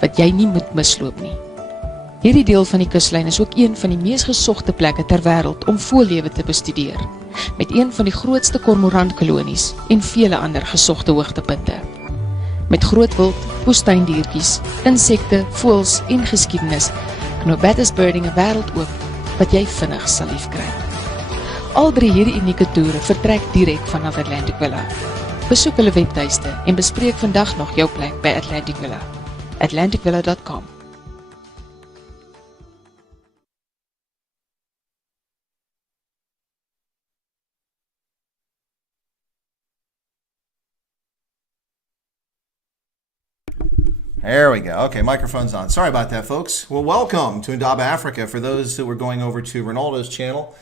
wat jy nie moet misloop nie. Hierdie deel van die kuslyn is ook een van die mees gesogte plekke ter wêreld om voëllewe te bestudeer, met een van die grootste kormorantkolonies en vele ander gesogte hoogtepunte. Met groot wild, woestyndiertjies, insekte, voëls en geskiedenis knoop Bathurst Birding 'n wêreld oop wat jy vinnig sal liefkry. Al drie hierdie unieke toere vertrek direk vanaf Atlantic Villa. Besoek hulle webtuiste en bespreek vandag nog jou plek by Atlantic Villa. atlanticvilla.com. There we go. Okay, microphone's on. Sorry about that, folks. Well, welcome to Indaba Africa. For those who were going over to Renaldo's channel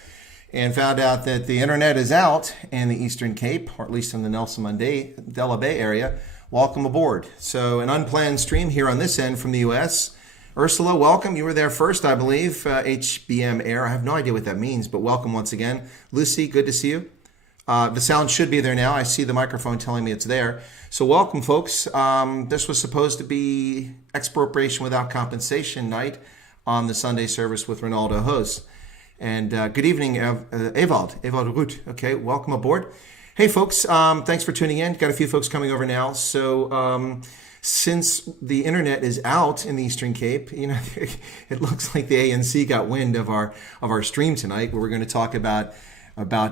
and found out that the internet is out in the Eastern Cape, or at least in the Nelson Mandela Bay area, welcome aboard. So an unplanned stream here on this end from the U.S. Ursula, welcome. You were there first, I believe. HBM Air. I have no idea what that means, but welcome once again. Lucy, good to see you. The sound should be there now. I see the microphone telling me it's there. So welcome, folks. This was supposed to be Expropriation Without Compensation night on the Sunday service with Renaldo hosts. And good evening, Ewald Root. Okay, welcome aboard. Hey, folks, thanks for tuning in. Got a few folks coming over now. So since the internet is out in the Eastern Cape, you know, it looks like the ANC got wind of our stream tonight, where we're going to talk about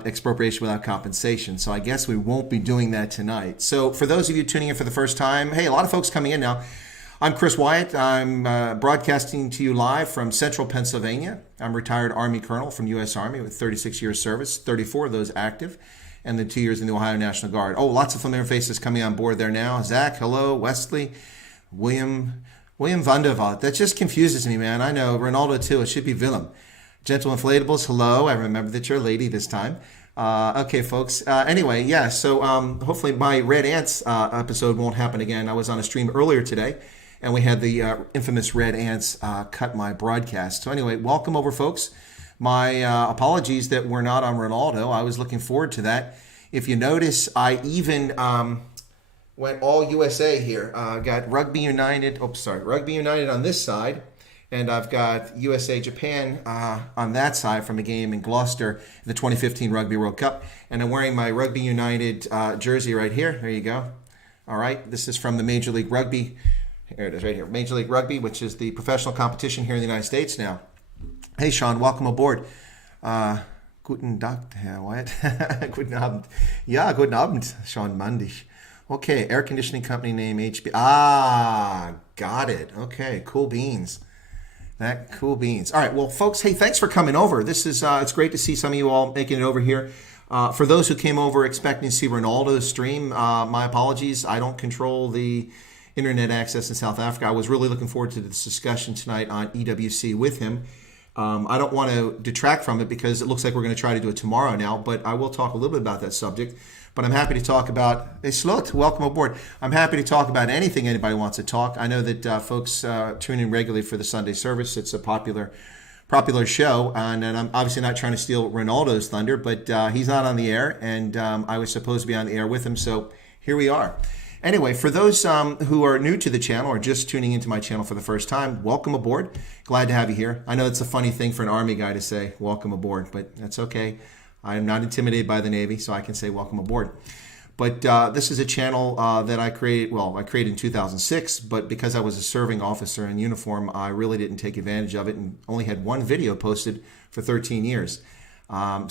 expropriation without compensation. So I guess we won't be doing that tonight. So for those of you tuning in for the first time, hey, a lot of folks coming in now. I'm Chris Wyatt. I'm broadcasting to you live from central Pennsylvania. I'm a retired Army colonel from U.S. Army with 36 years service, 34 of those active, and then 2 years in the Ohio National Guard. Oh, lots of familiar faces coming on board there now. Zach, hello. Wesley, William Vandervaart. That just confuses me, man. I know. Renaldo, too. It should be Willem. Gentle Inflatables, hello. I remember that you're a lady this time. Okay, folks. Anyway, yeah, so hopefully my Red Ants episode won't happen again. I was on a stream earlier today, and we had the infamous Red Ants cut my broadcast. So anyway, welcome over, folks. My apologies that we're not on Renaldo. I was looking forward to that. If you notice, I even went all USA here. Got Rugby United on this side. And I've got USA Japan on that side from a game in Gloucester, the 2015 Rugby World Cup. And I'm wearing my Rugby United jersey right here. There you go. All right. This is from the Major League Rugby. Here it is right here. Major League Rugby, which is the professional competition here in the United States now. Hey, Sean, welcome aboard. Guten Tag, Herr Wyatt. Guten Abend. Ja, guten Abend, Sean Mandisch. Okay, air conditioning company name HB. Got it. Okay, cool beans. Cool beans. All right, well, folks, hey, thanks for coming over. This is it's great to see some of you all making it over here. For those who came over expecting to see Renaldo's stream, my apologies. I don't control the internet access in South Africa. I was really looking forward to this discussion tonight on EWC with him. I don't want to detract from it because it looks like we're going to try to do it tomorrow now, but I will talk a little bit about that subject. But I'm happy to talk about, hey, Slot, welcome aboard. I'm happy to talk about anything anybody wants to talk. I know that folks tune in regularly for the Sunday service. It's a popular show, and I'm obviously not trying to steal Renaldo's thunder, but he's not on the air, and I was supposed to be on the air with him, so here we are. Anyway, for those who are new to the channel or just tuning into my channel for the first time, welcome aboard. Glad to have you here. I know it's a funny thing for an Army guy to say, welcome aboard, but that's okay. I am not intimidated by the Navy, so I can say welcome aboard. But this is a channel that I created, I created in 2006, but because I was a serving officer in uniform, I really didn't take advantage of it and only had one video posted for 13 years. I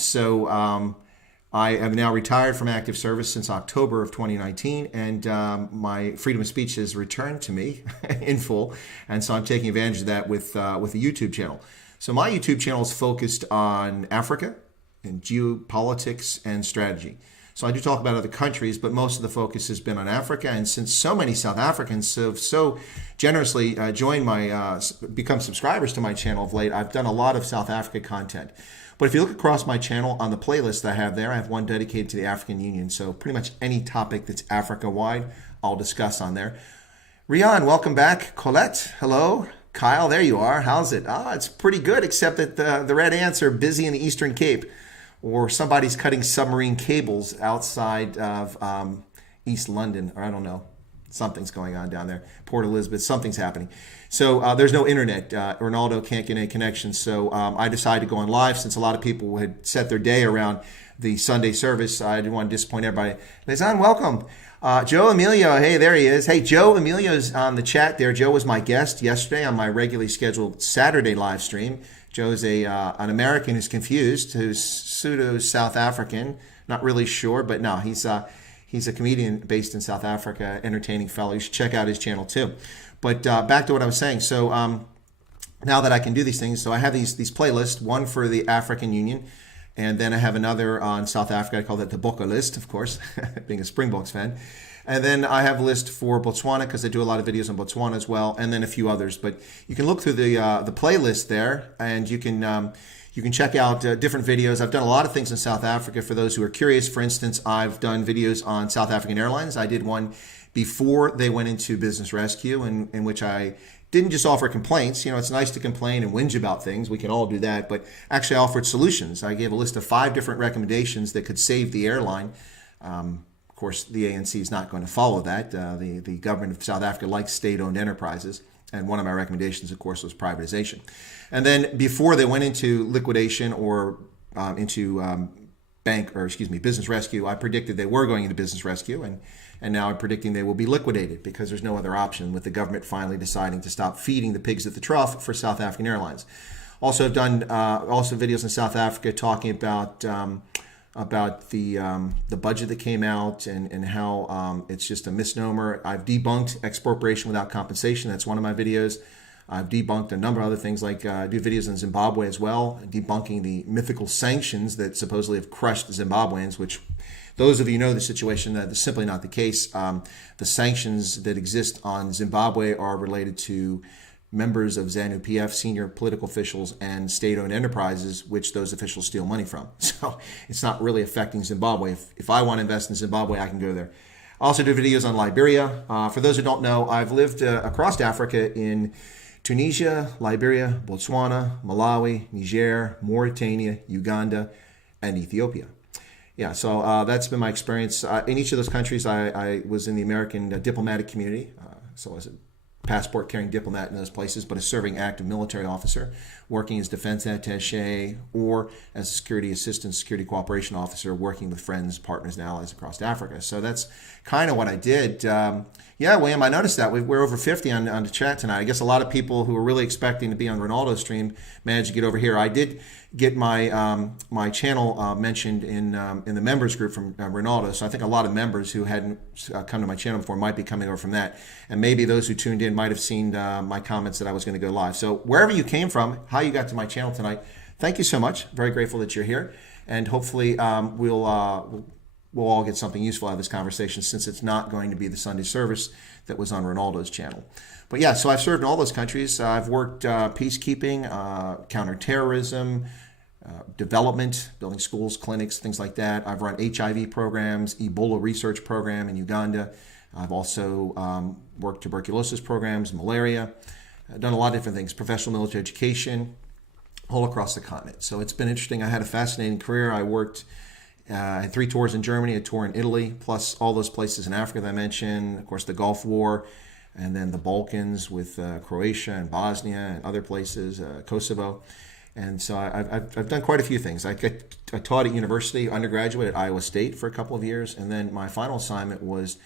have now retired from active service since October of 2019, and my freedom of speech has returned to me in full, and so I'm taking advantage of that with a YouTube channel. So my YouTube channel is focused on Africa and geopolitics and strategy. So I do talk about other countries, but most of the focus has been on Africa. And since so many South Africans have so generously become subscribers to my channel of late, I've done a lot of South Africa content. But if you look across my channel on the playlist I have there, I have one dedicated to the African Union. So pretty much any topic that's Africa-wide, I'll discuss on there. Rian, welcome back. Colette, hello. Kyle, there you are. How's it? It's pretty good, except that the Red Ants are busy in the Eastern Cape, or somebody's cutting submarine cables outside of East London, or I don't know. something's going on down there. Port Elizabeth, something's happening. So there's no internet. Renaldo can't get any connection. So I decided to go on live since a lot of people had set their day around the Sunday service. I didn't want to disappoint everybody. Lizanne, welcome. Joe Emilio, hey, there he is. Hey, Joe Emilio's on the chat there. Joe was my guest yesterday on my regularly scheduled Saturday live stream. Joe's an American who's confused, who's pseudo-South African. Not really sure, but no, he's a comedian based in South Africa, entertaining fellow. You should check out his channel too. But back to what I was saying. So now that I can do these things, so I have these playlists, one for the African Union, and then I have another on South Africa. I call that the Boka list, of course, being a Springboks fan. And then I have a list for Botswana because I do a lot of videos on Botswana as well, and then a few others. But you can look through the playlist there, and you can check out different videos. I've done a lot of things in South Africa for those who are curious. For instance, I've done videos on South African Airlines. I did one before they went into business rescue, in which I didn't just offer complaints. You know, it's nice to complain and whinge about things. We can all do that. But actually I offered solutions. I gave a list of 5 different recommendations that could save the airline. Of course, the ANC is not going to follow that. The government of South Africa likes state-owned enterprises. And one of my recommendations, of course, was privatization. And then before they went into liquidation or into business rescue, I predicted they were going into business rescue. And now I'm predicting they will be liquidated because there's no other option with the government finally deciding to stop feeding the pigs at the trough for South African Airlines. Also, I've done videos in South Africa talking about the budget that came out and how it's just a misnomer. I've debunked expropriation without compensation. That's one of my videos. I've debunked a number of other things, like I do videos in Zimbabwe as well, debunking the mythical sanctions that supposedly have crushed the Zimbabweans, which those of you know the situation, that's simply not the case. The sanctions that exist on Zimbabwe are related to members of ZANU-PF, senior political officials, and state-owned enterprises, which those officials steal money from. So it's not really affecting Zimbabwe. If I want to invest in Zimbabwe, I can go there. I also do videos on Liberia. For those who don't know, I've lived across Africa in Tunisia, Liberia, Botswana, Malawi, Niger, Mauritania, Uganda, and Ethiopia. Yeah, so that's been my experience. In each of those countries, I was in the American diplomatic community. So I was a passport-carrying diplomat in those places, but a serving active military officer, working as defense attaché, or as a security assistant, security cooperation officer, working with friends, partners, and allies across Africa. So that's kind of what I did. Yeah, William, I noticed that. We're over 50 on the chat tonight. I guess a lot of people who were really expecting to be on Renaldo's stream managed to get over here. I did get my my channel mentioned in the members group from Renaldo, so I think a lot of members who hadn't come to my channel before might be coming over from that. And maybe those who tuned in might have seen my comments that I was going to go live. So wherever you came from, how you got to my channel tonight, thank you so much. Very grateful that you're here. And hopefully we'll all get something useful out of this conversation, since it's not going to be the Sunday service that was on Renaldo's channel. But yeah, so I've served in all those countries. I've worked peacekeeping, counterterrorism, development, building schools, clinics, things like that. I've run HIV programs, Ebola research program in Uganda. I've also worked tuberculosis programs, malaria. I've done a lot of different things, professional military education, all across the continent. So it's been interesting. I had a fascinating career. I worked I had 3 tours in Germany, a tour in Italy, plus all those places in Africa that I mentioned, of course the Gulf War, and then the Balkans with Croatia and Bosnia and other places, Kosovo. And so I've done quite a few things. I taught at university, undergraduate at Iowa State for a couple of years, and then my final assignment was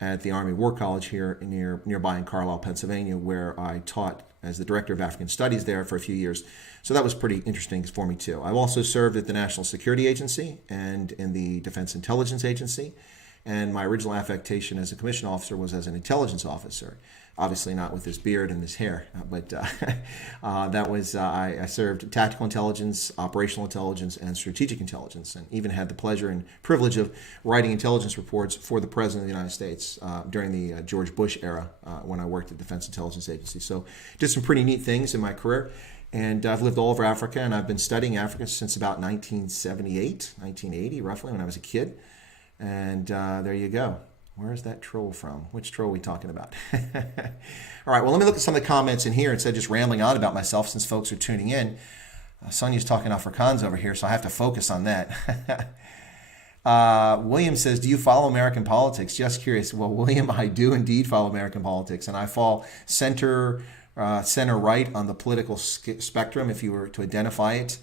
at the Army War College here nearby in Carlisle, Pennsylvania, where I taught as the Director of African Studies there for a few years. So that was pretty interesting for me too. I've also served at the National Security Agency and in the Defense Intelligence Agency. And my original affectation as a commissioned officer was as an intelligence officer. Obviously not with this beard and this hair, but that was, I served tactical intelligence, operational intelligence, and strategic intelligence, and even had the pleasure and privilege of writing intelligence reports for the President of the United States during the George Bush era when I worked at the Defense Intelligence Agency. So did some pretty neat things in my career, and I've lived all over Africa, and I've been studying Africa since about 1978, 1980, roughly, when I was a kid. And there you go. Where's that troll from? Which troll are we talking about? All right, well, let me look at some of the comments in here instead of just rambling on about myself since folks are tuning in. Sonia's talking Afrikaans over here, so I have to focus on that. William says, do you follow American politics? Just curious. Well, William, I do indeed follow American politics, and I fall center right on the political spectrum, if you were to identify it.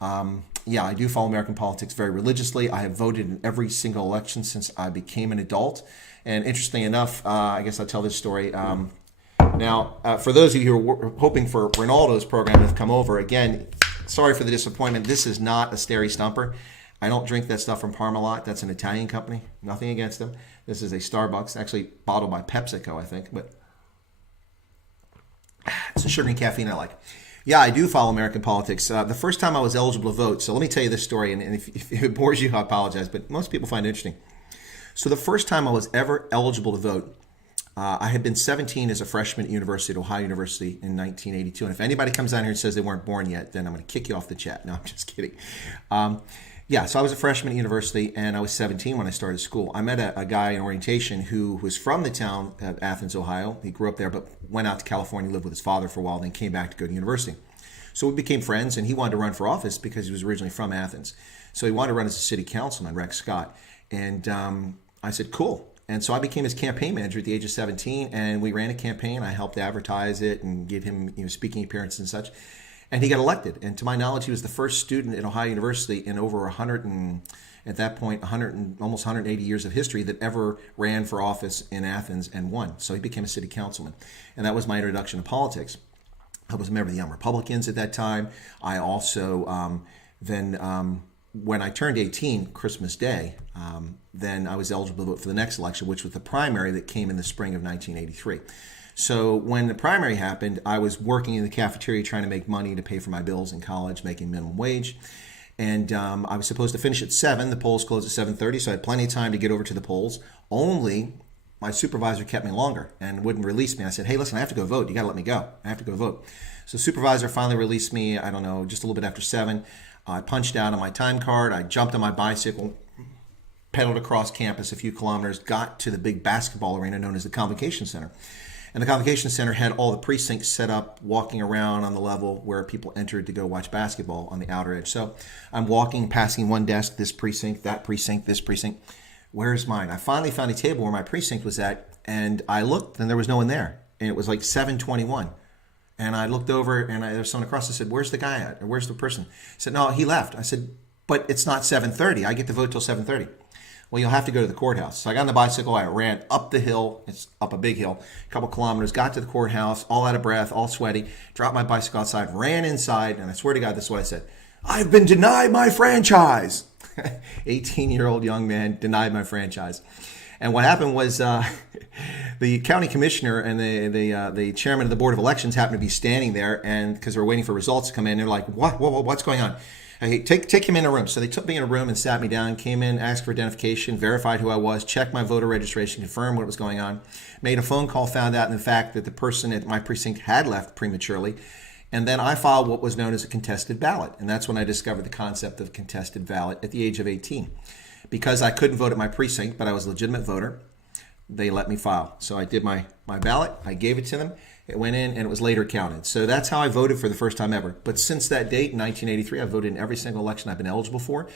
Yeah, I do follow American politics very religiously. I have voted in every single election since I became an adult. And interestingly enough, I guess I'll tell this story. Now, for those of you who are hoping for Renaldo's program to have come over, again, sorry for the disappointment. This is not a Steri Stumper. I don't drink that stuff from Parmalat. That's an Italian company. Nothing against them. This is a Starbucks, actually bottled by PepsiCo, I think. But it's a sugar and caffeine I like. Yeah, I do follow American politics. The first time I was eligible to vote, so let me tell you this story, and if it bores you, I apologize, but most people find it interesting. So the first time I was ever eligible to vote, I had been 17 as a freshman at University, at Ohio University in 1982. And if anybody comes down here and says they weren't born yet, then I'm going to kick you off the chat. No, I'm just kidding. Yeah, so I was a freshman at university, and I was 17 when I started school. I met a guy in orientation who was from the town of Athens, Ohio. He grew up there, but went out to California, lived with his father for a while, then came back to go to university. So we became friends, and he wanted to run for office because he was originally from Athens. So he wanted to run as a city councilman, Rex Scott. And I said, cool. And so I became his campaign manager at the age of 17, and we ran a campaign. I helped advertise it and give him speaking appearances and such. And he got elected. And to my knowledge, he was the first student at Ohio University in over 100 and, at that point, 100 and almost 180 years of history that ever ran for office in Athens and won. So he became a city councilman. And that was my introduction to politics. I was a member of the Young Republicans at that time. I also when I turned 18, Christmas Day, then I was eligible to vote for the next election, which was the primary that came in the spring of 1983. So when the primary happened, I was working in the cafeteria trying to make money to pay for my bills in college, making minimum wage. And I was supposed to finish at 7. The polls closed at 7:30, so I had plenty of time to get over to the polls. Only my supervisor kept me longer and wouldn't release me. I said, hey, listen, I have to go vote. You got to let me go. I have to go vote. So the supervisor finally released me, I don't know, just a little bit after 7. I punched out on my time card. I jumped on my bicycle, pedaled across campus a few kilometers, got to the big basketball arena known as the Convocation Center. And the Convocation Center had all the precincts set up, walking around on the level where people entered to go watch basketball on the outer edge. So I'm walking, passing one desk, this precinct, that precinct, this precinct. Where's mine? I finally found a table where my precinct was at, and I looked, and there was no one there. And it was like 7:21. And I looked over, and there was someone across. I said, where's the guy at? Or where's the person? He said, no, he left. I said, but it's not 7:30. I get to vote till 7:30. Well, you'll have to go to the courthouse. So I got on the bicycle. I ran up the hill. It's up a big hill, a couple kilometers, got to the courthouse, all out of breath, all sweaty, dropped my bicycle outside, ran inside, and I swear to God, this is what I said. I've been denied my franchise. 18-year-old young man denied my franchise. And what happened was the county commissioner and the chairman of the Board of Elections happened to be standing there, and because they were waiting for results to come in, they're like, what's going on? Hey, take him in a room. So they took me in a room and sat me down, came in, asked for identification, verified who I was, checked my voter registration, confirmed what was going on, made a phone call, found out in the fact that the person at my precinct had left prematurely. And then I filed what was known as a contested ballot. And that's when I discovered the concept of contested ballot at the age of 18. Because I couldn't vote at my precinct, but I was a legitimate voter, they let me file. So I did my ballot, I gave it to them, it went in, and it was later counted. So that's how I voted for the first time ever. But since that date, in 1983, I've voted in every single election I've been eligible for.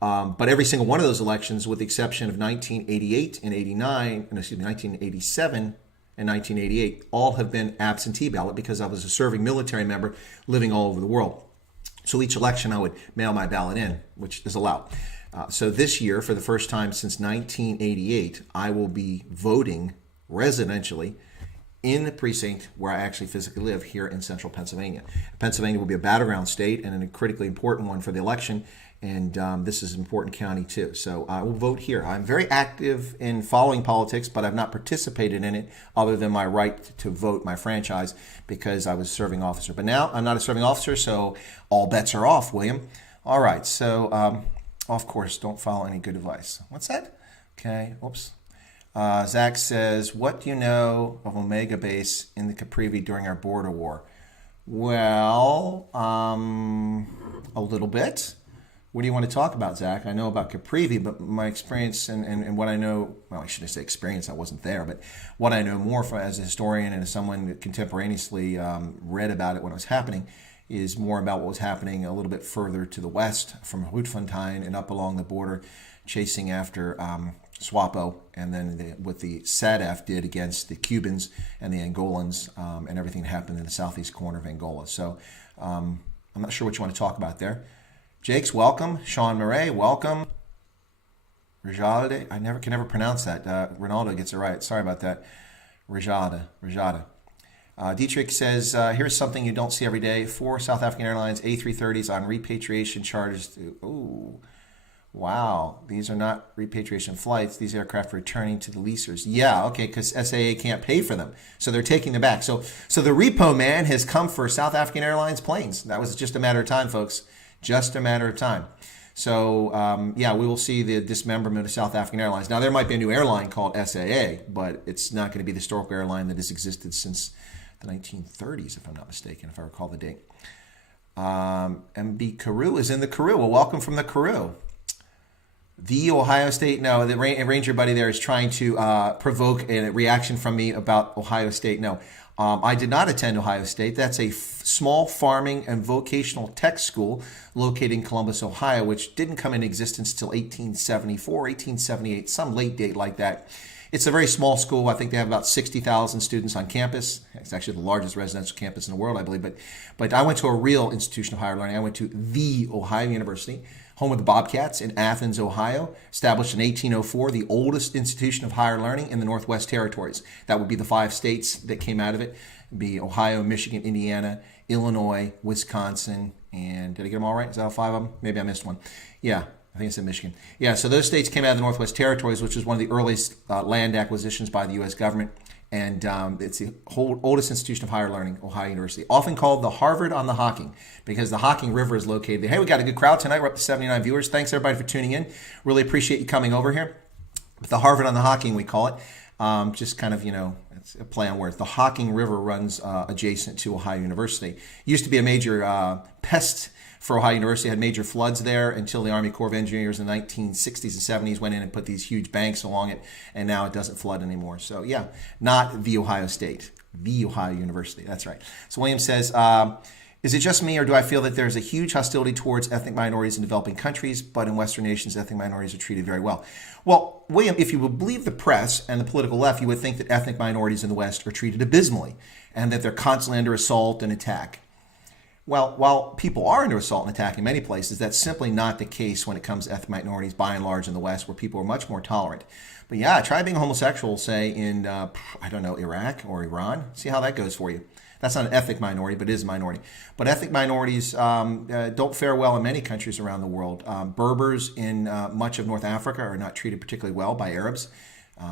But every single one of those elections, with the exception of 1988 and 1987 and 1988, all have been absentee ballot because I was a serving military member living all over the world. So each election I would mail my ballot in, which is allowed. So this year, for the first time since 1988, I will be voting residentially in the precinct where I actually physically live here in central Pennsylvania. Pennsylvania will be a battleground state and a critically important one for the election, and this is an important county too. So I will vote here. I'm very active in following politics, but I've not participated in it other than my right to vote, my franchise, because I was a serving officer. But now I'm not a serving officer, so all bets are off, William. All right, so of course, don't follow any good advice. What's that? Okay, oops. Zach says, what do you know of Omega Base in the Caprivi during our border war? Well, a little bit. What do you want to talk about, Zach? I know about Caprivi, but my experience and what I know, well, I shouldn't say experience, I wasn't there, but what I know more from, as a historian and as someone that contemporaneously read about it when it was happening, is more about what was happening a little bit further to the west from Houtfontein and up along the border chasing after SWAPO, and then what the SADF did against the Cubans and the Angolans, and everything that happened in the southeast corner of Angola. So I'm not sure what you want to talk about there. Jakes, welcome. Sean Murray, welcome. Rajada, I can never pronounce that. Renaldo gets it right. Sorry about that. Rajada. Dietrich says, here's something you don't see every day. 4 South African Airlines A330s on repatriation charges. Ooh, wow. These are not repatriation flights. These aircraft are returning to the leasers. Yeah, okay, because SAA can't pay for them. So they're taking them back. So the repo man has come for South African Airlines planes. That was just a matter of time, folks. Just a matter of time. So, yeah, we will see the dismemberment of South African Airlines. Now, there might be a new airline called SAA, but it's not going to be the historical airline that has existed since the 1930s, if I'm not mistaken, if I recall the date. MB Carew is in the Carew. Well, welcome from the Carew. The Ohio State, no, the Ranger buddy there is trying to provoke a reaction from me about Ohio State. No, I did not attend Ohio State. That's a small farming and vocational tech school located in Columbus, Ohio, which didn't come into existence till 1874, 1878, some late date like that. It's a very small school. I think they have about 60,000 students on campus. It's actually the largest residential campus in the world, I believe. But I went to a real institution of higher learning. I went to the Ohio University, home of the Bobcats in Athens, Ohio, established in 1804, the oldest institution of higher learning in the Northwest Territories. That would be the 5 states that came out of it. It'd be Ohio, Michigan, Indiana, Illinois, Wisconsin, and did I get them all right? Is that all 5 of them? Maybe I missed one. Yeah. I think it's in Michigan. Yeah, so those states came out of the Northwest Territories, which is one of the earliest land acquisitions by the U.S. government. And it's the oldest institution of higher learning, Ohio University, often called the Harvard on the Hocking, because the Hocking River is located there. Hey, we got a good crowd tonight. We're up to 79 viewers. Thanks, everybody, for tuning in. Really appreciate you coming over here. The Harvard on the Hocking, we call it. Just kind of, it's a play on words. The Hocking River runs adjacent to Ohio University. It used to be a major pest for Ohio University. Had major floods there until the Army Corps of Engineers in the 1960s and 70s went in and put these huge banks along it, and now it doesn't flood anymore. So yeah, not the Ohio State, the Ohio University. That's right. So William says, is it just me, or do I feel that there's a huge hostility towards ethnic minorities in developing countries, but in Western nations, ethnic minorities are treated very well? Well, William, if you would believe the press and the political left, you would think that ethnic minorities in the West are treated abysmally and that they're constantly under assault and attack. Well, while people are under assault and attack in many places, that's simply not the case when it comes to ethnic minorities, by and large, in the West, where people are much more tolerant. But yeah, try being homosexual, say, in, Iraq or Iran. See how that goes for you. That's not an ethnic minority, but it is a minority. But ethnic minorities don't fare well in many countries around the world. Berbers in much of North Africa are not treated particularly well by Arabs.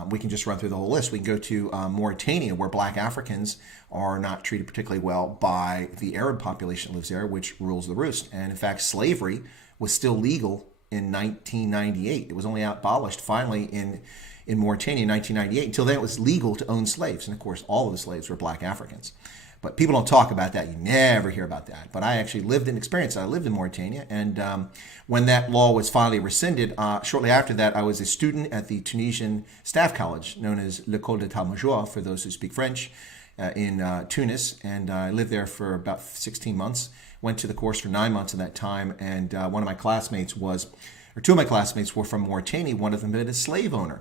We can just run through the whole list. We can go to Mauritania, where black Africans are not treated particularly well by the Arab population that lives there, which rules the roost. And in fact, slavery was still legal in 1998. It was only abolished finally in Mauritania in 1998. Until then, it was legal to own slaves. And of course, all of the slaves were black Africans. But people don't talk about that. You never hear about that. But I actually lived and experienced it. I lived in Mauritania. And when that law was finally rescinded, shortly after that, I was a student at the Tunisian Staff College, known as l'École d'État-Major, for those who speak French, in Tunis. And I lived there for about 16 months. Went to the course for 9 months of that time. And two of my classmates were from Mauritania. One of them had been a slave owner.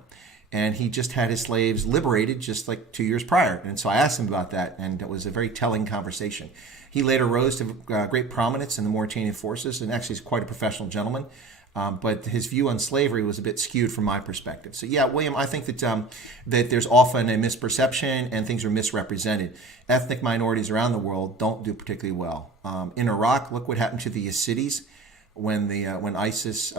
And he just had his slaves liberated just like 2 years prior. And so I asked him about that, and it was a very telling conversation. He later rose to great prominence in the Mauritanian forces, and actually is quite a professional gentleman. But his view on slavery was a bit skewed from my perspective. So yeah, William, I think that that there's often a misperception and things are misrepresented. Ethnic minorities around the world don't do particularly well. In Iraq, look what happened to the Yazidis when ISIS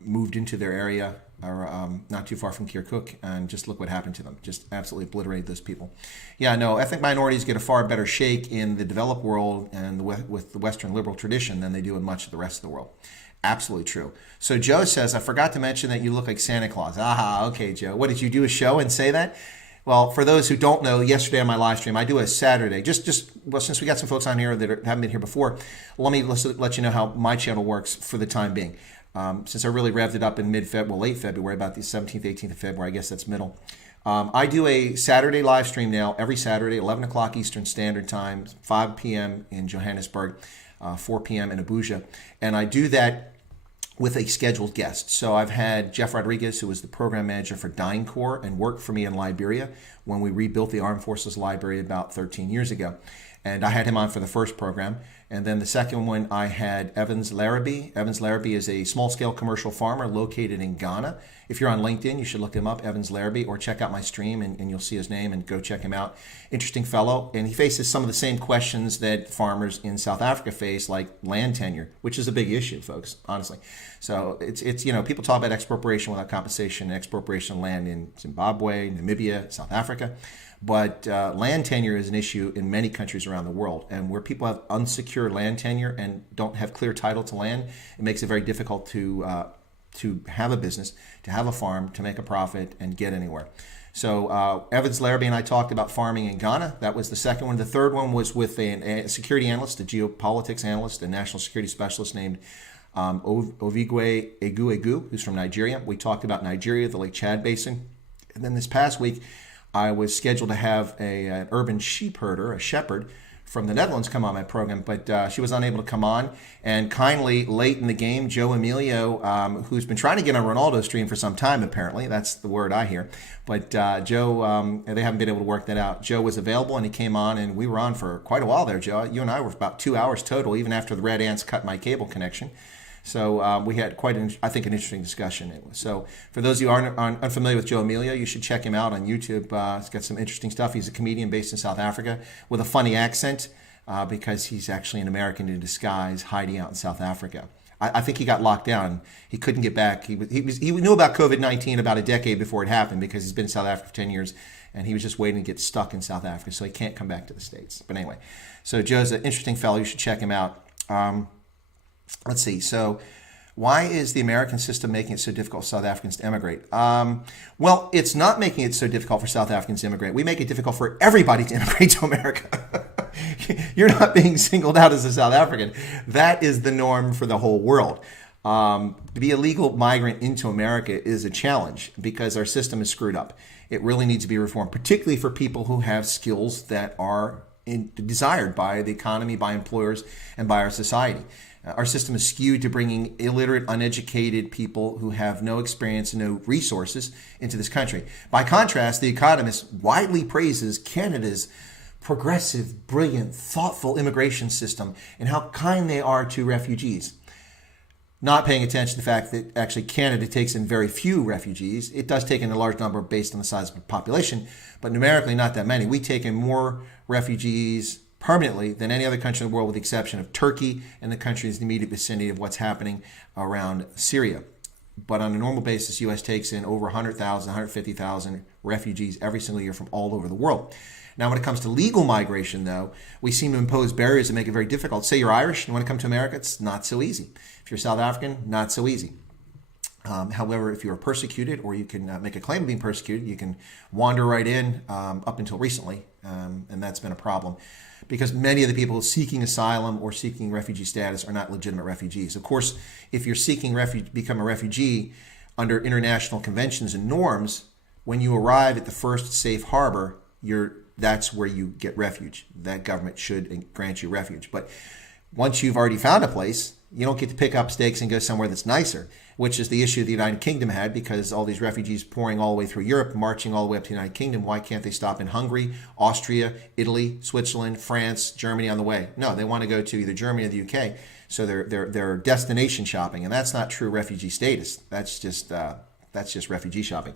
moved into their area, or not too far from Kirkuk, and just look what happened to them. Just absolutely obliterated those people. Yeah, no, ethnic minorities get a far better shake in the developed world and with the Western liberal tradition than they do in much of the rest of the world. Absolutely true. So Joe says, I forgot to mention that you look like Santa Claus. Aha, okay, Joe. What, did you do a show and say that? Well, for those who don't know, yesterday on my live stream, I do a Saturday. Well, since we got some folks on here that haven't been here before, let's let you know how my channel works for the time being. Since I really revved it up in late February, about the 17th, 18th of February, I guess that's middle. I do a Saturday live stream now, every Saturday, 11 o'clock Eastern Standard Time, 5 p.m. in Johannesburg, 4 p.m. in Abuja. And I do that with a scheduled guest. So I've had Jeff Rodriguez, who was the program manager for DynCorp and worked for me in Liberia when we rebuilt the Armed Forces Library about 13 years ago. And I had him on for the first program. And then the second one, I had Evans Larrabee. Evans Larrabee is a small-scale commercial farmer located in Ghana. If you're on LinkedIn, you should look him up, Evans Larrabee, or check out my stream and you'll see his name and go check him out. Interesting fellow. And he faces some of the same questions that farmers in South Africa face, like land tenure, which is a big issue, folks, honestly. So it's people talk about expropriation without compensation, expropriation of land in Zimbabwe, Namibia, South Africa. But land tenure is an issue in many countries around the world. And where people have unsecured land tenure and don't have clear title to land, it makes it very difficult to have a business, to have a farm, to make a profit, and get anywhere. So Evans Larrabee and I talked about farming in Ghana. That was the second one. The third one was with a security analyst, a geopolitics analyst, a national security specialist named Ovigwe Egu, who's from Nigeria. We talked about Nigeria, the Lake Chad Basin. And then this past week, I was scheduled to have an urban sheep herder, a shepherd, from the Netherlands come on my program, but she was unable to come on. And kindly, late in the game, Joe Emilio, who's been trying to get on Renaldo's stream for some time, apparently. That's the word I hear. But Joe, they haven't been able to work that out. Joe was available, and he came on, and we were on for quite a while there, Joe. You and I were about 2 hours total, even after the red ants cut my cable connection. So we had quite, an interesting discussion. So for those of you who aren't unfamiliar with Joe Emilio, you should check him out on YouTube. He's got some interesting stuff. He's a comedian based in South Africa with a funny accent because he's actually an American in disguise hiding out in South Africa. I think he got locked down. He couldn't get back. He knew about COVID-19 about a decade before it happened because he's been in South Africa for 10 years, and he was just waiting to get stuck in South Africa, so he can't come back to the States. But anyway, so Joe's an interesting fellow. You should check him out. Let's see. So why is the American system making it so difficult for South Africans to immigrate? Well, it's not making it so difficult for South Africans to immigrate. We make it difficult for everybody to immigrate to America. You're not being singled out as a South African. That is the norm for the whole world. To be a legal migrant into America is a challenge because our system is screwed up. It really needs to be reformed, particularly for people who have skills that are desired by the economy, by employers, and by our society. Our system is skewed to bringing illiterate, uneducated people who have no experience and no resources into this country. By contrast, The Economist widely praises Canada's progressive, brilliant, thoughtful immigration system and how kind they are to refugees. Not paying attention to the fact that actually Canada takes in very few refugees. It does take in a large number based on the size of the population, but numerically not that many. We take in more refugees permanently than any other country in the world with the exception of Turkey and the countries in the immediate vicinity of what's happening around Syria. But on a normal basis, the U.S. takes in over 100,000, 150,000 refugees every single year from all over the world. Now, when it comes to legal migration, though, we seem to impose barriers that make it very difficult. Say you're Irish and you want to come to America, it's not so easy. If you're South African, not so easy. However, if you're persecuted or you can make a claim of being persecuted, you can wander right in up until recently, and that's been a problem because many of the people seeking asylum or seeking refugee status are not legitimate refugees. Of course, if you're seeking become a refugee under international conventions and norms, when you arrive at the first safe harbor, that's where you get refuge. That government should grant you refuge. But once you've already found a place, you don't get to pick up stakes and go somewhere that's nicer, which is the issue the United Kingdom had because all these refugees pouring all the way through Europe, marching all the way up to the United Kingdom. Why can't they stop in Hungary, Austria, Italy, Switzerland, France, Germany on the way? No, they want to go to either Germany or the UK. So they're destination shopping, and that's not true refugee status. That's just refugee shopping.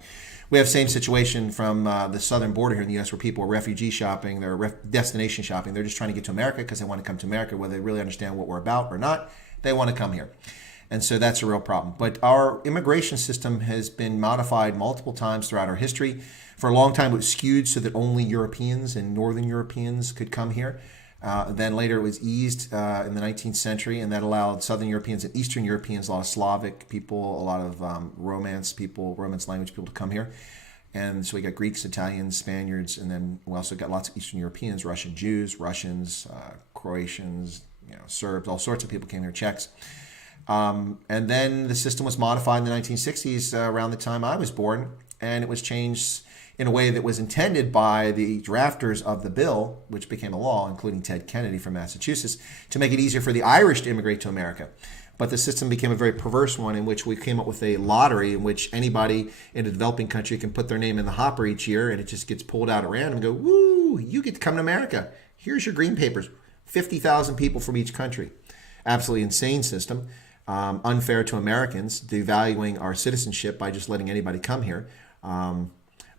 We have the same situation from the southern border here in the U.S. where people are refugee shopping, they're destination shopping. They're just trying to get to America because they want to come to America, whether they really understand what we're about or not. They want to come here. And so that's a real problem. But our immigration system has been modified multiple times throughout our history. For a long time, it was skewed so that only Europeans and Northern Europeans could come here. Then later it was eased in the 19th century, and that allowed Southern Europeans and Eastern Europeans, a lot of Slavic people, a lot of Romance language people to come here. And so we got Greeks, Italians, Spaniards, and then we also got lots of Eastern Europeans, Russian Jews, Russians, Croatians, Serbs, all sorts of people came here, Czechs. And then the system was modified in the 1960s around the time I was born, and it was changed in a way that was intended by the drafters of the bill, which became a law, including Ted Kennedy from Massachusetts, to make it easier for the Irish to immigrate to America. But the system became a very perverse one in which we came up with a lottery in which anybody in a developing country can put their name in the hopper each year, and it just gets pulled out at random and go, woo, you get to come to America. Here's your green papers. 50,000 people from each country. Absolutely insane system. Unfair to Americans, devaluing our citizenship by just letting anybody come here.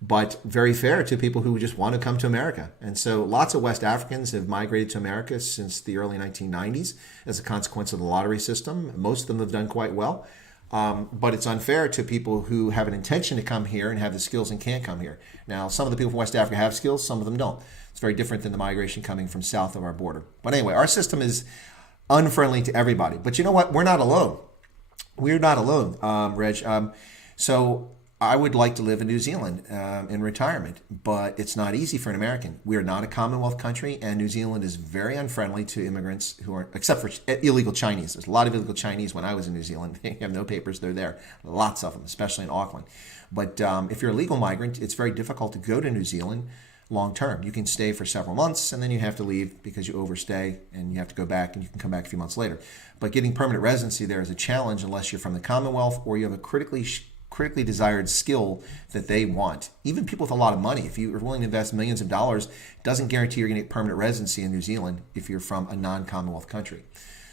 But very fair to people who just want to come to America. And so lots of West Africans have migrated to America since the early 1990s as a consequence of the lottery system. Most of them have done quite well. But it's unfair to people who have an intention to come here and have the skills and can't come here. Now, some of the people from West Africa have skills, some of them don't. It's very different than the migration coming from south of our border. But anyway, our system is unfriendly to everybody. But you know what? We're not alone. We're not alone, Reg. So I would like to live in New Zealand in retirement, but it's not easy for an American. We are not a Commonwealth country, and New Zealand is very unfriendly to immigrants who are, except for illegal Chinese. There's a lot of illegal Chinese when I was in New Zealand. They have no papers, they're there. Lots of them, especially in Auckland. But if you're a legal migrant, it's very difficult to go to New Zealand long term. You can stay for several months, and then you have to leave because you overstay, and you have to go back, and you can come back a few months later. But getting permanent residency there is a challenge unless you're from the Commonwealth or you have a critically desired skill that they want. Even people with a lot of money, if you are willing to invest millions of dollars, doesn't guarantee you're going to get permanent residency in New Zealand if you're from a non-Commonwealth country.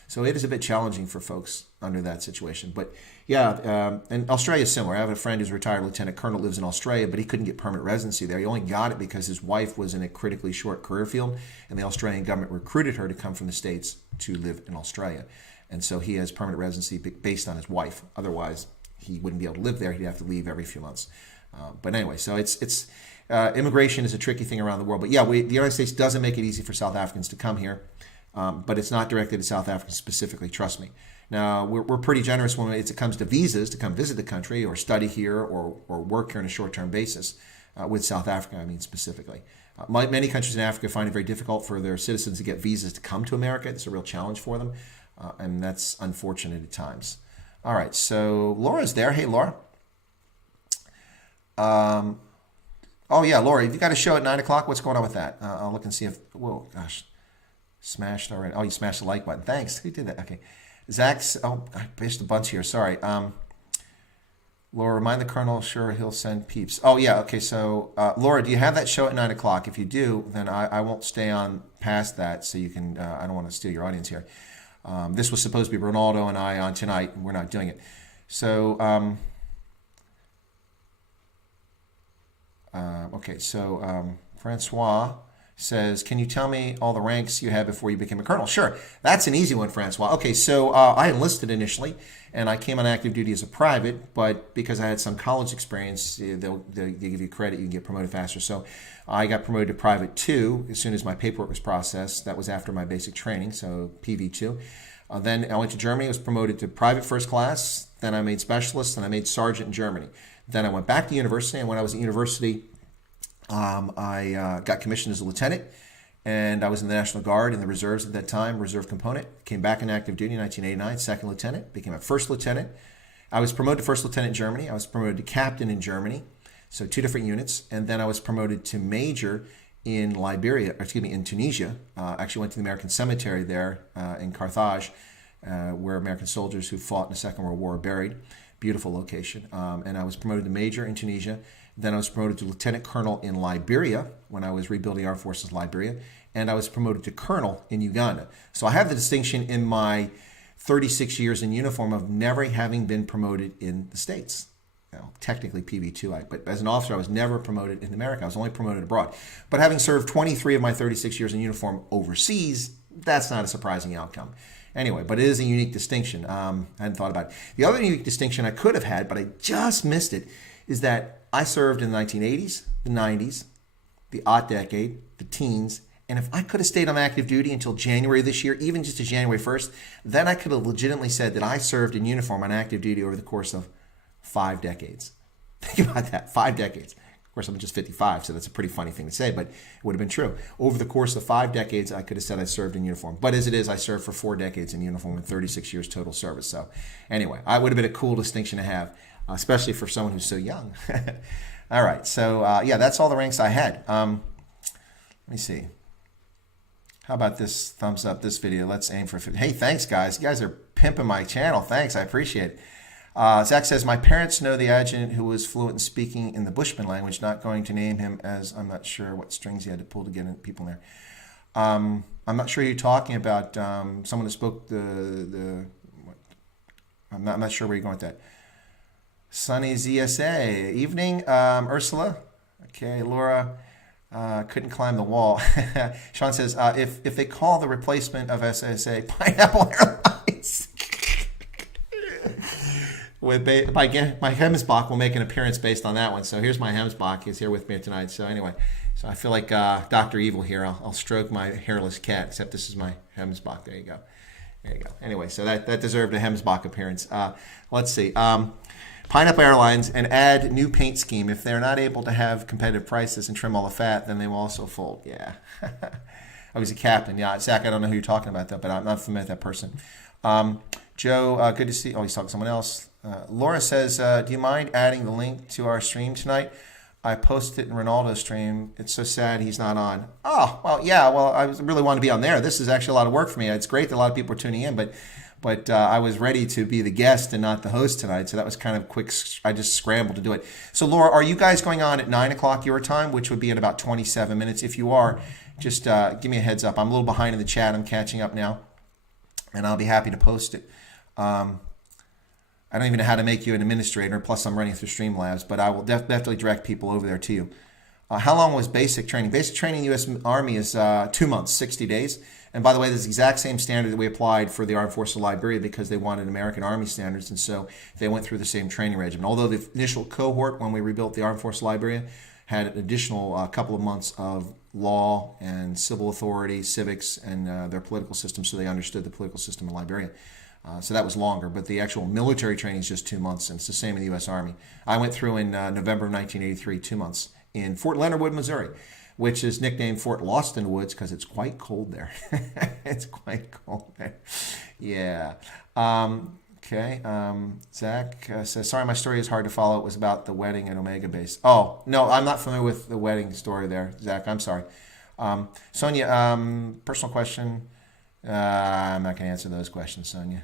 So it is a bit challenging for folks under that situation. But yeah, and Australia is similar. I have a friend who's a retired lieutenant colonel, lives in Australia, but he couldn't get permanent residency there. He only got it because his wife was in a critically short career field, and the Australian government recruited her to come from the States to live in Australia. And so he has permanent residency based on his wife. Otherwise, he wouldn't be able to live there. He'd have to leave every few months. But anyway, so it's immigration is a tricky thing around the world. But yeah, the United States doesn't make it easy for South Africans to come here, but it's not directed to South Africans specifically, trust me. Now, we're pretty generous when it comes to visas to come visit the country or study here or work here on a short-term basis with South Africa, I mean specifically. Many countries in Africa find it very difficult for their citizens to get visas to come to America. It's a real challenge for them, and that's unfortunate at times. All right, so Laura's there. Hey, Laura. Oh, yeah, Laura, you got a show at 9 o'clock. What's going on with that? I'll look and see if, whoa, gosh, smashed already. Oh, you smashed the like button. Thanks. Who did that? Okay. Zach's, oh, I missed a bunch here. Sorry. Laura, remind the Colonel, sure, he'll send peeps. Oh, yeah, okay, so Laura, do you have that show at 9 o'clock? If you do, then I won't stay on past that, so you can, I don't want to steal your audience here. This was supposed to be Renaldo and I on tonight, and we're not doing it. So, Francois says, can you tell me all the ranks you had before you became a colonel? Sure, that's an easy one, Francois. Okay, so I enlisted initially, and I came on active duty as a private, but because I had some college experience, they give you credit, you can get promoted faster. So I got promoted to Private 2 as soon as my paperwork was processed. That was after my basic training, so PV2. Then I went to Germany, was promoted to Private First Class. Then I made Specialist, and I made Sergeant in Germany. Then I went back to university, and when I was at university, I got commissioned as a lieutenant, and I was in the National Guard in the reserves at that time, reserve component. Came back in active duty in 1989, second lieutenant, became a first lieutenant. I was promoted to first lieutenant in Germany. I was promoted to captain in Germany, so 2 different units. And then I was promoted to major in in Tunisia. Actually went to the American cemetery there in Carthage, where American soldiers who fought in the Second World War are buried. Beautiful location. And I was promoted to major in Tunisia. Then I was promoted to lieutenant colonel in Liberia when I was rebuilding Armed Forces Liberia. And I was promoted to colonel in Uganda. So I have the distinction in my 36 years in uniform of never having been promoted in the States. Now, technically PV2, but as an officer, I was never promoted in America. I was only promoted abroad. But having served 23 of my 36 years in uniform overseas, that's not a surprising outcome. Anyway, but it is a unique distinction. I hadn't thought about it. The other unique distinction I could have had, but I just missed it, is that I served in the 1980s, the 90s, the odd decade, the teens, and if I could have stayed on active duty until January this year, even just to January 1st, then I could have legitimately said that I served in uniform on active duty over the course of 5 decades. Think about that, 5 decades. Of course, I'm just 55, so that's a pretty funny thing to say, but it would have been true. Over the course of 5 decades, I could have said I served in uniform. But as it is, I served for 4 decades in uniform and 36 years total service. So anyway, it would have been a cool distinction to have, especially for someone who's so young. All right, so yeah, that's all the ranks I had. Let me see. How about this thumbs up this video? Let's aim for 50. Hey, thanks, guys. You guys are pimping my channel. Thanks. I appreciate it. Zach says, my parents know the adjutant who was fluent in speaking in the Bushman language. Not going to name him as I'm not sure what strings he had to pull to get people in there. I'm not sure you're talking about someone who spoke I'm not sure where you're going with that. Sunny ZSA. Evening, Ursula. Okay, Laura. Couldn't climb the wall. Sean says, if they call the replacement of SSA Pineapple Airlines, my Hemsbach will make an appearance based on that one. So here's my Hemsbach. He's here with me tonight. So anyway, so I feel like Dr. Evil here. I'll stroke my hairless cat, except this is my Hemsbach. There you go. There you go. Anyway, so that deserved a Hemsbach appearance. Let's see. Pineapple Airlines and add new paint scheme. If they're not able to have competitive prices and trim all the fat, then they will also fold. Yeah. I was a captain. Yeah, Zach, I don't know who you're talking about, though, but I'm not familiar with that person. Joe, good to see. Oh, he's talking to someone else. Laura says, do you mind adding the link to our stream tonight? I posted it in Renaldo's stream. It's so sad he's not on. Oh, well, yeah. Well, I really want to be on there. This is actually a lot of work for me. It's great that a lot of people are tuning in, but I was ready to be the guest and not the host tonight, so that was kind of quick. I just scrambled to do it. So, Laura, are you guys going on at 9 o'clock your time, which would be in about 27 minutes? If you are, just give me a heads up. I'm a little behind in the chat. I'm catching up now, and I'll be happy to post it. I don't even know how to make you an administrator, plus I'm running through Streamlabs, but I will definitely direct people over there to you. How long was basic training? Basic training in the U.S. Army is 2 months, 60 days. And by the way, this is the exact same standard that we applied for the Armed Forces of Liberia because they wanted American Army standards, and so they went through the same training regimen. Although the initial cohort, when we rebuilt the Armed Forces of Liberia, had an additional couple of months of law and civil authority, civics, and their political system, so they understood the political system in Liberia. So that was longer, but the actual military training is just 2 months, and it's the same in the U.S. Army. I went through in November of 1983, 2 months, in Fort Leonard Wood, Missouri, which is nicknamed Fort Lost in the Woods because it's quite cold there. It's quite cold there. Yeah. Okay. Zach says, sorry, my story is hard to follow. It was about the wedding at Omega Base. Oh, no, I'm not familiar with the wedding story there, Zach. I'm sorry. Sonia, personal question. I'm not going to answer those questions, Sonia.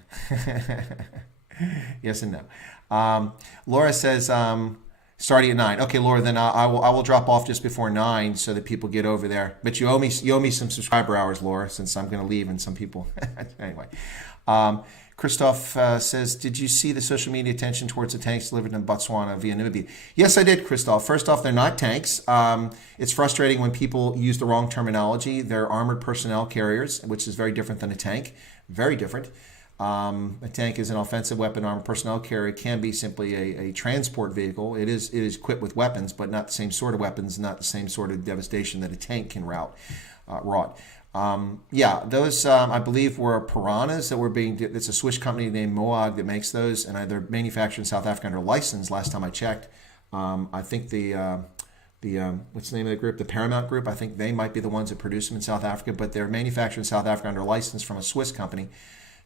Yes and no. Laura says, starting at 9. Okay, Laura, then I will drop off just before 9 so that people get over there. But you owe me some subscriber hours, Laura, since I'm going to leave and some people. Anyway. Christoph says, did you see the social media attention towards the tanks delivered in Botswana via Namibia? Yes, I did, Christoph. First off, they're not tanks. It's frustrating when people use the wrong terminology. They're armored personnel carriers, which is very different than a tank. Very different. A tank is an offensive weapon armored personnel carrier. It can be simply a transport vehicle. It is equipped with weapons, but not the same sort of weapons, not the same sort of devastation that a tank can wrought. Yeah, those I believe were piranhas that were being. It's a Swiss company named Moag that makes those, and they're manufactured in South Africa under license. Last time I checked, I think the what's the name of the group? The Paramount Group. I think they might be the ones that produce them in South Africa, but they're manufactured in South Africa under license from a Swiss company,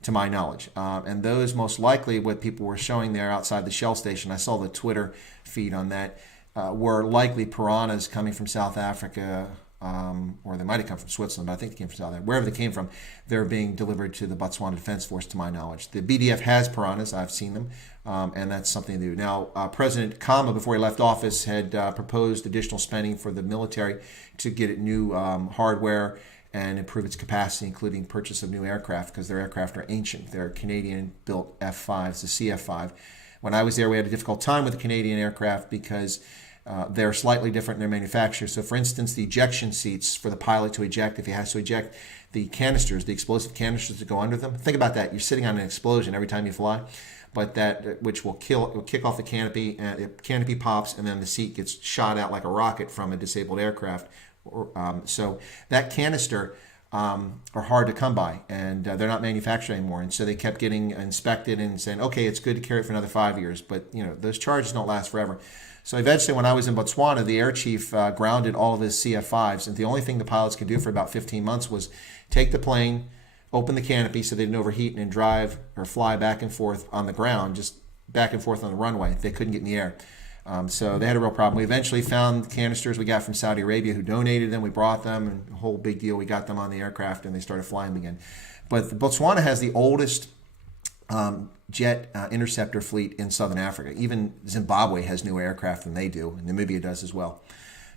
to my knowledge. And those most likely, what people were showing there outside the Shell station, I saw the Twitter feed on that, were likely piranhas coming from South Africa. Or they might have come from Switzerland, but I think they came from South Africa. Wherever they came from, they're being delivered to the Botswana Defense Force, to my knowledge. The BDF has piranhas. I've seen them, and that's something to do. Now, President Kama, before he left office, had proposed additional spending for the military to get it new hardware and improve its capacity, including purchase of new aircraft, because their aircraft are ancient. They're Canadian-built F-5s, the CF-5. When I was there, we had a difficult time with the Canadian aircraft because they're slightly different in their manufacture. So, for instance, the ejection seats for the pilot to eject, if he has to eject, the canisters, the explosive canisters that go under them. Think about that. You're sitting on an explosion every time you fly, but that which will kick off the canopy, and the canopy pops, and then the seat gets shot out like a rocket from a disabled aircraft. So that canister are hard to come by, and they're not manufactured anymore. And so they kept getting inspected and saying, okay, it's good to carry it for another 5 years, but those charges don't last forever. So eventually, when I was in Botswana, the air chief grounded all of his CF-5s, and the only thing the pilots could do for about 15 months was take the plane, open the canopy so they didn't overheat, and then drive or fly back and forth on the ground, just back and forth on the runway. They couldn't get in the air. So they had a real problem. We eventually found canisters we got from Saudi Arabia who donated them. We brought them, and a whole big deal. We got them on the aircraft, and they started flying them again. But Botswana has the oldest jet interceptor fleet in southern Africa. Even Zimbabwe has newer aircraft than they do, and Namibia does as well.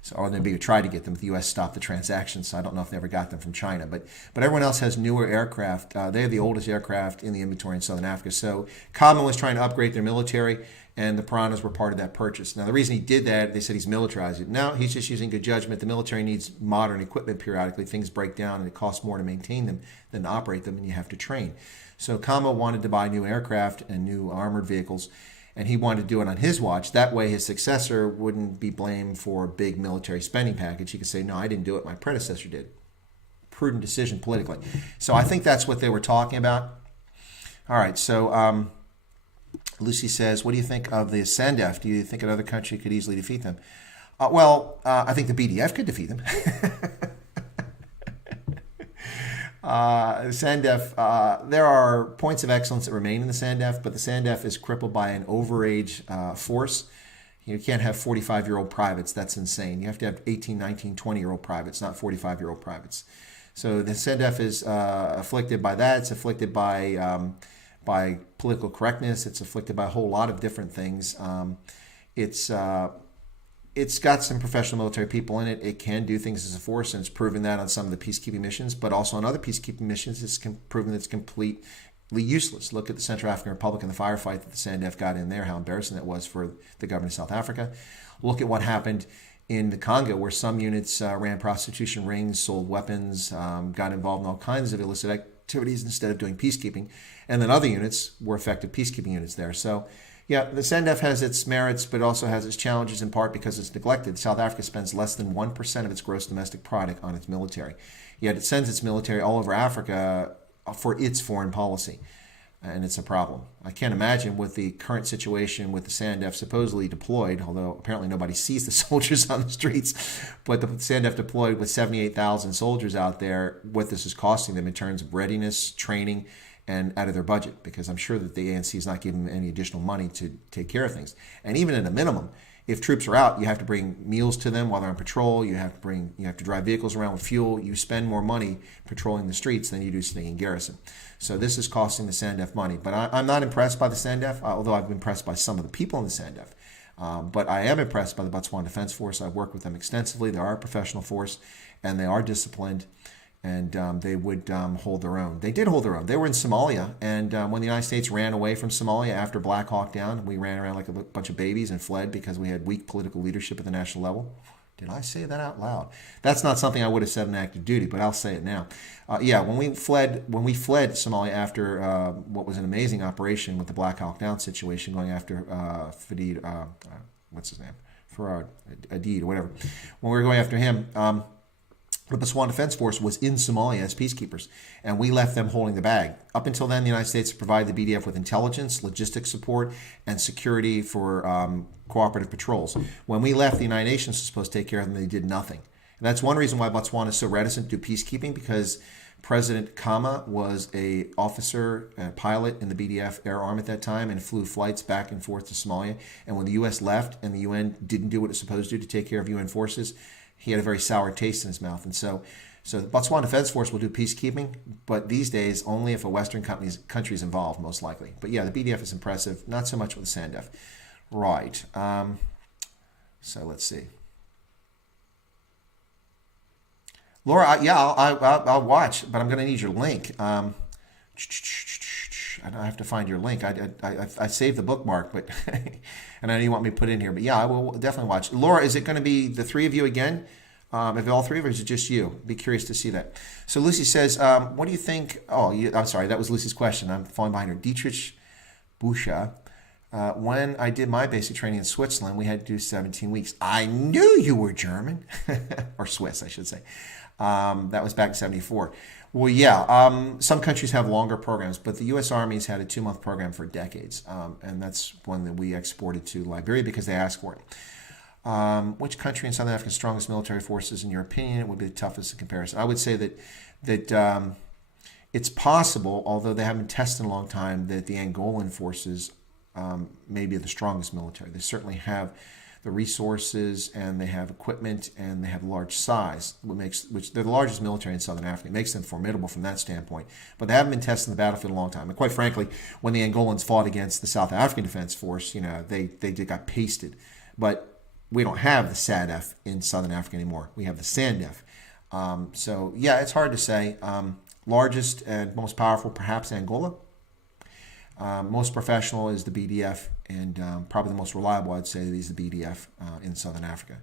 So, or Namibia tried to get them. The U.S. stopped the transaction, so I don't know if they ever got them from China. But everyone else has newer aircraft. They have the oldest aircraft in the inventory in southern Africa. So Kama was trying to upgrade their military, and the Piranhas were part of that purchase. Now, the reason he did that, they said he's militarized it. No, he's just using good judgment. The military needs modern equipment periodically. Things break down, and it costs more to maintain them than to operate them, and you have to train. So Kama wanted to buy new aircraft and new armored vehicles, and he wanted to do it on his watch. That way his successor wouldn't be blamed for a big military spending package. He could say, no, I didn't do it. My predecessor did. Prudent decision politically. So I think that's what they were talking about. All right, so Lucy says, what do you think of the SANDF? Do you think another country could easily defeat them? I think the BDF could defeat them. SANDF, there are points of excellence that remain in the SANDF, but the SANDF is crippled by an overage force. You can't have 45-year-old privates. That's insane. You have to have 18, 19, 20-year-old privates, not 45-year-old privates. So the SANDF is afflicted by that. It's afflicted by political correctness. It's afflicted by a whole lot of different things. It's got some professional military people in it. It can do things as a force, and it's proven that on some of the peacekeeping missions, but also on other peacekeeping missions, it's proven that it's completely useless. Look at the Central African Republic and the firefight that the SANDF got in there, how embarrassing that was for the government of South Africa. Look at what happened in the Congo, where some units ran prostitution rings, sold weapons, got involved in all kinds of illicit activities instead of doing peacekeeping, and then other units were effective peacekeeping units there. So yeah, the SANDF has its merits, but also has its challenges in part because it's neglected. South Africa spends less than 1% of its gross domestic product on its military. Yet it sends its military all over Africa for its foreign policy, and it's a problem. I can't imagine with the current situation with the SANDF supposedly deployed, although apparently nobody sees the soldiers on the streets, but the SANDF deployed with 78,000 soldiers out there, what this is costing them in terms of readiness, training, and out of their budget, because I'm sure that the ANC is not giving them any additional money to take care of things. And even at a minimum, if troops are out, you have to bring meals to them while they're on patrol. You have to drive vehicles around with fuel. You spend more money patrolling the streets than you do staying in garrison. So this is costing the SANDF money. But I'm not impressed by the SANDF, although I've been impressed by some of the people in the SANDF. But I am impressed by the Botswana Defense Force. I've worked with them extensively. They are a professional force, and they are disciplined. And they would hold their own. They did hold their own. They were in Somalia, and when the United States ran away from Somalia after Black Hawk Down, we ran around like a bunch of babies and fled because we had weak political leadership at the national level. Did I say that out loud? That's not something I would have said in active duty, but I'll say it now. When we fled Somalia after what was an amazing operation with the Black Hawk Down situation, going after Fadid, what's his name? Farad, Adid, or whatever. When we were going after him, the Botswana Defense Force was in Somalia as peacekeepers, and we left them holding the bag. Up until then, the United States provided the BDF with intelligence, logistics support, and security for cooperative patrols. When we left, the United Nations was supposed to take care of them. They did nothing. And that's one reason why Botswana is so reticent to do peacekeeping, because President Kama was a officer and pilot in the BDF air arm at that time and flew flights back and forth to Somalia. And when the U.S. left and the UN didn't do what it was supposed to do to take care of UN forces, he had a very sour taste in his mouth. And so the Botswana Defense Force will do peacekeeping, but these days only if a Western country is involved, most likely. But yeah, the BDF is impressive, not so much with the SANDF. Right. So let's see. Laura, I'll watch, but I'm going to need your link. I have to find your link. I saved the bookmark, but and I know you want me to put it in here. But yeah, I will definitely watch. Laura, is it going to be the three of you again? If all three of you, or is it just you? Be curious to see that. So Lucy says, what do you think? I'm sorry, that was Lucy's question. I'm falling behind her. Dietrich Buscha. When I did my basic training in Switzerland, we had to do 17 weeks. I knew you were German, or Swiss, I should say. That was back in 74. Well, yeah, some countries have longer programs, but the U.S. Army's had a 2-month program for decades, and that's one that we exported to Liberia because they asked for it. Which country in Southern Africa's strongest military forces, in your opinion, would be the toughest in comparison? I would say that it's possible, although they haven't tested in a long time, that the Angolan forces maybe the strongest military. They certainly have the resources, and they have equipment, and they have large size, which they're the largest military in Southern Africa. It makes them formidable from that standpoint. But they haven't been tested in the battlefield in a long time. And quite frankly, when the Angolans fought against the South African Defense Force, they got pasted. But we don't have the SADF in Southern Africa anymore. We have the SANDF. So yeah, it's hard to say. Largest and most powerful, perhaps Angola. Most professional is the BDF, and probably the most reliable, I'd say, is the BDF in Southern Africa.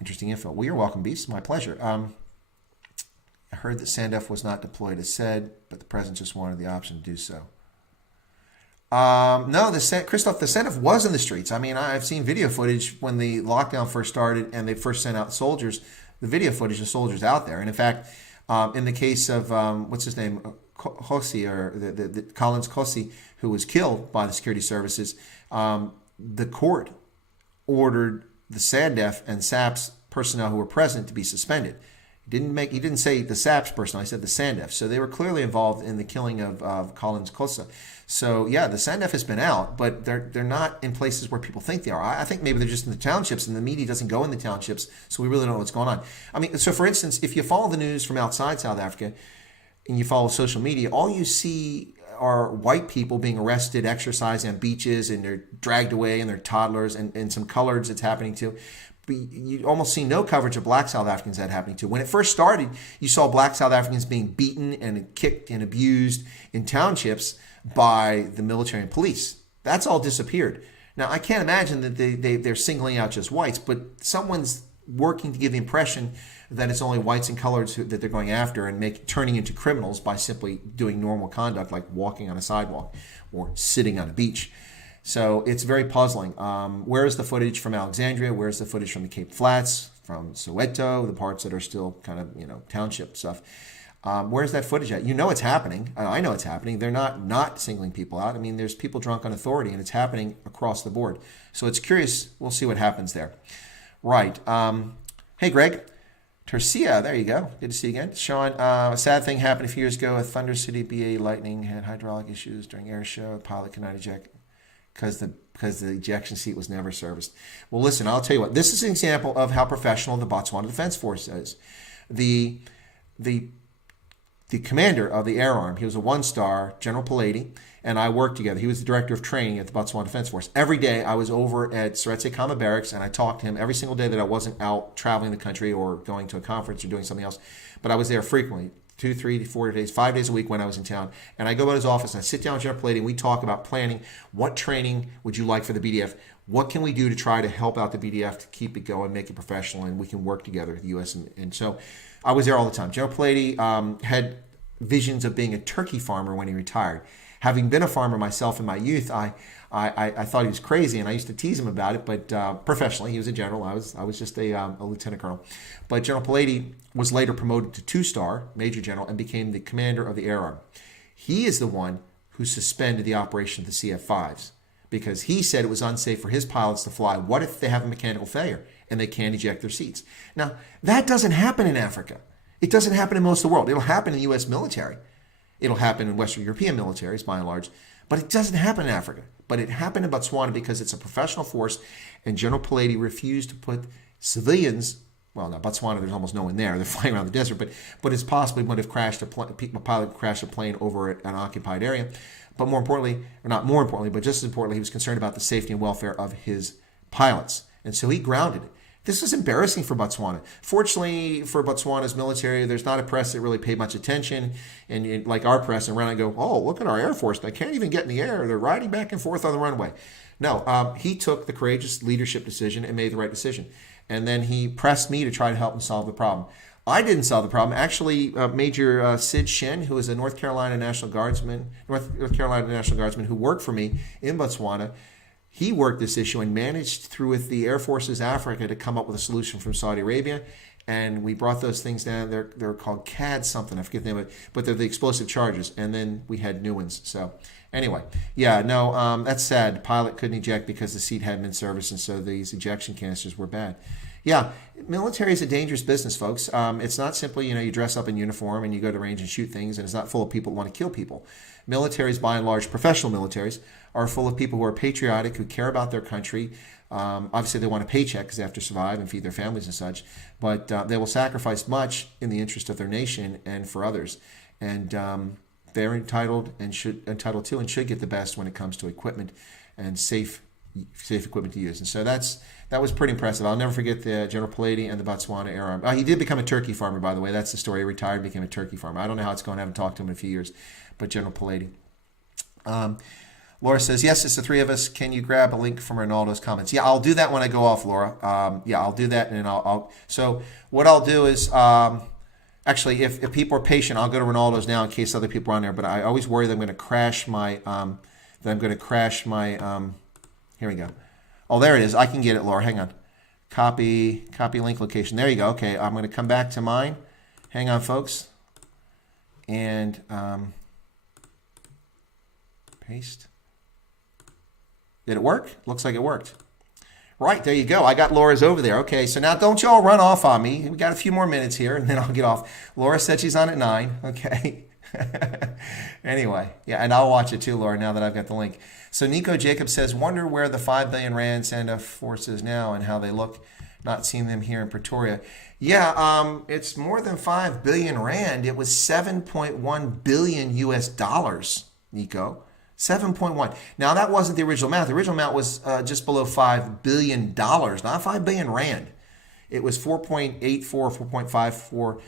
Interesting info. Well, you're welcome, Beast. My pleasure. I heard that SANDF was not deployed as said, but the president just wanted the option to do so. No, Christoph, the SANDF was in the streets. I mean, I've seen video footage when the lockdown first started and they first sent out soldiers, the video footage of soldiers out there. And in fact, in the case of, what's his name, Hosi, or the Collins Hosi, who was killed by the security services, the court ordered the SANDF and SAPS personnel who were present to be suspended. He didn't say the SAPS personnel, he said the SANDF. So they were clearly involved in the killing of Collins Kosa. So yeah, the SANDF has been out, but they're not in places where people think they are. I think maybe they're just in the townships, and the media doesn't go in the townships, so we really don't know what's going on. I mean, so for instance, if you follow the news from outside South Africa, and you follow social media, all you see are white people being arrested, exercising on beaches, and they're dragged away, and they're toddlers, and some coloreds it's happening to. But you almost see no coverage of black South Africans that happening to. When it first started, you saw black South Africans being beaten and kicked and abused in townships by the military and police. That's all disappeared. Now, I can't imagine that they're singling out just whites, but someone's working to give the impression that it's only whites and coloreds that they're going after and turning into criminals by simply doing normal conduct like walking on a sidewalk or sitting on a beach. So it's very puzzling. Where's the footage from Alexandria? Where's the footage from the Cape Flats, from Soweto, the parts that are still kind of, township stuff? Where's that footage at? You know it's happening. I know it's happening. They're not singling people out. I mean, there's people drunk on authority, and it's happening across the board. So it's curious. We'll see what happens there. Right. Hey, Greg. Tercia, there you go. Good to see you again. Sean, a sad thing happened a few years ago. A Thunder City BA Lightning had hydraulic issues during air show. The pilot could not eject because the ejection seat was never serviced. Well, listen, I'll tell you what. This is an example of how professional the Botswana Defense Force is. The commander of the Air Arm, he was a one-star, General Palady, and I worked together. He was the director of training at the Botswana Defense Force. Every day I was over at Seretse Khama Barracks, and I talked to him every single day that I wasn't out traveling the country or going to a conference or doing something else. But I was there frequently, 2, 3, 4 days, 5 days a week when I was in town. And I go to his office, and I sit down with General Palady, and we talk about planning. What training would you like for the BDF? What can we do to try to help out the BDF to keep it going, make it professional, and we can work together, the U.S. And so I was there all the time. General Palady had visions of being a turkey farmer when he retired. Having been a farmer myself in my youth, I thought he was crazy, and I used to tease him about it. But professionally, he was a general. I was just a lieutenant colonel. But General Palady was later promoted to 2-star major general and became the commander of the Air Arm. He is the one who suspended the operation of the CF-5s because he said it was unsafe for his pilots to fly. What if they have a mechanical failure and they can't eject their seats? Now, that doesn't happen in Africa. It doesn't happen in most of the world. It'll happen in the U.S. military. It'll happen in Western European militaries, by and large. But it doesn't happen in Africa. But it happened in Botswana because it's a professional force, and General Palady refused to put civilians, well, now Botswana, there's almost no one there. They're flying around the desert, but it's possibly would have crashed a pilot crashed a plane over an occupied area. But more importantly, or not more importantly, but just as importantly, he was concerned about the safety and welfare of his pilots. And so he grounded it. This is embarrassing for Botswana. Fortunately for Botswana's military, there's not a press that really paid much attention. And like our press, and around and go, oh, look at our Air Force. They can't even get in the air. They're riding back and forth on the runway. No, he took the courageous leadership decision and made the right decision. And then he pressed me to try to help him solve the problem. I didn't solve the problem. Actually, Major Sid Shin, who is a North Carolina National Guardsman who worked for me in Botswana, he worked this issue and managed through with the Air Forces Africa to come up with a solution from Saudi Arabia. And we brought those things down. They're called CAD something. I forget the name of it. But they're the explosive charges. And then we had new ones. So anyway, yeah, no, that's sad. The pilot couldn't eject because the seat hadn't been serviced. And so these ejection canisters were bad. Yeah, military is a dangerous business, folks. It's not simply, you dress up in uniform and you go to range and shoot things, and it's not full of people who want to kill people. Militaries, by and large, professional militaries, are full of people who are patriotic, who care about their country. Obviously, they want a paycheck because they have to survive and feed their families and such, but they will sacrifice much in the interest of their nation and for others. And they're entitled to and should get the best when it comes to equipment and safe equipment to use. And so that was pretty impressive. I'll never forget the General Palady and the Botswana Air Arm. He did become a turkey farmer, by the way. That's the story. He retired, became a turkey farmer. I don't know how it's going. I haven't talked to him in a few years, but General Palady. Laura says, yes, it's the three of us. Can you grab a link from Renaldo's comments? Yeah, I'll do that when I go off, Laura. I'll do that, and so what I'll do is, actually, if people are patient, I'll go to Renaldo's now in case other people are on there, but I always worry that I'm going to crash my, here we go. Oh, there it is. I can get it, Laura. Hang on. Copy link location. There you go. Okay, I'm going to come back to mine. Hang on, folks. And paste. Did it work? Looks like it worked. Right, there you go. I got Laura's over there. Okay, so now don't y'all run off on me. We got a few more minutes here, and then I'll get off. Laura said she's on at 9. Okay. Anyway, yeah, and I'll watch it too, Laura, now that I've got the link. So Nico Jacob says, wonder where the 5 billion rand stand-up force is now and how they look. Not seeing them here in Pretoria. Yeah, it's more than 5 billion rand. It was 7.1 billion US dollars, Nico. 7.1. Now, that wasn't the original amount. The original amount was just below $5 billion, not 5 billion rand. It was 4.84, 4.54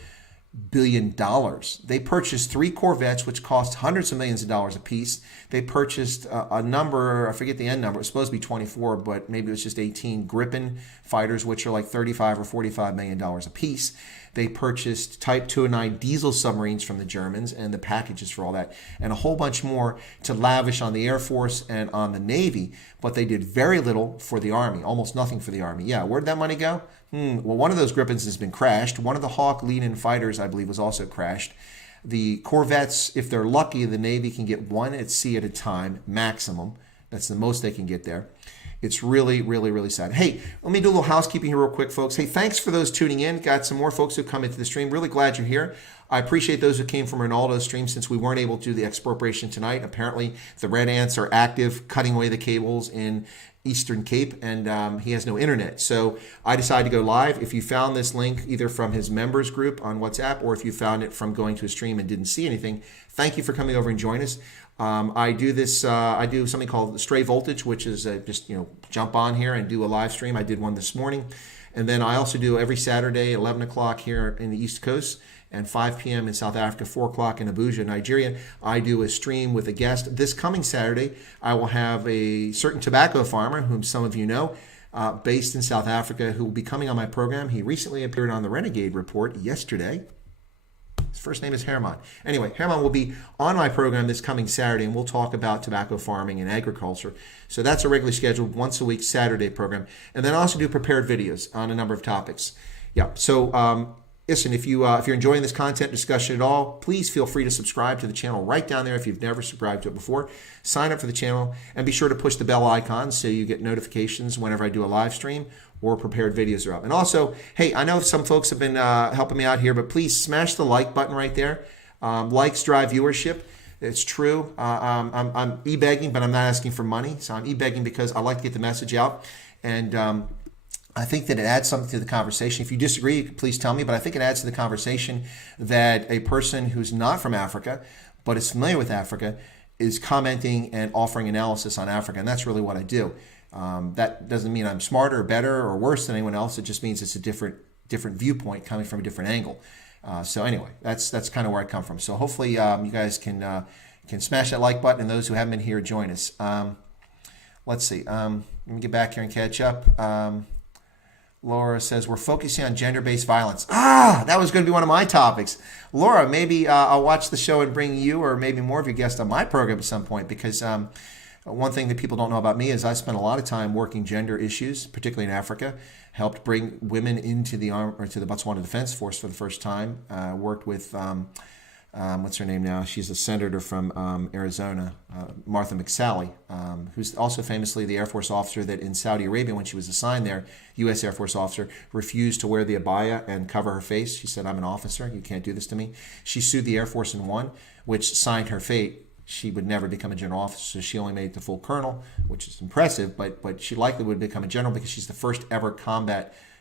billion dollars. They purchased 3 Corvettes, which cost hundreds of millions of dollars a piece. They purchased a number, I forget the end number, it was supposed to be 24, but maybe it was just 18 Gripen fighters, which are like 35 or 45 million dollars a piece. They purchased Type 209 diesel submarines from the Germans and the packages for all that, and a whole bunch more to lavish on the Air Force and on the Navy, but they did very little for the Army, almost nothing for the Army. Yeah, where'd that money go? Well, one of those Gripens has been crashed. One of the Hawk lead-in fighters, I believe, was also crashed. The Corvettes, if they're lucky, the Navy can get 1 at sea at a time, maximum. That's the most they can get there. It's really, really, really sad. Hey, let me do a little housekeeping here real quick, folks. Hey, thanks for those tuning in. Got some more folks who come into the stream. Really glad you're here. I appreciate those who came from Renaldo's stream since we weren't able to do the expropriation tonight. Apparently, the Red Ants are active, cutting away the cables in Eastern Cape, and he has no internet. So I decided to go live. If you found this link either from his members group on WhatsApp or if you found it from going to a stream and didn't see anything, thank you for coming over and joining us. I do this. I do something called Stray Voltage, which is just jump on here and do a live stream. I did one this morning, and then I also do every Saturday 11 o'clock here in the East Coast and 5 p.m. in South Africa, 4 o'clock in Abuja, Nigeria. I do a stream with a guest. This coming Saturday, I will have a certain tobacco farmer, whom some of you know, based in South Africa, who will be coming on my program. He recently appeared on the Renegade Report yesterday. His first name is Herman. Anyway, Herman will be on my program this coming Saturday, and we'll talk about tobacco farming and agriculture. So that's a regularly scheduled once a week Saturday program. And then I also do prepared videos on a number of topics. Yeah, so listen, if you're enjoying this content discussion at all, please feel free to subscribe to the channel right down there if you've never subscribed to it before. Sign up for the channel and be sure to push the bell icon so you get notifications whenever I do a live stream or prepared videos are up. And also, hey, I know some folks have been helping me out here, but please smash the like button right there. Likes drive viewership. It's true. I'm e-begging, but I'm not asking for money. So I'm e-begging because I like to get the message out. And I think that it adds something to the conversation. If you disagree, please tell me, but I think it adds to the conversation that a person who's not from Africa, but is familiar with Africa, is commenting and offering analysis on Africa, and that's really what I do. That doesn't mean I'm smarter or better or worse than anyone else. It just means it's a different viewpoint coming from a different angle. So anyway, that's kind of where I come from. So hopefully you guys can smash that like button, and those who haven't been here, join us. Let's see. Let me get back here and catch up. Laura says, we're focusing on gender-based violence. That was going to be one of my topics. Laura, maybe I'll watch the show and bring you or maybe more of your guests on my program at some point, because one thing that people don't know about me is I spent a lot of time working gender issues, particularly in Africa, helped bring women into the Botswana Defense Force for the first time, worked with what's her name now? She's a senator from Arizona, Martha McSally, who's also famously the Air Force officer that in Saudi Arabia, when she was assigned there, U.S. Air Force officer, refused to wear the abaya and cover her face. She said, I'm an officer. You can't do this to me. She sued the Air Force and won, which signed her fate. She would never become a general officer. So she only made it to full colonel, which is impressive, but she likely would become a general because she's the first ever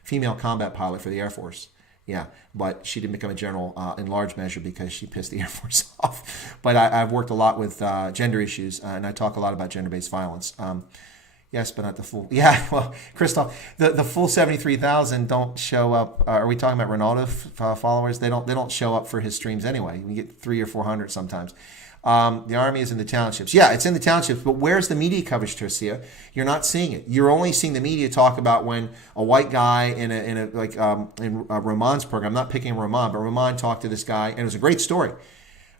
female combat pilot for the Air Force. Yeah, but she didn't become a general in large measure because she pissed the Air Force off. But I've worked a lot with gender issues, and I talk a lot about gender-based violence. Yes, but not the full. Yeah, well, Christoph, the full 73,000 don't show up. Are we talking about Renaldo followers? They don't show up for his streams anyway. We get 300 or 400 sometimes. The army is in the townships. Yeah, it's in the townships, but where's the media coverage, Tercia? You're not seeing it. You're only seeing the media talk about when a white guy in Roman's program. I'm not picking Roman, but Roman talked to this guy, and it was a great story.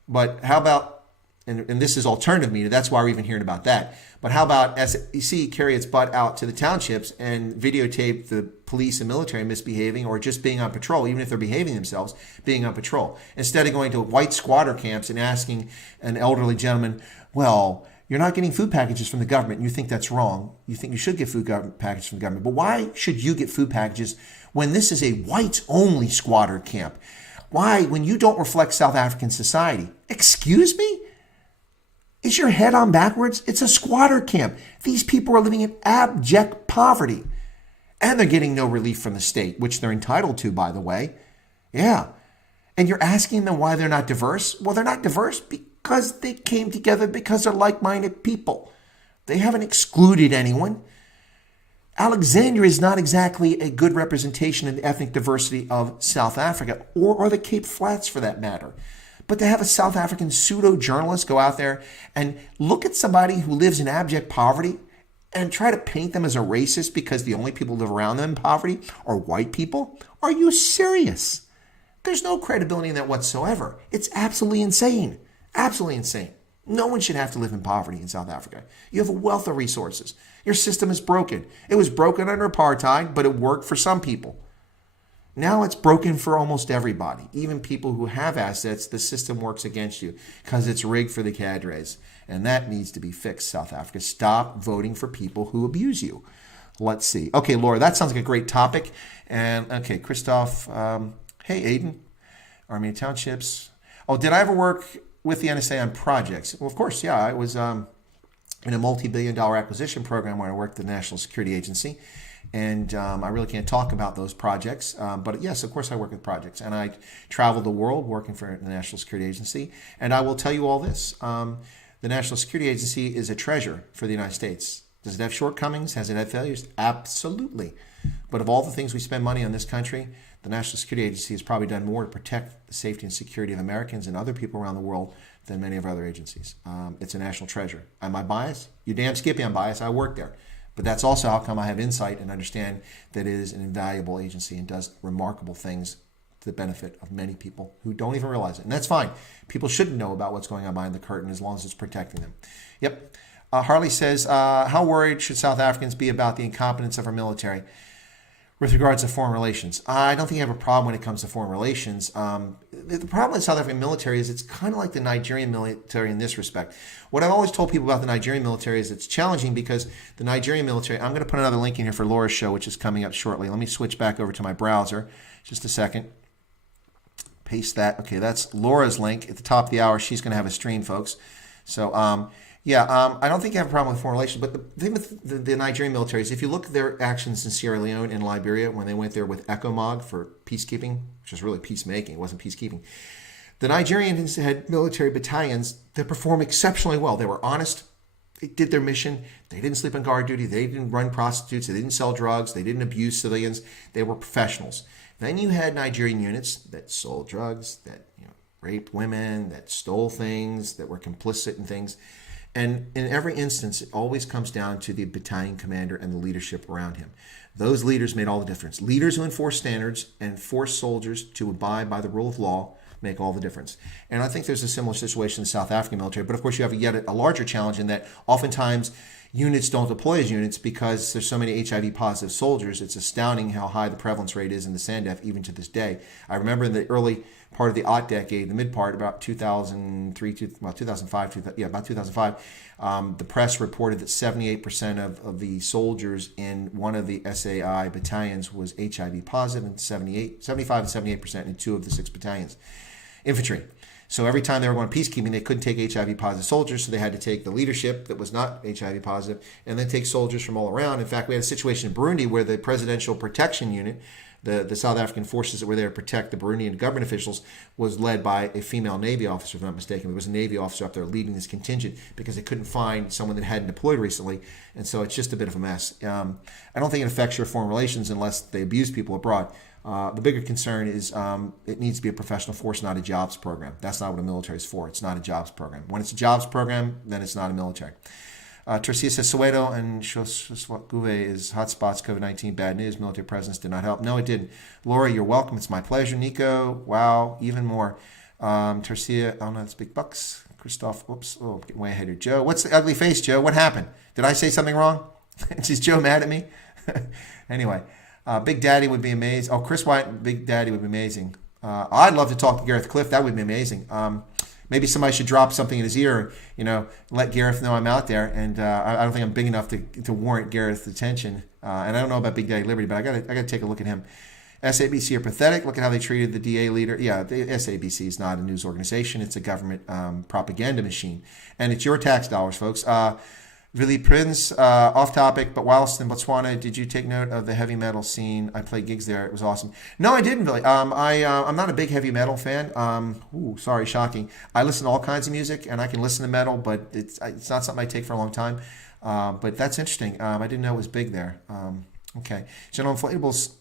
But how about, and this is alternative media, that's why we're even hearing about that. But how about SEC carry its butt out to the townships and videotape the police and military misbehaving or just being on patrol, even if they're behaving themselves, being on patrol, instead of going to white squatter camps and asking an elderly gentleman, well, you're not getting food packages from the government, and you think that's wrong. You think you should get food packages from the government. But why should you get food packages when this is a whites-only squatter camp? Why, when you don't reflect South African society? Excuse me? Is your head on backwards? It's a squatter camp. These people are living in abject poverty. And they're getting no relief from the state, which they're entitled to, by the way. Yeah. And you're asking them why they're not diverse? Well, they're not diverse because they came together because they're like-minded people. They haven't excluded anyone. Alexandria is not exactly a good representation of the ethnic diversity of South Africa, or the Cape Flats for that matter. But to have a South African pseudo-journalist go out there and look at somebody who lives in abject poverty and try to paint them as a racist because the only people who live around them in poverty are white people? Are you serious? There's no credibility in that whatsoever. It's absolutely insane. Absolutely insane. No one should have to live in poverty in South Africa. You have a wealth of resources. Your system is broken. It was broken under apartheid, but it worked for some people. Now it's broken for almost everybody. Even people who have assets, the system works against you because it's rigged for the cadres. And that needs to be fixed, South Africa. Stop voting for people who abuse you. Let's see. Okay, Laura, that sounds like a great topic. And okay, Christoph, hey, Aiden, Army Townships. Oh, did I ever work with the NSA on projects? Well, of course, yeah. I was in a multi-billion-dollar acquisition program where I worked at the National Security Agency. And I really can't talk about those projects. But yes, of course, I work with projects. And I travel the world working for the National Security Agency. And I will tell you all this. The National Security Agency is a treasure for the United States. Does it have shortcomings? Has it had failures? Absolutely. But of all the things we spend money on in this country, the National Security Agency has probably done more to protect the safety and security of Americans and other people around the world than many of our other agencies. It's a national treasure. Am I biased? You damn skippy I'm biased. I work there. But that's also how come I have insight and understand that it is an invaluable agency and does remarkable things to the benefit of many people who don't even realize it. And that's fine. People shouldn't know about what's going on behind the curtain as long as it's protecting them. Yep. Harley says, how worried should South Africans be about the incompetence of our military with regards to foreign relations? I don't think you have a problem when it comes to foreign relations. The problem with the South African military is it's kind of like the Nigerian military in this respect. What I've always told people about the Nigerian military is it's challenging because the Nigerian military, I'm going to put another link in here for Laura's show, which is coming up shortly. Let me switch back over to my browser. Just a second. Paste that. Okay, that's Laura's link at the top of the hour. She's going to have a stream, folks. So, I don't think you have a problem with foreign relations, but the thing with the Nigerian military is if you look at their actions in Sierra Leone and Liberia when they went there with ECOMOG for peacekeeping, which was really peacemaking, it wasn't peacekeeping, the Nigerians had military battalions that performed exceptionally well. They were honest. They did their mission. They didn't sleep on guard duty. They didn't run prostitutes. They didn't sell drugs. They didn't abuse civilians. They were professionals. Then you had Nigerian units that sold drugs, that raped women, that stole things, that were complicit in things. And in every instance, it always comes down to the battalion commander and the leadership around him. Those leaders made all the difference. Leaders who enforce standards and force soldiers to abide by the rule of law make all the difference. And I think there's a similar situation in the South African military. But of course, you have yet a larger challenge in that oftentimes units don't deploy as units because there's so many HIV positive soldiers. It's astounding how high the prevalence rate is in the SANDF even to this day. I remember in the early part of the aught decade, the mid part, about 2003 to about 2005, the press reported that 78% of the soldiers in one of the SAI battalions was HIV positive, and 75 and 78% in 2 of the 6 battalions. Infantry. So every time they were going peacekeeping, they couldn't take HIV positive soldiers, so they had to take the leadership that was not HIV positive and then take soldiers from all around. In fact, we had a situation in Burundi where the Presidential Protection Unit, the South African forces that were there to protect the Burundian government officials, was led by a female Navy officer, if I'm not mistaken. There was a Navy officer up there leading this contingent because they couldn't find someone that hadn't deployed recently, and so it's just a bit of a mess. I don't think it affects your foreign relations unless they abuse people abroad. The bigger concern is it needs to be a professional force, not a jobs program. That's not what a military is for. It's not a jobs program. When it's a jobs program, then it's not a military. Tercia says Soweto and Shoswakuve is hotspots, COVID-19, bad news, military presence did not help. No, it didn't. Laura, you're welcome. It's my pleasure. Nico, wow, even more. Tercia, oh no, it's big bucks. Christoph, oops, oh, getting way ahead here. Joe, what's the ugly face, Joe? What happened? Did I say something wrong? Is Joe mad at me? Anyway. Big Daddy would be amazing. Oh, Chris White, Big Daddy would be amazing. I'd love to talk to Gareth Cliff. That would be amazing. Maybe somebody should drop something in his ear, let Gareth know I'm out there. And I don't think I'm big enough to warrant Gareth's attention. And I don't know about Big Daddy Liberty, but I got to take a look at him. SABC are pathetic. Look at how they treated the DA leader. Yeah, the SABC is not a news organization. It's a government propaganda machine. And it's your tax dollars, folks. Really, Prince, off topic, but whilst in Botswana, did you take note of the heavy metal scene? I played gigs there. It was awesome. No, I didn't really. I'm not a big heavy metal fan. Sorry, shocking. I listen to all kinds of music, and I can listen to metal, but it's not something I take for a long time. But that's interesting. I didn't know it was big there. Okay. General Inflatables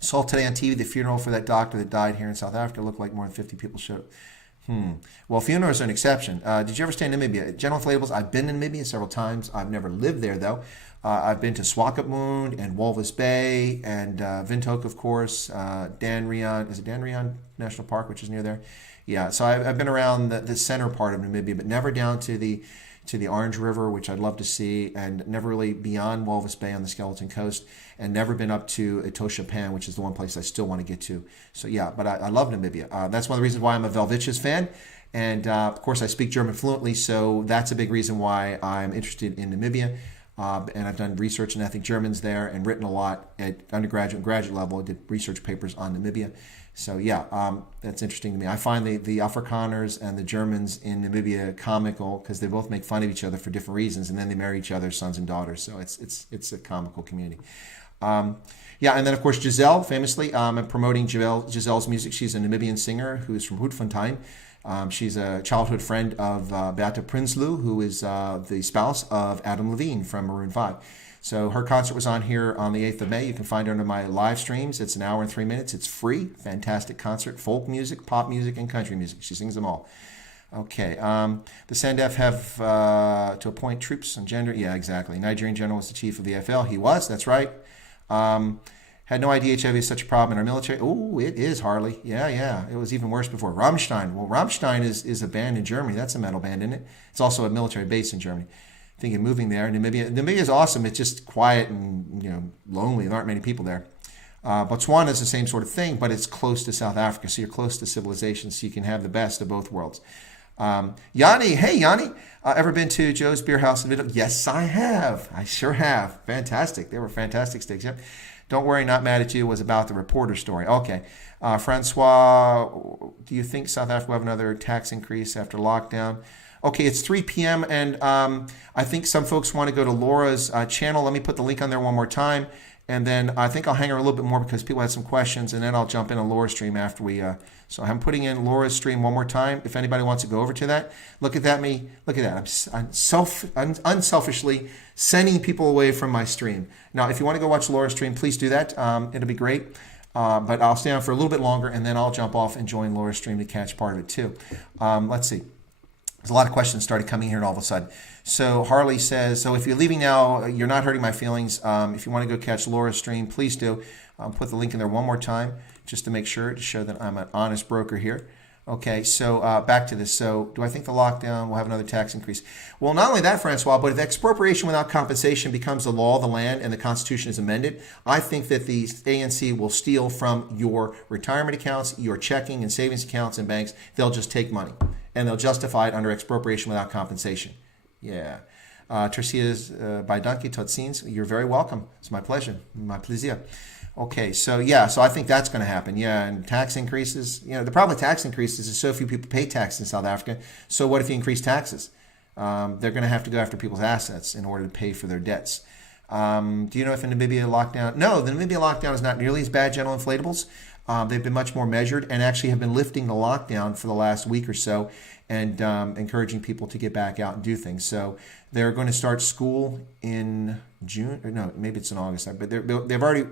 saw today on TV the funeral for that doctor that died here in South Africa. It looked like more than 50 people showed up. Well, funerals are an exception. Did you ever stay in Namibia? General Inflatables, I've been in Namibia several times. I've never lived there, though. I've been to Swakopmund and Walvis Bay and Windhoek, of course. Dan Rion, is it Dan Rion National Park, which is near there? Yeah, so I've been around the center part of Namibia, but never down to the Orange River, which I'd love to see, and never really beyond Walvis Bay on the Skeleton Coast, and never been up to Etosha Pan, which is the one place I still want to get to. So yeah, but I love Namibia. That's one of the reasons why I'm a Velvicious fan, and of course I speak German fluently, so that's a big reason why I'm interested in Namibia. And I've done research in ethnic Germans there and written a lot at undergraduate and graduate level. I did research papers on Namibia. So yeah, that's interesting to me. I find the Afrikaners and the Germans in Namibia comical because they both make fun of each other for different reasons, and then they marry each other's sons and daughters. So it's a comical community. Yeah, and then of course Giselle, famously, I'm promoting Giselle's music. She's a Namibian singer who's from Hoedfontein. She's a childhood friend of Beata Prinsloo, who is the spouse of Adam Levine from Maroon 5. So her concert was on here on the 8th of May. You can find her under my live streams. It's an hour and 3 minutes. It's free. Fantastic concert. Folk music, pop music, and country music. She sings them all. Okay. The SANDF have to appoint troops on gender. Yeah, exactly. Nigerian general was the chief of the FL. He was. That's right. Had no idea HIV is such a problem in our military. Oh, it is, Harley. Yeah. It was even worse before. Rammstein. Well, Rammstein is a band in Germany. That's a metal band, isn't it? It's also a military base in Germany. Thinking moving there. Namibia is awesome. It's just quiet and lonely. There aren't many people there. Botswana is the same sort of thing, but it's close to South Africa, so you're close to civilization, so you can have the best of both worlds. Yanni, hey Yanni, ever been to Joe's Beer House in Video? Yes, I have. I sure have. Fantastic. They were fantastic steaks. Yep. Don't worry, not mad at you. It was about the reporter story. Okay. Francois, do you think South Africa will have another tax increase after lockdown? Okay, it's 3 p.m. and I think some folks want to go to Laura's channel. Let me put the link on there one more time. And then I think I'll hang her a little bit more because people had some questions, and then I'll jump in on Laura's stream after we. So I'm putting in Laura's stream one more time. If anybody wants to go over to that, look at that. I'm unselfishly sending people away from my stream. Now, if you want to go watch Laura's stream, please do that. It'll be great. But I'll stay on for a little bit longer, and then I'll jump off and join Laura's stream to catch part of it too. Let's see. There's a lot of questions started coming here all of a sudden. So Harley says, so if you're leaving now, you're not hurting my feelings. If you want to go catch Laura's stream, please do. Put the link in there one more time just to make sure, to show that I'm an honest broker here. Okay, so back to this. So do I think the lockdown will have another tax increase? Well, not only that, Francois, but if expropriation without compensation becomes the law of the land and the Constitution is amended, I think that the ANC will steal from your retirement accounts, your checking and savings accounts and banks. They'll just take money, and they'll justify it under expropriation without compensation. Yeah. Tercias by Donkey Totsins, you're very welcome. It's my pleasure. My plaisir. Okay, so yeah, so I think that's going to happen. Yeah, and tax increases. The problem with tax increases is so few people pay tax in South Africa. So what if you increase taxes? They're going to have to go after people's assets in order to pay for their debts. Do you know if in Namibia lockdown? No, the Namibia lockdown is not nearly as bad, General Inflatables. They've been much more measured and actually have been lifting the lockdown for the last week or so and encouraging people to get back out and do things. So they're going to start school in June. Or no, maybe it's in August. But they've already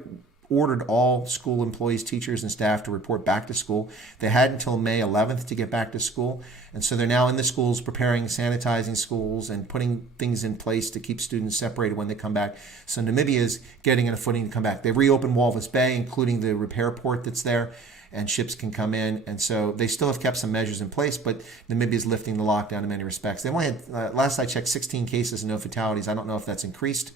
ordered all school employees, teachers, and staff to report back to school. They had until May 11th to get back to school. And so they're now in the schools preparing, sanitizing schools and putting things in place to keep students separated when they come back. So Namibia is getting in a footing to come back. They've reopened Walvis Bay, including the repair port that's there, and ships can come in. And so they still have kept some measures in place, but Namibia is lifting the lockdown in many respects. They only had, last I checked, 16 cases and no fatalities. I don't know if that's increased.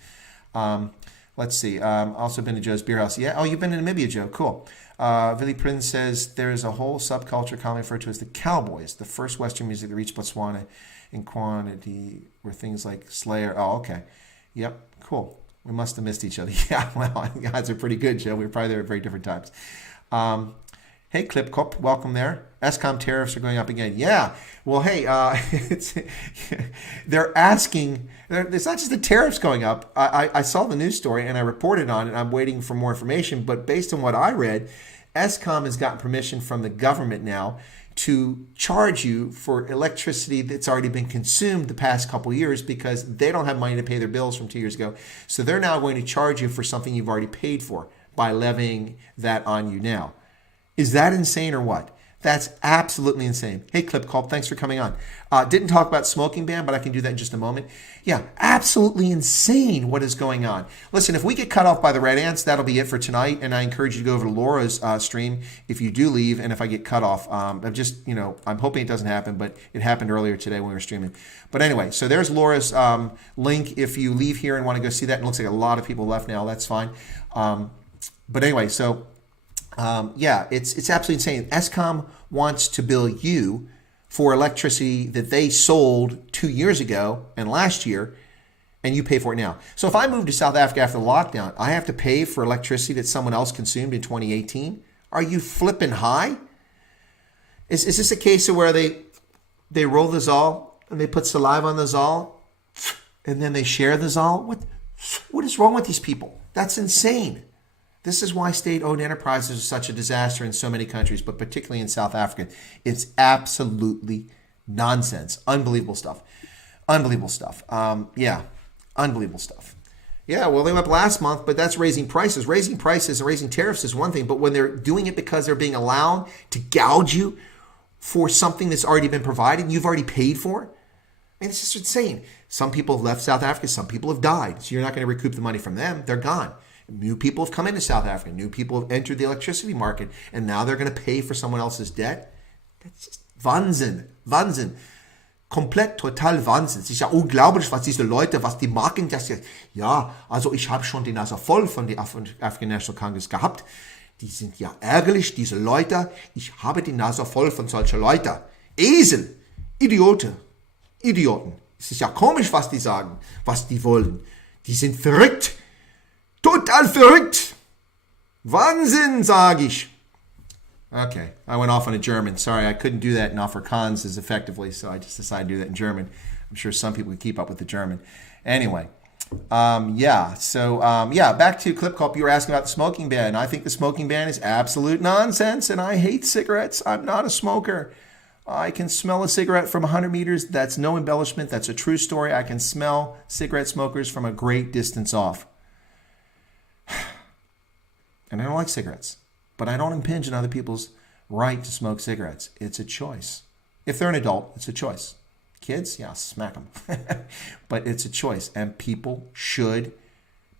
Let's see. Also been to Joe's Beer House. Yeah. Oh, you've been to Namibia, Joe. Cool. Billy Prince says there's a whole subculture commonly referred to as the Cowboys, the first Western music that reached Botswana in quantity were things like Slayer. Oh, okay. Yep. Cool. We must have missed each other. Yeah. Well, you guys are pretty good, Joe. We were probably there at very different times. Hey, Clip Cop, welcome there. Escom tariffs are going up again. Yeah. Well, hey, they're asking. It's not just the tariffs going up. I saw the news story and I reported on it. I'm waiting for more information. But based on what I read, Escom has gotten permission from the government now to charge you for electricity that's already been consumed the past couple of years because they don't have money to pay their bills from 2 years ago. So they're now going to charge you for something you've already paid for by levying that on you now. Is that insane or what? That's absolutely insane. Hey, Clip Culp, thanks for coming on. Didn't talk about smoking ban, but I can do that in just a moment. Yeah, absolutely insane what is going on. Listen, if we get cut off by the red ants, that'll be it for tonight. And I encourage you to go over to Laura's stream if you do leave and if I get cut off. I'm hoping it doesn't happen, but it happened earlier today when we were streaming. But anyway, so there's Laura's link. If you leave here and want to go see that, and it looks like a lot of people left now, that's fine. But anyway, so... it's absolutely insane. Escom wants to bill you for electricity that they sold 2 years ago and last year, and you pay for it now. So if I move to South Africa after the lockdown, I have to pay for electricity that someone else consumed in 2018? Are you flipping high? Is this a case of where they roll the Zal and they put saliva on the Zal and then they share the Zal? What is wrong with these people? That's insane. This is why state-owned enterprises are such a disaster in so many countries, but particularly in South Africa. It's absolutely nonsense. Unbelievable stuff. Unbelievable stuff. Unbelievable stuff. Yeah, well, they went up last month, but that's raising prices. Raising prices and raising tariffs is one thing, but when they're doing it because they're being allowed to gouge you for something that's already been provided and you've already paid for, I mean, it's just insane. Some people have left South Africa. Some people have died. So you're not going to recoup the money from them. They're gone. New people have come into South Africa. New people have entered the electricity market, and now they're going to pay for someone else's debt. That's just Wahnsinn. Wahnsinn. Komplett, total Wahnsinn. Es ist ja unglaublich, was diese Leute, was die machen. Ja, also ich habe schon die Nase voll von der African National Congress gehabt. Die sind ja ärgerlich, diese Leute. Ich habe die Nase voll von solchen Leuten. Esel. Idioten. Es ist ja komisch, was die sagen, was die wollen. Die sind verrückt. Total verrückt. Wahnsinn, sage ich. Okay, I went off on a German. Sorry, I couldn't do that in Afrikaans as effectively, so I just decided to do that in German. I'm sure some people could keep up with the German. Anyway, back to Clip Cop. You were asking about the smoking ban. I think the smoking ban is absolute nonsense, and I hate cigarettes. I'm not a smoker. I can smell a cigarette from 100 meters. That's no embellishment. That's a true story. I can smell cigarette smokers from a great distance off. And I don't like cigarettes, but I don't impinge on other people's right to smoke cigarettes. It's a choice. If they're an adult, it's a choice. Kids, yeah, smack them. But it's a choice, and people should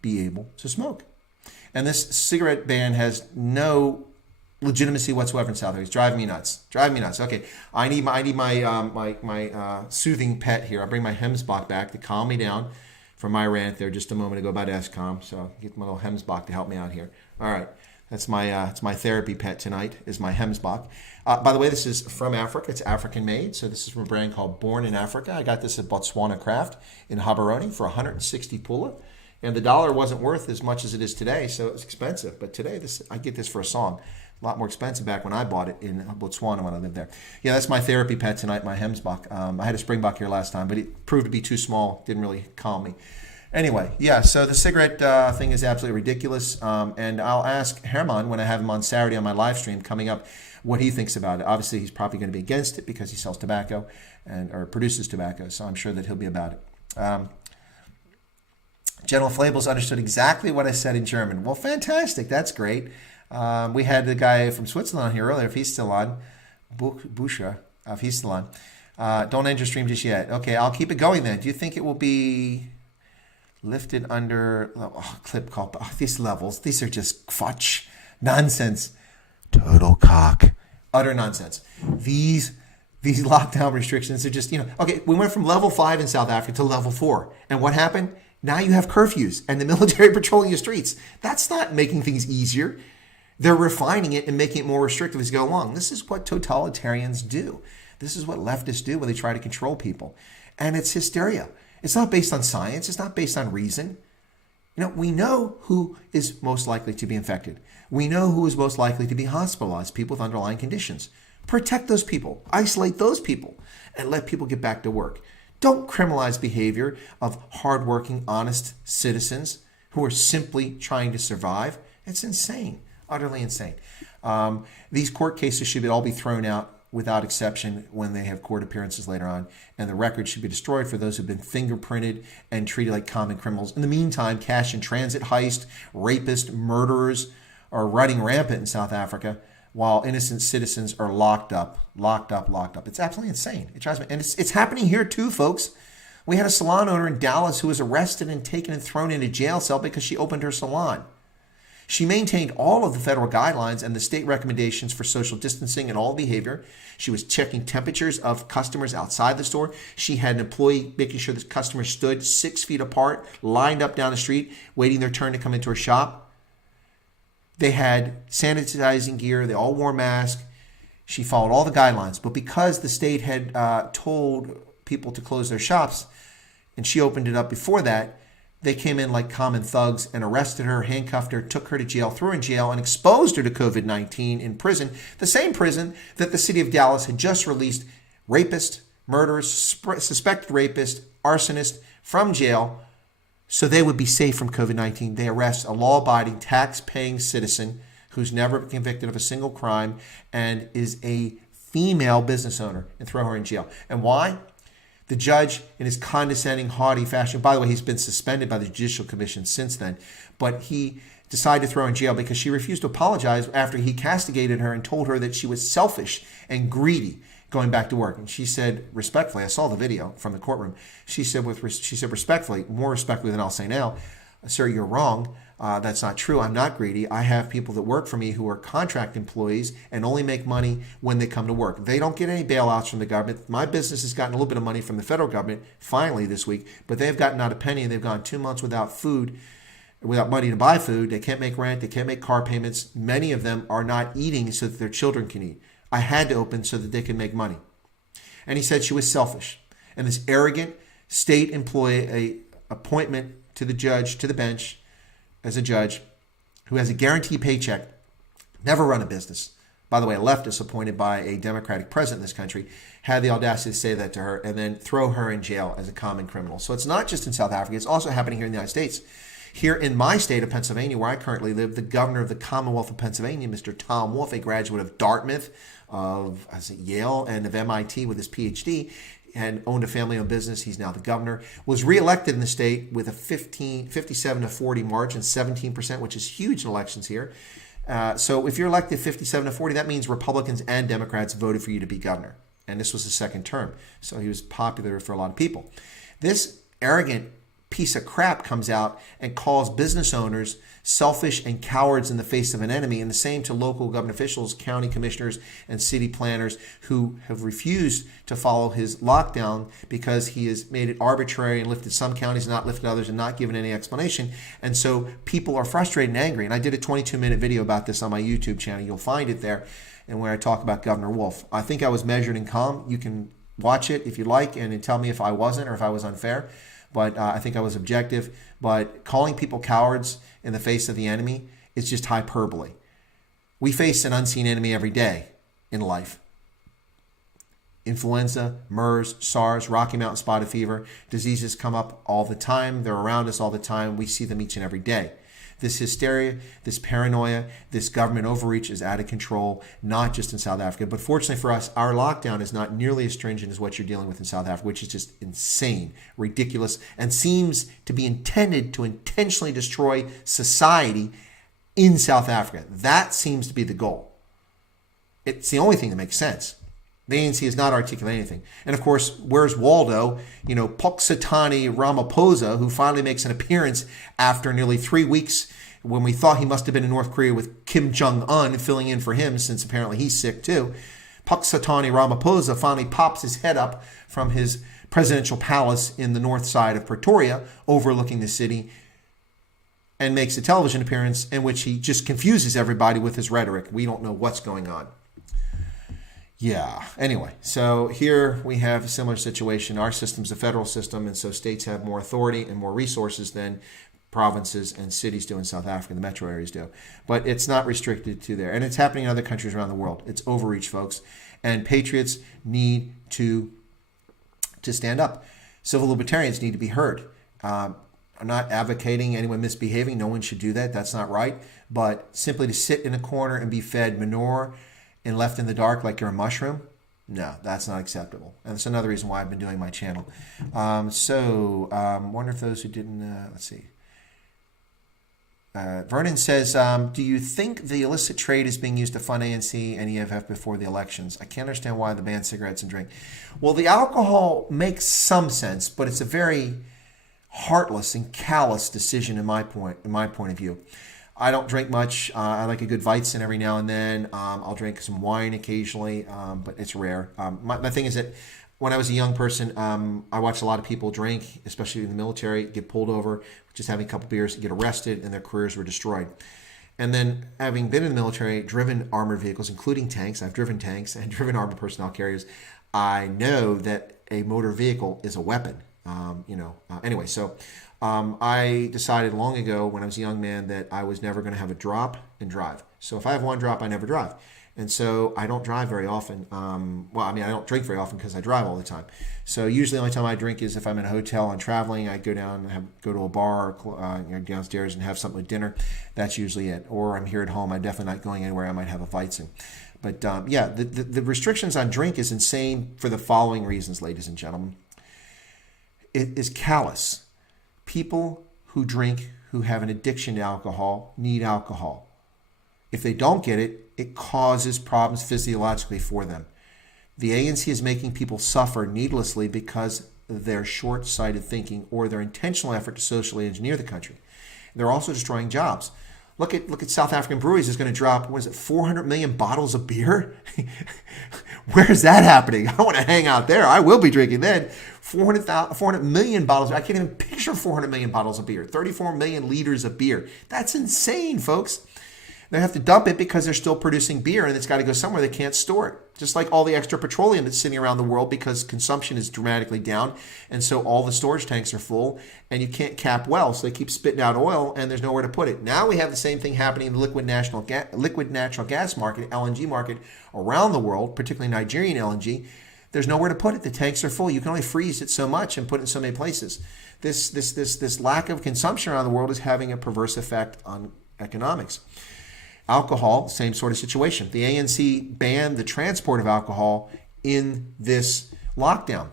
be able to smoke. And this cigarette ban has no legitimacy whatsoever in South Africa. It's driving me nuts. Driving me nuts. Okay, I need my soothing pet here. I'll bring my Hemsbach back to calm me down from my rant there just a moment ago about ESCOM. So I'll get my little Hemsbach to help me out here. All right, that's it's my therapy pet tonight is my Hemsbach. By the way, this is from Africa. It's African made. So this is from a brand called Born in Africa. I got this at Botswana Craft in Gaborone for 160 pula. And the dollar wasn't worth as much as it is today, so it was expensive. But today, I get this for a song. A lot more expensive back when I bought it in Botswana when I lived there. Yeah, that's my therapy pet tonight, my Hemsbach. I had a Springbok here last time, but it proved to be too small. Didn't really calm me. Anyway, yeah, so the cigarette thing is absolutely ridiculous. And I'll ask Herman when I have him on Saturday on my live stream coming up what he thinks about it. Obviously, he's probably going to be against it because he sells tobacco or produces tobacco, so I'm sure that he'll be about it. General Flabels understood exactly what I said in German. Well, fantastic. That's great. We had the guy from Switzerland on here earlier, if he's still on. Buscher, if he's still on. Don't end your stream just yet. Okay, I'll keep it going then. Do you think it will be lifted under clip called these levels? These are just fudge. Nonsense. Total cock. Utter nonsense. These lockdown restrictions are just, okay, we went from level 5 in South Africa to level 4. And what happened? Now you have curfews and the military patrolling your streets. That's not making things easier. They're refining it and making it more restrictive as you go along. This is what totalitarians do. This is what leftists do when they try to control people. And it's hysteria. It's not based on science. It's not based on reason. We know who is most likely to be infected. We know who is most likely to be hospitalized, people with underlying conditions. Protect those people. Isolate those people and let people get back to work. Don't criminalize behavior of hardworking, honest citizens who are simply trying to survive. It's insane, utterly insane. These court cases should all be thrown out without exception when they have court appearances later on, and the record should be destroyed for those who have been fingerprinted and treated like common criminals. In the meantime, cash and transit heist, rapists, murderers are running rampant in South Africa, while innocent citizens are locked up. It's absolutely insane. It drives me. And it's happening here too, folks. We had a salon owner in Dallas who was arrested and taken and thrown in a jail cell because she opened her salon. She maintained all of the federal guidelines and the state recommendations for social distancing and all behavior. She was checking temperatures of customers outside the store. She had an employee making sure that customers stood 6 feet apart, lined up down the street, waiting their turn to come into her shop. They had sanitizing gear. They all wore masks. She followed all the guidelines. But because the state had told people to close their shops, and she opened it up before that, they came in like common thugs and arrested her, handcuffed her, took her to jail, threw her in jail, and exposed her to COVID-19 in prison, the same prison that the city of Dallas had just released rapist, murderers, suspected rapist, arsonist from jail, so they would be safe from COVID-19. They arrest a law-abiding, tax-paying citizen who's never been convicted of a single crime and is a female business owner and throw her in jail. And why? The judge, in his condescending, haughty fashion, by the way, he's been suspended by the Judicial Commission since then, but he decided to throw her in jail because she refused to apologize after he castigated her and told her that she was selfish and greedy going back to work. And she said respectfully, I saw the video from the courtroom, she said respectfully, more respectfully than I'll say now, sir, you're wrong. That's not true. I'm not greedy. I have people that work for me who are contract employees and only make money when they come to work. They don't get any bailouts from the government. My business has gotten a little bit of money from the federal government finally this week, but they've gotten not a penny, and they've gone 2 months without food, without money to buy food. They can't make rent. They can't make car payments. Many of them are not eating so that their children can eat. I had to open so that they could make money. And he said she was selfish. And this arrogant state employee appointment to the judge, to the bench, as a judge who has a guaranteed paycheck, never run a business. By the way, a leftist appointed by a Democratic president in this country had the audacity to say that to her and then throw her in jail as a common criminal. So it's not just in South Africa, it's also happening here in the United States. Here in my state of Pennsylvania, where I currently live, the governor of the Commonwealth of Pennsylvania, Mr. Tom Wolf, a graduate of Dartmouth, of Yale, and of MIT with his PhD, and owned a family-owned business. He's now the governor, was reelected in the state with a 57-40 margin, 17%, which is huge in elections here. So if you're elected 57-40, that means Republicans and Democrats voted for you to be governor. And this was his second term. So he was popular for a lot of people. This arrogant piece of crap comes out and calls business owners selfish and cowards in the face of an enemy, and the same to local government officials, county commissioners, and city planners who have refused to follow his lockdown because he has made it arbitrary and lifted some counties and not lifted others and not given any explanation. And so people are frustrated and angry. And I did a 22-minute video about this on my YouTube channel. You'll find it there, and where I talk about Governor Wolf. I think I was measured and calm. You can watch it if you like and tell me if I wasn't or if I was unfair. But I think I was objective. But calling people cowards in the face of the enemy is just hyperbole. We face an unseen enemy every day in life. Influenza, MERS, SARS, Rocky Mountain spotted fever, diseases come up all the time. They're around us all the time. We see them each and every day. This hysteria, this paranoia, this government overreach is out of control, not just in South Africa. But fortunately for us, our lockdown is not nearly as stringent as what you're dealing with in South Africa, which is just insane, ridiculous, and seems to be intended to intentionally destroy society in South Africa. That seems to be the goal. It's the only thing that makes sense. The ANC has not articulated anything. And of course, where's Waldo? Puxatani Ramaphosa, who finally makes an appearance after nearly 3 weeks when we thought he must have been in North Korea with Kim Jong-un filling in for him since apparently he's sick too. Puxatani Ramaphosa finally pops his head up from his presidential palace in the north side of Pretoria, overlooking the city, and makes a television appearance in which he just confuses everybody with his rhetoric. We don't know what's going on. Yeah. Anyway, so here we have a similar situation. Our system's a federal system, and so states have more authority and more resources than provinces and cities do in South Africa, the metro areas do. But it's not restricted to there. And it's happening in other countries around the world. It's overreach, folks. And patriots need to stand up. Civil libertarians need to be heard. I'm not advocating anyone misbehaving. No one should do that. That's not right. But simply to sit in a corner and be fed manure and left in the dark like you're a mushroom, no, that's not acceptable. And that's another reason why I've been doing my channel. Wonder if those who didn't, let's see. Vernon says, do you think the illicit trade is being used to fund ANC and EFF before the elections? I can't understand why they ban cigarettes and drink. Well, the alcohol makes some sense, but it's a very heartless and callous decision in my point of view. I don't drink much. I like a good Weizen every now and then. I'll drink some wine occasionally, but it's rare. My thing is that when I was a young person, I watched a lot of people drink, especially in the military, get pulled over, just having a couple beers, get arrested, and their careers were destroyed. And then having been in the military, driven armored vehicles, including tanks, I've driven tanks and driven armored personnel carriers, I know that a motor vehicle is a weapon. Anyway, so I decided long ago when I was a young man that I was never going to have a drop and drive. So if I have one drop, I never drive. And so I don't drive very often. I don't drink very often because I drive all the time. So usually the only time I drink is if I'm in a hotel and traveling. I go down and go to a bar or downstairs and have something with dinner. That's usually it. Or I'm here at home. I'm definitely not going anywhere. I might have a Weizen. But the restrictions on drink is insane for the following reasons, ladies and gentlemen. It is callous. People who drink, who have an addiction to alcohol, need alcohol. If they don't get it, it causes problems physiologically for them. The ANC is making people suffer needlessly because of their short-sighted thinking or their intentional effort to socially engineer the country. They're also destroying jobs. Look at South African breweries is going to drop, 400 million bottles of beer? Where's that happening? I want to hang out there. I will be drinking then. 400 million bottles. I can't even picture 400 million bottles of beer. 34 million liters of beer. That's insane, folks. They have to dump it because they're still producing beer and it's got to go somewhere. They can't store it. Just like all the extra petroleum that's sitting around the world because consumption is dramatically down. And so all the storage tanks are full and you can't cap well. So they keep spitting out oil and there's nowhere to put it. Now we have the same thing happening in the liquid natural gas market, LNG market around the world, particularly Nigerian LNG. There's nowhere to put it. The tanks are full. You can only freeze it so much and put it in so many places. This lack of consumption around the world is having a perverse effect on economics. Alcohol, same sort of situation. The ANC banned the transport of alcohol in this lockdown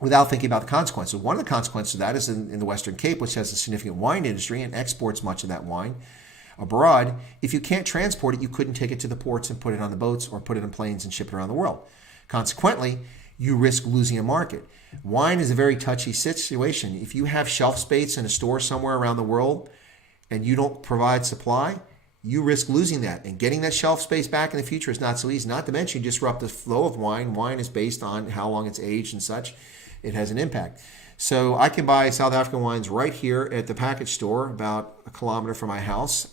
without thinking about the consequences. One of the consequences of that is in the Western Cape, which has a significant wine industry and exports much of that wine abroad. If you can't transport it, you couldn't take it to the ports and put it on the boats or put it on planes and ship it around the world. Consequently, you risk losing a market. Wine is a very touchy situation. If you have shelf space in a store somewhere around the world and you don't provide supply, you risk losing that. And getting that shelf space back in the future is not so easy. Not to mention, you disrupt the flow of wine. Wine is based on how long it's aged and such. It has an impact. So I can buy South African wines right here at the package store about a kilometer from my house.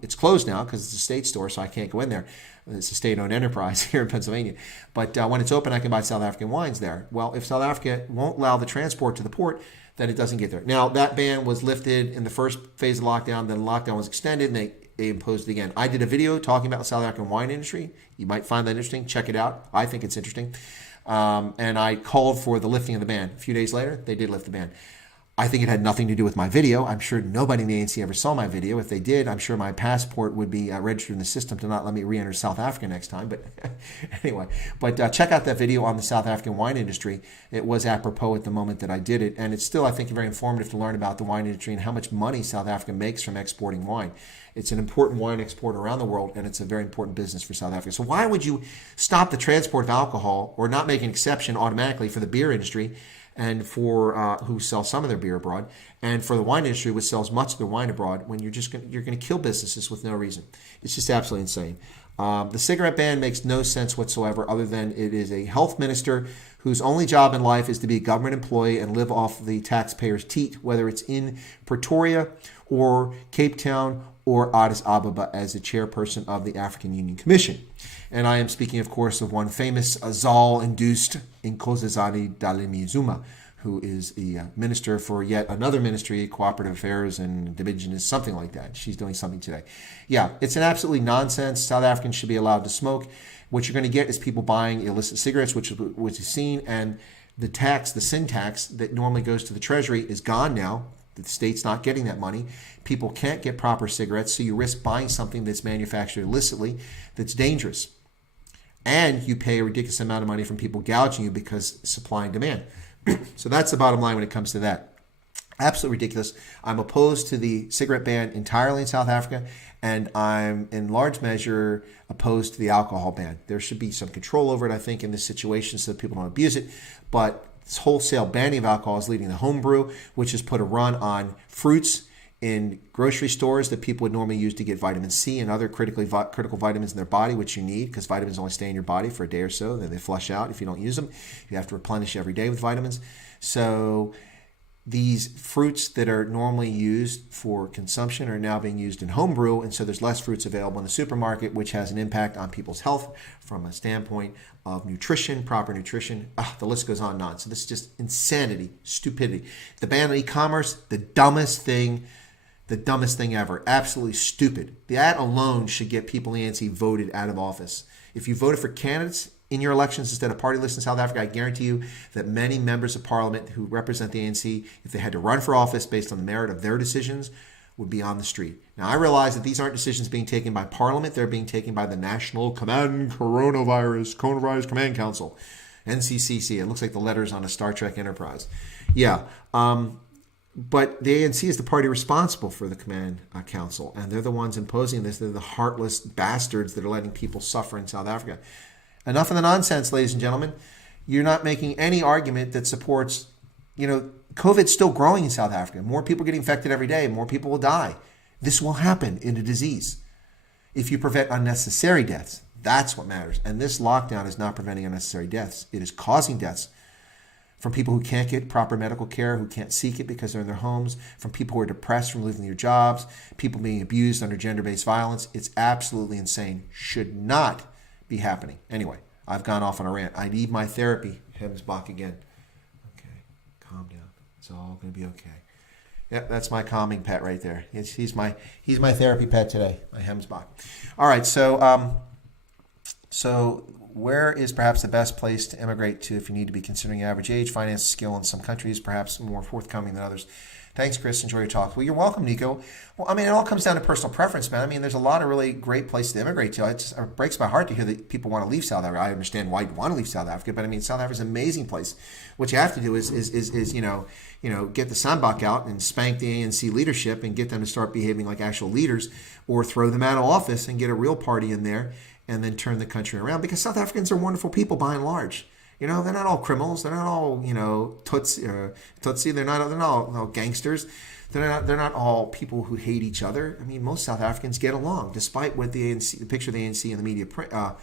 It's closed now because it's a state store, so I can't go in there. It's a state-owned enterprise here in Pennsylvania. But when it's open, I can buy South African wines there. Well, if South Africa won't allow the transport to the port, then it doesn't get there. Now, that ban was lifted in the first phase of lockdown. Then lockdown was extended, and they imposed it again. I did a video talking about the South African wine industry. You might find that interesting. Check it out. I think it's interesting. And I called for the lifting of the ban. A few days later, they did lift the ban. I think it had nothing to do with my video. I'm sure nobody in the ANC ever saw my video. If they did, I'm sure my passport would be registered in the system to not let me re-enter South Africa next time. But anyway, check out that video on the South African wine industry. It was apropos at the moment that I did it. And it's still, I think, very informative to learn about the wine industry and how much money South Africa makes from exporting wine. It's an important wine exporter around the world, and it's a very important business for South Africa. So why would you stop the transport of alcohol or not make an exception automatically for the beer industry and for who sell some of their beer abroad, and for the wine industry, which sells much of their wine abroad, when you're going to kill businesses with no reason? It's just absolutely insane. The cigarette ban makes no sense whatsoever, other than it is a health minister whose only job in life is to be a government employee and live off the taxpayers' teat, whether it's in Pretoria or Cape Town or Addis Ababa as the chairperson of the African Union Commission. And I am speaking, of course, of one famous Zal-induced Nkosazana Dlamini-Zuma, who is the minister for yet another ministry, Cooperative Affairs and Indigenous, something like that. She's doing something today. Yeah, it's an absolutely nonsense. South Africans should be allowed to smoke. What you're going to get is people buying illicit cigarettes, which is seen, and the sin tax that normally goes to the Treasury is gone now. The state's not getting that money. People can't get proper cigarettes, so you risk buying something that's manufactured illicitly that's dangerous. And you pay a ridiculous amount of money from people gouging you because supply and demand. So that's the bottom line when it comes to that. Absolutely ridiculous. I'm opposed to the cigarette ban entirely in South Africa, and I'm in large measure opposed to the alcohol ban. There should be some control over it, I think, in this situation so that people don't abuse it. But this wholesale banning of alcohol is leading to homebrew, which has put a run on fruits in grocery stores that people would normally use to get vitamin C and other critical vitamins in their body, which you need because vitamins only stay in your body for a day or so, then they flush out if you don't use them. You have to replenish every day with vitamins. So these fruits that are normally used for consumption are now being used in homebrew, and so there's less fruits available in the supermarket, which has an impact on people's health from a standpoint of nutrition, proper nutrition. The list goes on and on. So this is just insanity, stupidity. The ban on e-commerce, the dumbest thing ever. Absolutely stupid. That alone should get people in the ANC voted out of office. If you voted for candidates in your elections instead of party lists in South Africa, I guarantee you that many members of parliament who represent the ANC, if they had to run for office based on the merit of their decisions, would be on the street. Now, I realize that these aren't decisions being taken by parliament. They're being taken by the National Coronavirus Command Council, NCCC. It looks like the letters on a Star Trek Enterprise. Yeah. But the ANC is the party responsible for the command council, and they're the ones imposing this. They're the heartless bastards that are letting people suffer in South Africa. Enough of the nonsense, ladies and gentlemen. You're not making any argument that supports, COVID's still growing in South Africa. More people get infected every day. More people will die. This will happen in a disease. If you prevent unnecessary deaths, that's what matters. And this lockdown is not preventing unnecessary deaths. It is causing deaths from people who can't get proper medical care, who can't seek it because they're in their homes, from people who are depressed from losing their jobs, people being abused under gender-based violence. It's absolutely insane. Should not be happening. Anyway, I've gone off on a rant. I need my therapy. Hemsbach again. Okay, calm down. It's all going to be okay. Yep, that's my calming pet right there. He's my therapy pet today, my Hemsbach. All right, so where is perhaps the best place to immigrate to if you need to be considering average age, finance, skill in some countries, perhaps more forthcoming than others? Thanks, Chris. Enjoy your talk. Well, you're welcome, Nico. Well, it all comes down to personal preference, man. There's a lot of really great places to immigrate to. It breaks my heart to hear that people want to leave South Africa. I understand why you want to leave South Africa, but South Africa is an amazing place. What you have to do is get the sandbach out and spank the ANC leadership and get them to start behaving like actual leaders, or throw them out of office and get a real party in there and then turn the country around, because South Africans are wonderful people by and large. They're not all criminals. They're not all, Tutsi. They're not all gangsters. They're not all people who hate each other. I mean, most South Africans get along, despite what the picture the ANC and the media put out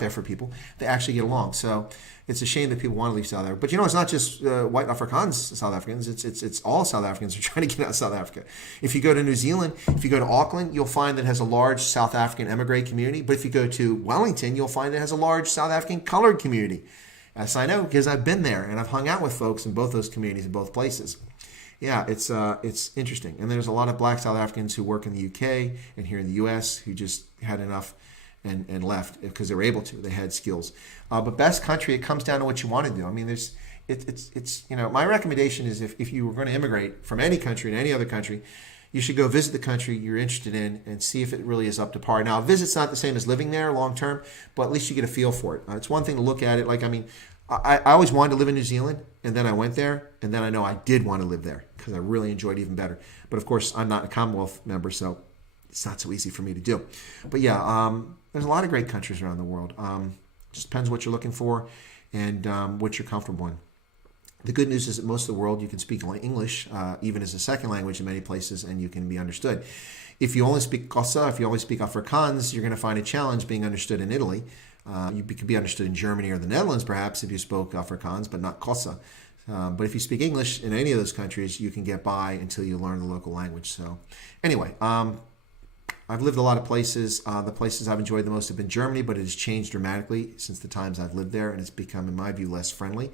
there for people. They actually get along. So it's a shame that people want to leave South Africa. But it's not just white Afrikaans South Africans. It's all South Africans who are trying to get out of South Africa. If you go to New Zealand, if you go to Auckland, you'll find that it has a large South African emigre community. But if you go to Wellington, you'll find it has a large South African colored community. Yes, I know, because I've been there and I've hung out with folks in both those communities in both places. Yeah, it's interesting. And there's a lot of black South Africans who work in the UK and here in the US who just had enough and left because they were able to. They had skills. But best country, it comes down to what you want to do. I mean, my recommendation is if you were going to immigrate from any country to any other country, you should go visit the country you're interested in and see if it really is up to par. Now, a visit's not the same as living there long term, but at least you get a feel for it. It's one thing to look at it. I always wanted to live in New Zealand, and then I went there, and then I know I did want to live there because I really enjoyed it even better. But of course, I'm not a Commonwealth member, so it's not so easy for me to do. But yeah, there's a lot of great countries around the world. Just depends what you're looking for and what you're comfortable in. The good news is that most of the world you can speak English, even as a second language in many places, and you can be understood. If you only speak Xhosa, if you only speak Afrikaans, you're going to find a challenge being understood in Italy. You could be understood in Germany or the Netherlands, perhaps, if you spoke Afrikaans, but not Xhosa. But if you speak English in any of those countries, you can get by until you learn the local language. So anyway, I've lived a lot of places. The places I've enjoyed the most have been Germany, but it has changed dramatically since the times I've lived there, and it's become, in my view, less friendly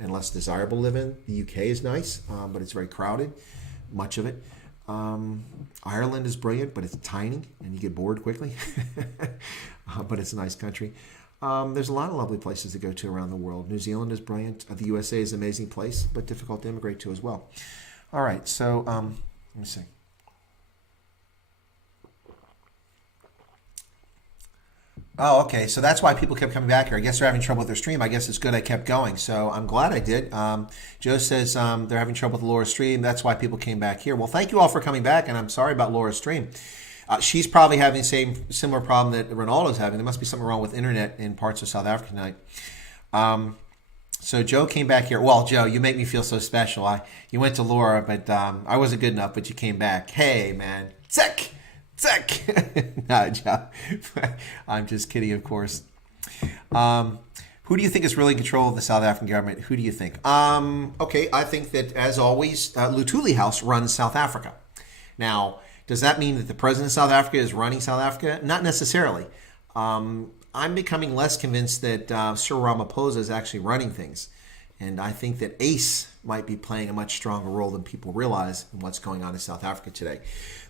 and less desirable to live in. The UK is nice, but it's very crowded, much of it. Ireland is brilliant, but it's tiny, and you get bored quickly. But it's a nice country. There's a lot of lovely places to go to around the world. New Zealand is brilliant. The USA is an amazing place, but difficult to immigrate to as well. All right, so let me see. Oh, okay. So that's why people kept coming back here. I guess they're having trouble with their stream. I guess it's good I kept going. So I'm glad I did. Joe says they're having trouble with Laura's stream. That's why people came back here. Well, thank you all for coming back, and I'm sorry about Laura's stream. She's probably having the similar problem that Renaldo's having. There must be something wrong with internet in parts of South Africa tonight. So Joe came back here. Well, Joe, you make me feel so special. You went to Laura, but I wasn't good enough, but you came back. Hey, man. Sick! No, Joe. I'm just kidding, of course. Who do you think is really in control of the South African government? Who do you think? Okay, I think that, as always, Lutuli House runs South Africa. Now, does that mean that the president of South Africa is running South Africa? Not necessarily. I'm becoming less convinced that Cyril Ramaphosa is actually running things. And I think that ACE might be playing a much stronger role than people realize in what's going on in South Africa today.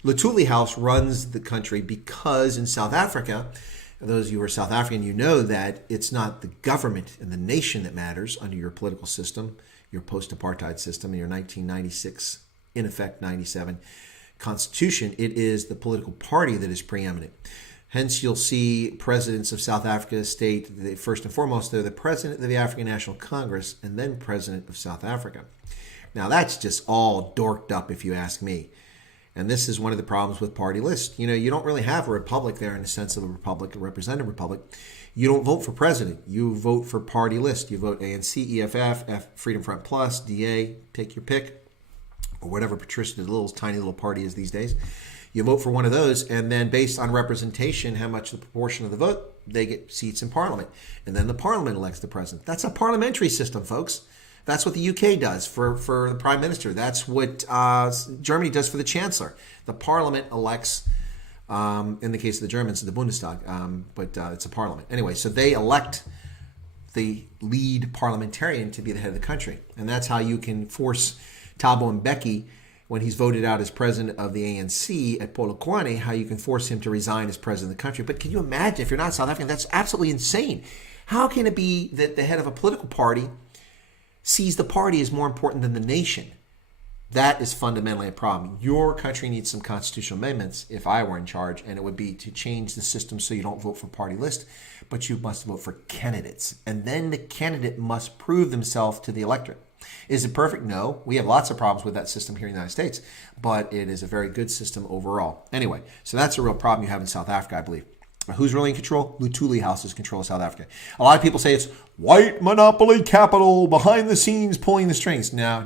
Lutuli House runs the country because in South Africa, those of you who are South African, you know that it's not the government and the nation that matters under your political system, your post-apartheid system, and your 1996, in effect 97 constitution. It is the political party that is preeminent. Hence, you'll see presidents of South Africa state, first and foremost, they're the president of the African National Congress and then president of South Africa. Now, that's just all dorked up, if you ask me. And this is one of the problems with party lists. You don't really have a republic there in the sense of a republic, a representative republic. You don't vote for president. You vote for party list. You vote ANC, EFF, Freedom Front Plus, DA, take your pick, or whatever Patricia Little's tiny little party is these days. You vote for one of those, and then based on representation, how much the proportion of the vote, they get seats in Parliament. And then the Parliament elects the president. That's a parliamentary system, folks. That's what the UK does for the Prime Minister. That's what Germany does for the Chancellor. The Parliament elects, in the case of the Germans, the Bundestag, but it's a Parliament. Anyway, so they elect the lead parliamentarian to be the head of the country. And that's how you can force Thabo Mbeki, when he's voted out as president of the ANC at Polokwane, how you can force him to resign as president of the country. But can you imagine, if you're not South African, that's absolutely insane. How can it be that the head of a political party sees the party as more important than the nation? That is fundamentally a problem. Your country needs some constitutional amendments, if I were in charge, and it would be to change the system so you don't vote for party list, but you must vote for candidates. And then the candidate must prove themselves to the electorate. Is it perfect? No. We have lots of problems with that system here in the United States, but it is a very good system overall. Anyway, so that's a real problem you have in South Africa, I believe. Who's really in control? Lutuli House is in control of South Africa. A lot of people say it's white monopoly capital behind the scenes pulling the strings. No.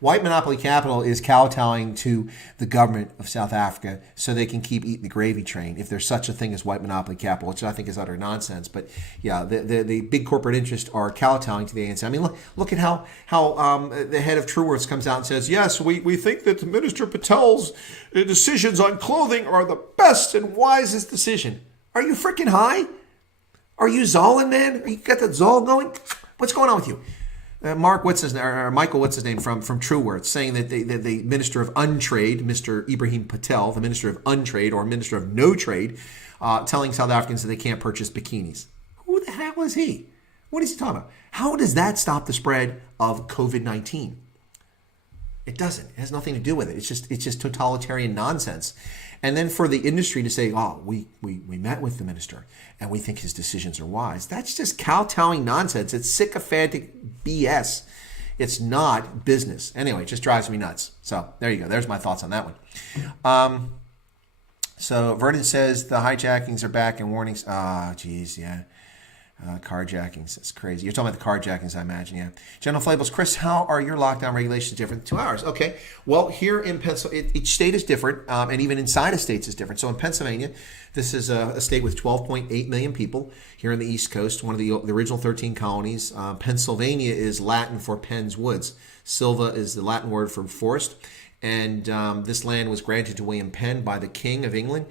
White monopoly capital is kowtowing to the government of South Africa so they can keep eating the gravy train, if there's such a thing as white monopoly capital, which I think is utter nonsense. But yeah, the big corporate interests are kowtowing to the ANC. I mean, look at how the head of Truworths comes out and says, yes, we think that Minister Patel's decisions on clothing are the best and wisest decision. Are you freaking high? Are you Zolin, man? You got that Zol going? What's going on with you? Michael, what's his name, from Truworths, saying that the Minister of Untrade, Mr. Ibrahim Patel, the Minister of Untrade or Minister of No Trade, telling South Africans that they can't purchase bikinis. Who the hell is he? What is he talking about? How does that stop the spread of COVID-19? It doesn't. It has nothing to do with it. It's just totalitarian nonsense. And then for the industry to say, oh, we met with the minister and we think his decisions are wise. That's just kowtowing nonsense. It's sycophantic BS. It's not business. Anyway, it just drives me nuts. So there you go. There's my thoughts on that one. So Vernon says the hijackings are back and warnings. Geez, yeah. Carjackings. That's crazy. You're talking about the carjackings, I imagine, yeah. General Flables, Chris, how are your lockdown regulations different than 2 hours? Okay. Well, here in Pennsylvania, each state is different, and even inside of states is different. So in Pennsylvania, this is a state with 12.8 million people here on the East Coast, one of the original 13 colonies. Pennsylvania is Latin for Penn's Woods. Silva is the Latin word for forest. And this land was granted to William Penn by the King of England,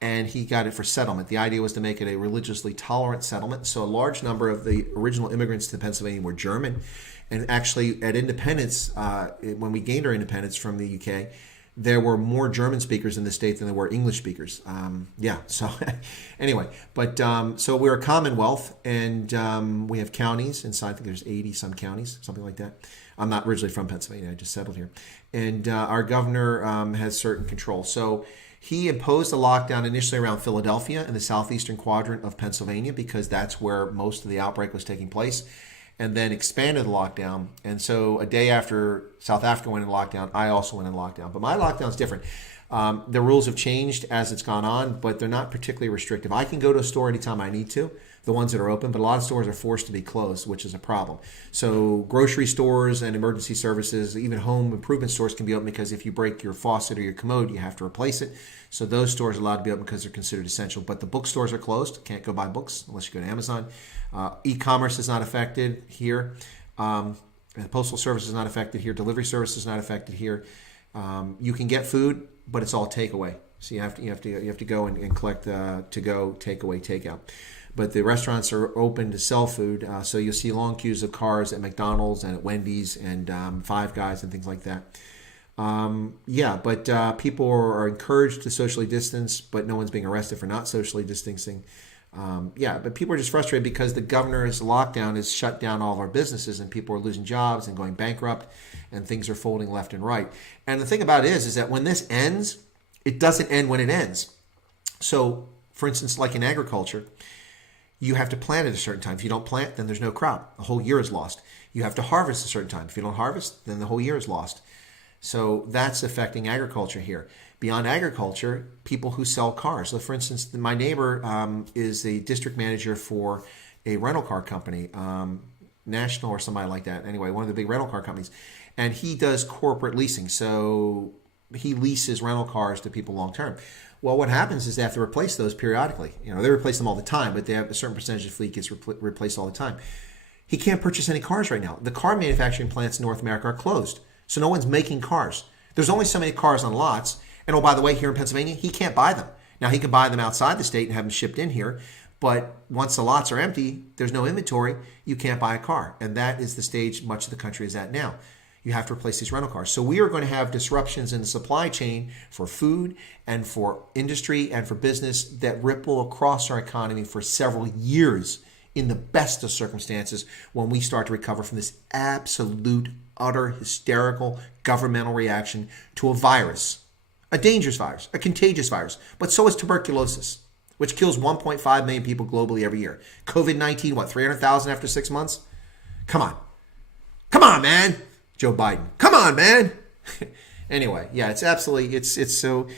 and he got it for settlement. The idea was to make it a religiously tolerant settlement. So a large number of the original immigrants to Pennsylvania were German. And actually at independence, when we gained our independence from the UK, there were more German speakers in the state than there were English speakers. So anyway, but so we're a commonwealth, and we have counties inside. I think there's 80 some counties, something like that. I'm not originally from Pennsylvania. I just settled here. And our governor has certain control. So he imposed a lockdown initially around Philadelphia in the southeastern quadrant of Pennsylvania because that's where most of the outbreak was taking place, and then expanded the lockdown. And so a day after South Africa went in lockdown, I also went in lockdown. But my lockdown is different. The rules have changed as it's gone on, but they're not particularly restrictive. I can go to a store anytime I need to, the ones that are open, but a lot of stores are forced to be closed, which is a problem. So grocery stores and emergency services, even home improvement stores can be open because if you break your faucet or your commode, you have to replace it. So those stores are allowed to be open because they're considered essential. But the bookstores are closed. Can't go buy books unless you go to Amazon. E-commerce is not affected here. The postal service is not affected here. Delivery service is not affected here. You can get food, but it's all takeaway. So you have to go and collect to-go, takeaway, takeout. But the restaurants are open to sell food, so you'll see long queues of cars at McDonald's and at Wendy's and Five Guys and things like that. But people are encouraged to socially distance, but no one's being arrested for not socially distancing. But people are just frustrated because the governor's lockdown has shut down all of our businesses, and people are losing jobs and going bankrupt, and things are folding left and right. And the thing about it is that when this ends, it doesn't end when it ends. So, for instance, like in agriculture, you have to plant at a certain time. If you don't plant, then there's no crop. The whole year is lost. You have to harvest a certain time. If you don't harvest, then the whole year is lost. So that's affecting agriculture here. Beyond agriculture, people who sell cars. So for instance, my neighbor is a district manager for a rental car company, National or somebody like that. Anyway, one of the big rental car companies. And he does corporate leasing. So he leases rental cars to people long term. Well, what happens is they have to replace those periodically. They replace them all the time, but they have a certain percentage of fleet gets replaced all the time. He can't purchase any cars right now. The car manufacturing plants in North America are closed. So no one's making cars. There's only so many cars on lots. And oh, by the way, here in Pennsylvania, he can't buy them. Now, he can buy them outside the state and have them shipped in here. But once the lots are empty, there's no inventory, you can't buy a car. And that is the stage much of the country is at now. You have to replace these rental cars. So we are going to have disruptions in the supply chain for food and for industry and for business that ripple across our economy for several years in the best of circumstances when we start to recover from this absolute, utter, hysterical governmental reaction to a virus, a dangerous virus, a contagious virus. But so is tuberculosis, which kills 1.5 million people globally every year. COVID-19, 300,000 after 6 months? Come on. Come on, man. Joe Biden. Come on, man. Anyway, yeah, it's absolutely, it's so,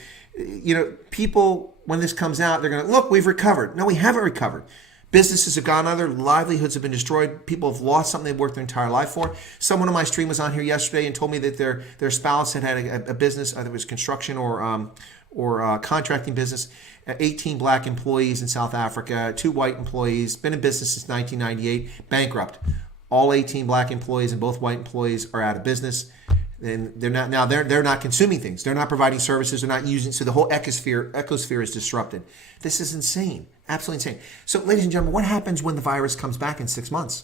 people, when this comes out, they're going to, look, we've recovered. No, we haven't recovered Businesses have gone under, livelihoods have been destroyed. People have lost something they've worked their entire life for. Someone on my stream was on here yesterday and told me that their spouse had a business, either it was construction or contracting business, 18 black employees in South Africa, 2 white employees, been in business since 1998, bankrupt. All 18 black employees and both white employees are out of business. And they're not consuming things. They're not providing services. They're not using. So the whole ecosphere is disrupted. This is insane. Absolutely insane. So, ladies and gentlemen, what happens when the virus comes back in 6 months?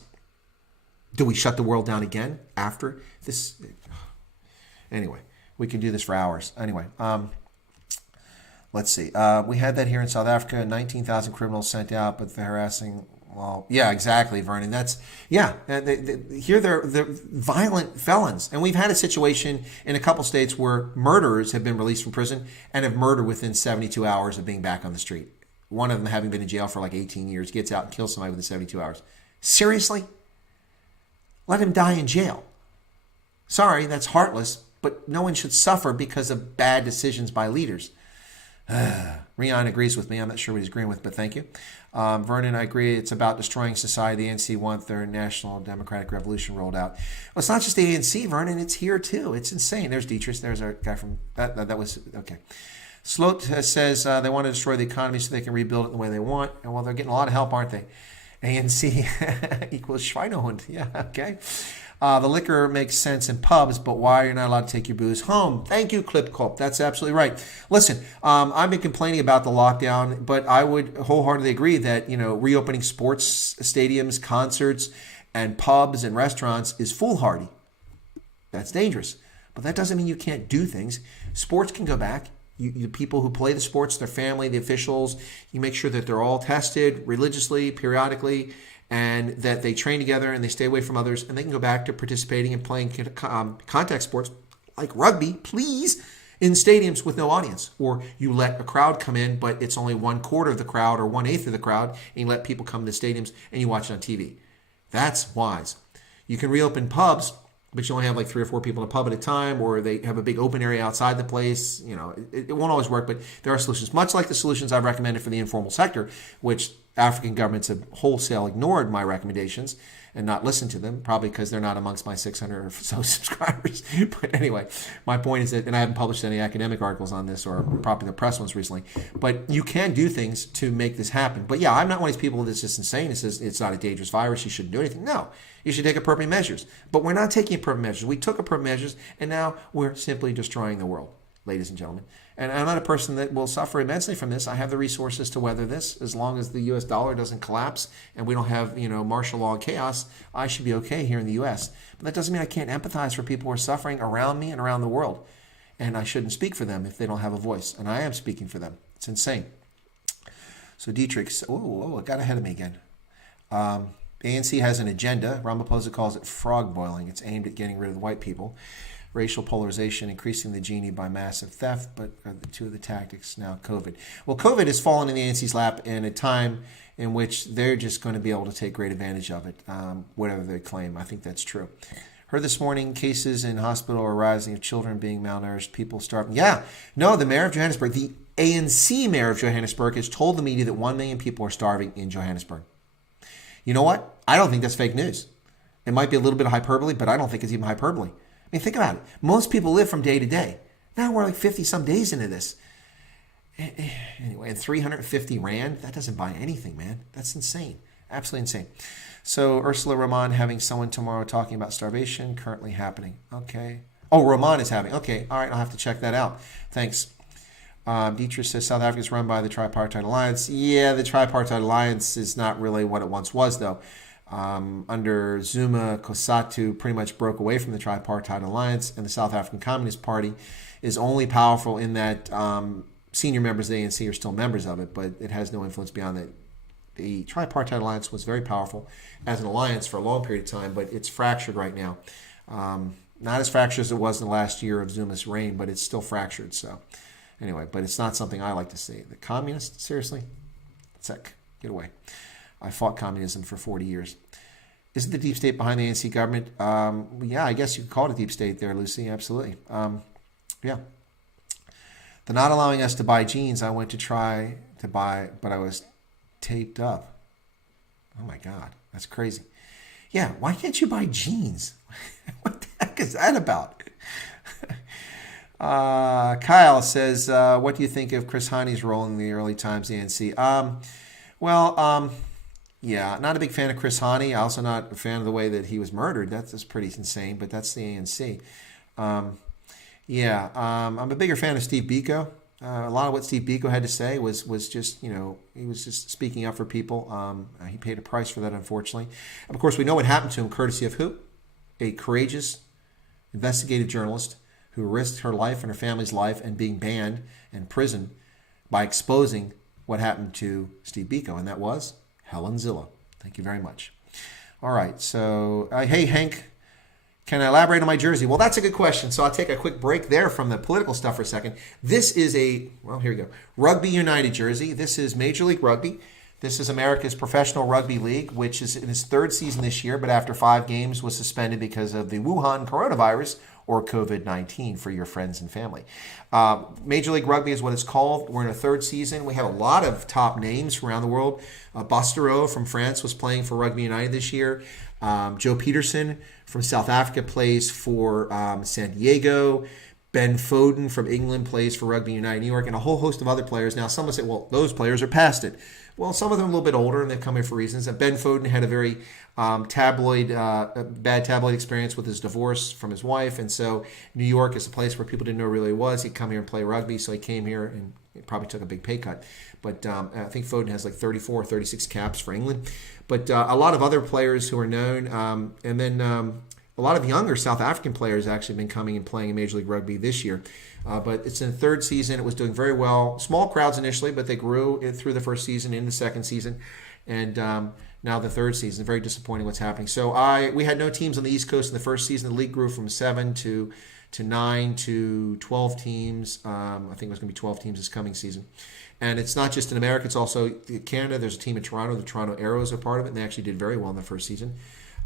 Do we shut the world down again after this? Anyway, we can do this for hours. Anyway, let's see. We had that here in South Africa. 19,000 criminals sent out, but they're harassing. Well, yeah, exactly, Vernon. Here they're violent felons. And we've had a situation in a couple states where murderers have been released from prison and have murdered within 72 hours of being back on the street. One of them, having been in jail for like 18 years, gets out and kills somebody within 72 hours. Seriously? Let him die in jail. Sorry, that's heartless, but no one should suffer because of bad decisions by leaders. Rian agrees with me. I'm not sure what he's agreeing with, but thank you. Vernon, I agree. It's about destroying society. The ANC want their national democratic revolution rolled out. Well, it's not just the ANC, Vernon. It's here, too. It's insane. There's Dietrich. There's our guy from... That was... Okay. Sloat says they want to destroy the economy so they can rebuild it the way they want. And well, they're getting a lot of help, aren't they? ANC equals Schweinehund. Yeah, okay. The liquor makes sense in pubs, but why are you not allowed to take your booze home? Thank you, Clip Culp. That's absolutely right. Listen, I've been complaining about the lockdown, but I would wholeheartedly agree that, reopening sports stadiums, concerts, and pubs and restaurants is foolhardy. That's dangerous. But that doesn't mean you can't do things. Sports can go back. The people who play the sports, their family, the officials, you make sure that they're all tested religiously, periodically, and that they train together and they stay away from others, and they can go back to participating and playing contact sports like rugby, please, in stadiums with no audience. Or you let a crowd come in, but it's only 1/4 of the crowd or 1/8 of the crowd, and you let people come to stadiums and you watch it on TV. That's wise. You can reopen pubs, but you only have like 3 or 4 people in a pub at a time, or they have a big open area outside the place. It won't always work, but there are solutions. Much like the solutions I've recommended for the informal sector, which African governments have wholesale ignored my recommendations and not listened to them, probably because they're not amongst my 600 or so subscribers. But anyway, my point is that, and I haven't published any academic articles on this or popular press ones recently, but you can do things to make this happen. But yeah, I'm not one of these people that's just insane. It says it's not a dangerous virus, you shouldn't do anything. No, you should take appropriate measures. But we're not taking appropriate measures. We took appropriate measures, and now we're simply destroying the world, ladies and gentlemen. And I'm not a person that will suffer immensely from this. I have the resources to weather this. As long as the U.S. dollar doesn't collapse and we don't have, martial law and chaos, I should be okay here in the U.S. But that doesn't mean I can't empathize for people who are suffering around me and around the world. And I shouldn't speak for them if they don't have a voice. And I am speaking for them. It's insane. So Dietrich, it got ahead of me again. ANC has an agenda. Ramaphosa calls it frog boiling. It's aimed at getting rid of the white people. Racial polarization, increasing the genie by massive theft, but are the two of the tactics now COVID. Well, COVID has fallen in the ANC's lap in a time in which they're just going to be able to take great advantage of it, whatever they claim. I think that's true. Heard this morning, cases in hospital are rising of children being malnourished, people starving. Yeah, no, the mayor of Johannesburg, the ANC mayor of Johannesburg has told the media that 1 million people are starving in Johannesburg. You know what? I don't think that's fake news. It might be a little bit of hyperbole, but I don't think it's even hyperbole. I mean, think about it. Most people live from day to day. Now we're like 50-some days into this. Anyway, and 350 Rand, that doesn't buy anything, man. That's insane. Absolutely insane. So Ursula Rahman having someone tomorrow talking about starvation, currently happening. Okay. Oh, Rahman is having. Okay. All right. I'll have to check that out. Thanks. Dietrich says South Africa is run by the Tripartite Alliance. Yeah, the Tripartite Alliance is not really what it once was, though. Under Zuma, Cosatu pretty much broke away from the Tripartite Alliance, and the South African Communist Party is only powerful in that senior members of the ANC are still members of it, but it has no influence beyond that. The Tripartite Alliance was very powerful as an alliance for a long period of time, but it's fractured right now. Not as fractured as it was in the last year of Zuma's reign, but it's still fractured. So anyway, but it's not something I like to see. The communists, seriously? Sick. Get away. I fought communism for 40 years. Isn't the deep state behind the ANC government? Yeah, I guess you could call it a deep state there, Lucy. Absolutely. Yeah. The not allowing us to buy jeans, I went to try to buy, but I was taped up. Oh my God, that's crazy. Yeah, why can't you buy jeans? What the heck is that about? Kyle says, what do you think of Chris Heine's role in the early times of the ANC? Yeah, not a big fan of Chris Hani. Also not a fan of the way that he was murdered. That's pretty insane, but that's the ANC. I'm a bigger fan of Steve Biko. A lot of what Steve Biko had to say was just, he was just speaking up for people. He paid a price for that, unfortunately. And of course, we know what happened to him, courtesy of who? A courageous investigative journalist who risked her life and her family's life and being banned and imprisoned by exposing what happened to Steve Biko, and that was Helen Zilla. Thank you very much. All right, so, hey, Hank, can I elaborate on my jersey? Well, that's a good question. So I'll take a quick break there from the political stuff for a second. This is here we go. Rugby United jersey. This is Major League Rugby. This is America's professional rugby league, which is in its third season this year, but after 5 games was suspended because of the Wuhan coronavirus, or COVID-19 for your friends and family. Major League Rugby is what it's called. We're in a third season. We have a lot of top names from around the world. Bastereau from France was playing for Rugby United this year. Joe Peterson from South Africa plays for San Diego. Ben Foden from England plays for Rugby United New York, and a whole host of other players. Now, some will say, well, those players are past it. Well, some of them are a little bit older, and they've come here for reasons. Ben Foden had a very bad tabloid experience with his divorce from his wife, and so New York is a place where people didn't know really was. He'd come here and play rugby, so he came here and probably took a big pay cut. But I think Foden has like 34 or 36 caps for England. But a lot of other players who are known, and then a lot of younger South African players actually been coming and playing in Major League Rugby this year. But it's in the third season. It was doing very well. Small crowds initially, but they grew through the first season, in the second season, and now the third season. Very disappointing what's happening. So we had no teams on the East Coast in the first season. The league grew from 7 to 9 to 12 teams. I think it was going to be 12 teams this coming season. And it's not just in America. It's also Canada. There's a team in Toronto. The Toronto Arrows are part of it, and they actually did very well in the first season.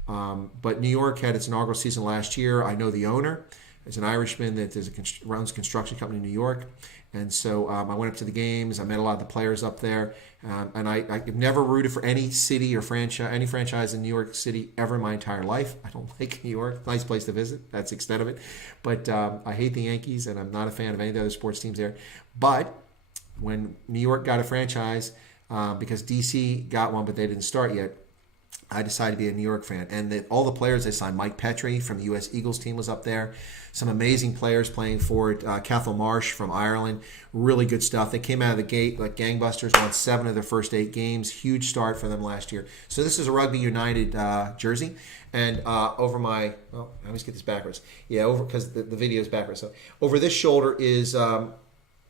But New York had its inaugural season last year. I know the owner. It's an Irishman that runs a construction company in New York. And so I went up to the games. I met a lot of the players up there. And I've never rooted for any city or any franchise in New York City ever in my entire life. I don't like New York. Nice place to visit. That's the extent of it. But I hate the Yankees, and I'm not a fan of any of the other sports teams there. But when New York got a franchise, because D.C. got one, but they didn't start yet, I decided to be a New York fan. And all the players they signed, Mike Petrie from the U.S. Eagles team was up there. Some amazing players playing for it. Cathal Marsh from Ireland. Really good stuff. They came out of the gate like gangbusters, won 7 of their first 8 games. Huge start for them last year. So this is a Rugby United jersey. And over my, I always get this backwards. Yeah, because the video is backwards. So over this shoulder is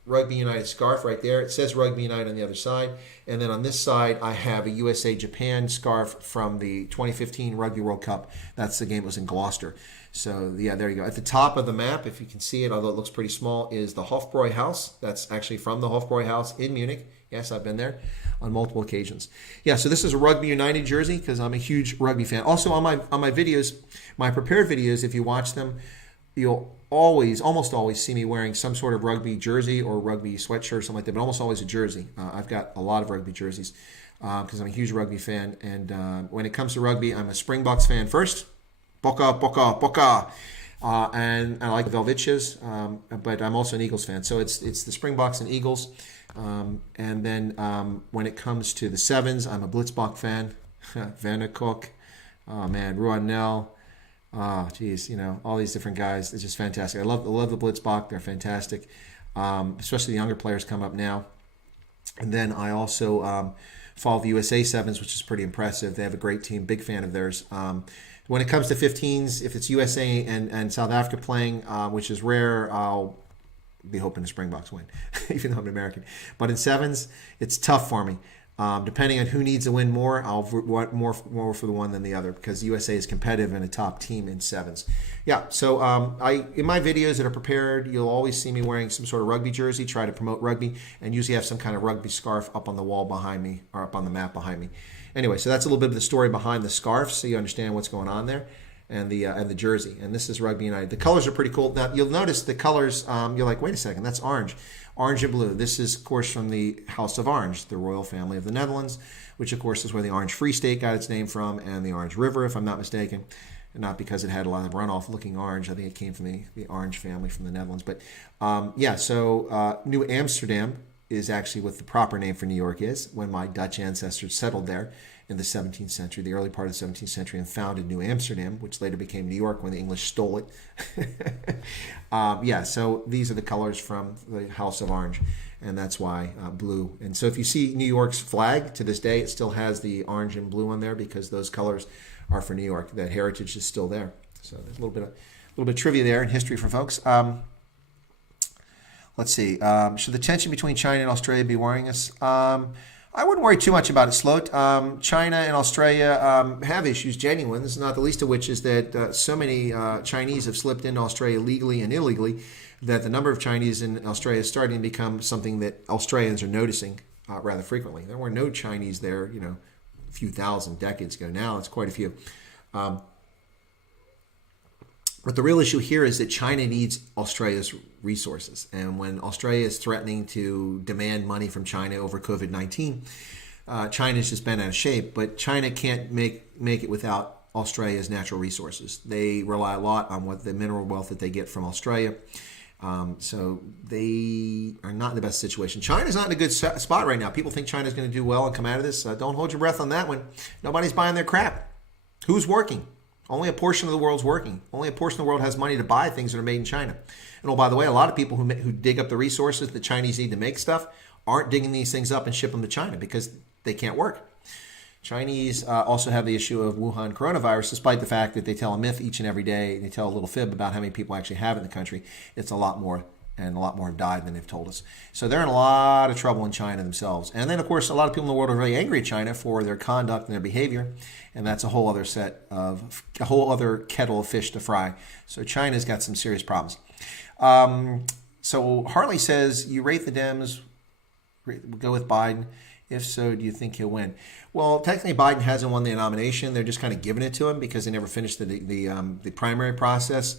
Rugby United scarf right there. It says Rugby United on the other side. And then on this side, I have a USA-Japan scarf from the 2015 Rugby World Cup. That's the game that was in Gloucester. So, yeah, there you go. At the top of the map, if you can see it, although it looks pretty small, is the Hofbräu House. That's actually from the Hofbräu House in Munich. Yes, I've been there on multiple occasions. Yeah, so this is a Rugby United jersey because I'm a huge rugby fan. Also, on my videos, my prepared videos, if you watch them, you'll almost always see me wearing some sort of rugby jersey or rugby sweatshirt or something like that, but almost always a jersey. I've got a lot of rugby jerseys because I'm a huge rugby fan. And when it comes to rugby, I'm a Springboks fan first. Boca, Boca, Boca. And I like the Velvicias, but I'm also an Eagles fan. So it's the Springboks and Eagles. And then when it comes to the Sevens, I'm a Blitzbok fan. Vanderkook, oh man, Ruanel. Geez, all these different guys. It's just fantastic. I love the Blitzbok. They're fantastic. Especially the younger players come up now. And then I also follow the USA Sevens, which is pretty impressive. They have a great team. Big fan of theirs. When it comes to 15s, if it's USA and South Africa playing, which is rare, I'll be hoping the Springboks win, even though I'm an American. But in sevens, it's tough for me. Depending on who needs to win more, I'll want more for the one than the other because USA is competitive and a top team in sevens. Yeah, so in my videos that are prepared, you'll always see me wearing some sort of rugby jersey, try to promote rugby, and usually have some kind of rugby scarf up on the wall behind me or up on the map behind me. Anyway, so that's a little bit of the story behind the scarf so you understand what's going on there. and the jersey. And this is Rugby United. The colors are pretty cool. Now you'll notice the colors. You're like, wait a second, that's orange, orange and blue. This is, of course, from the House of Orange, the royal family of the Netherlands, which of course is where the Orange Free State got its name from, and the Orange River, if I'm not mistaken. Not because it had a lot of runoff looking orange. I think it came from the Orange family from the Netherlands. But so New Amsterdam is actually what the proper name for New York is, when my Dutch ancestors settled there in the 17th century, the early part of the 17th century, and founded New Amsterdam, which later became New York when the English stole it. So these are the colors from the House of Orange, and that's why blue. And so if you see New York's flag to this day, it still has the orange and blue on there because those colors are for New York. That heritage is still there. So there's a little bit of trivia there in history for folks. Let's see. Should the tension between China and Australia be worrying us? I wouldn't worry too much about it, Sloat. China and Australia have issues, genuine ones, not the least of which is that so many Chinese have slipped into Australia legally and illegally that the number of Chinese in Australia is starting to become something that Australians are noticing rather frequently. There were no Chinese there, a few thousand decades ago. Now it's quite a few. But the real issue here is that China needs Australia's resources. And when Australia is threatening to demand money from China over COVID-19, China's just been out of shape. But China can't make it without Australia's natural resources. They rely a lot on what the mineral wealth that they get from Australia. So they are not in the best situation. China's not in a good spot right now. People think China's going to do well and come out of this. Don't hold your breath on that one. Nobody's buying their crap. Who's working? Only a portion of the world's working. Only a portion of the world has money to buy things that are made in China. And oh, by the way, a lot of people who dig up the resources the Chinese need to make stuff aren't digging these things up and ship them to China because they can't work. Chinese also have the issue of Wuhan coronavirus, despite the fact that they tell a myth each and every day. They tell a little fib about how many people actually have it in the country. It's a lot more, and a lot more have died than they've told us. So they're in a lot of trouble in China themselves. And then, of course, a lot of people in the world are really angry at China for their conduct and their behavior. And that's a whole other kettle of fish to fry. So China's got some serious problems. So Harley says, you rate the Dems, go with Biden. If so, do you think he'll win? Well, technically, Biden hasn't won the nomination. They're just kind of giving it to him because they never finished the primary process.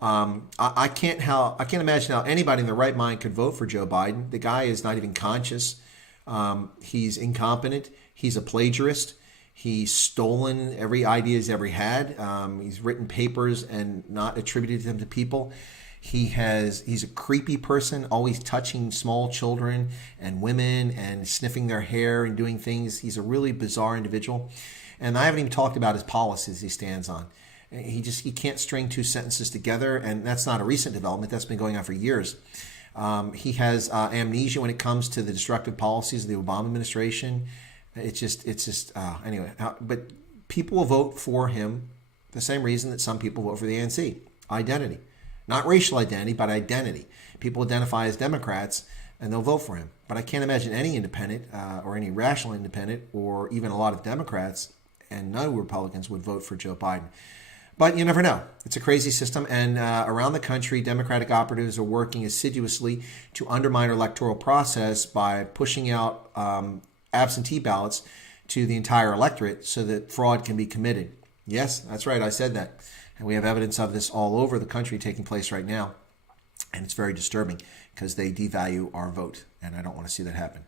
I can't imagine how anybody in their right mind could vote for Joe Biden. The guy is not even conscious. He's incompetent. He's a plagiarist. He's stolen every idea he's ever had. He's written papers and not attributed them to people. He's a creepy person, always touching small children and women and sniffing their hair and doing things. He's a really bizarre individual. And I haven't even talked about his policies he stands on. He can't string two sentences together, and that's not a recent development. That's been going on for years. He has amnesia when it comes to the destructive policies of the Obama administration. Anyway. But people will vote for him the same reason that some people vote for the ANC: identity. Not racial identity, but identity. People identify as Democrats, and they'll vote for him. But I can't imagine any independent or any rational independent or even a lot of Democrats and no Republicans would vote for Joe Biden. But you never know. It's a crazy system. And around the country, Democratic operatives are working assiduously to undermine our electoral process by pushing out absentee ballots to the entire electorate so that fraud can be committed. Yes, that's right. I said that. And we have evidence of this all over the country taking place right now. And it's very disturbing because they devalue our vote. And I don't want to see that happen.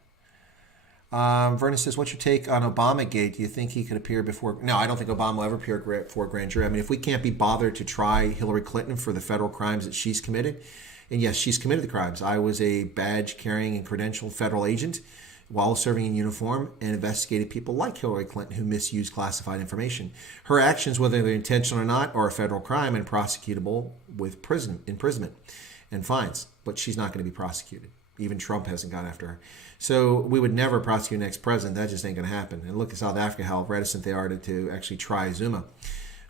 Vernon says, what's your take on Obamagate? Do you think he could appear before? No, I don't think Obama will ever appear before a grand jury. I mean, if we can't be bothered to try Hillary Clinton for the federal crimes that she's committed, and yes, she's committed the crimes. I was a badge-carrying and credentialed federal agent while serving in uniform and investigated people like Hillary Clinton who misused classified information. Her actions, whether they're intentional or not, are a federal crime and prosecutable with imprisonment and fines. But she's not going to be prosecuted. Even Trump hasn't gone after her. So we would never prosecute the next president. That just ain't going to happen. And look at South Africa, how reticent they are to actually try Zuma.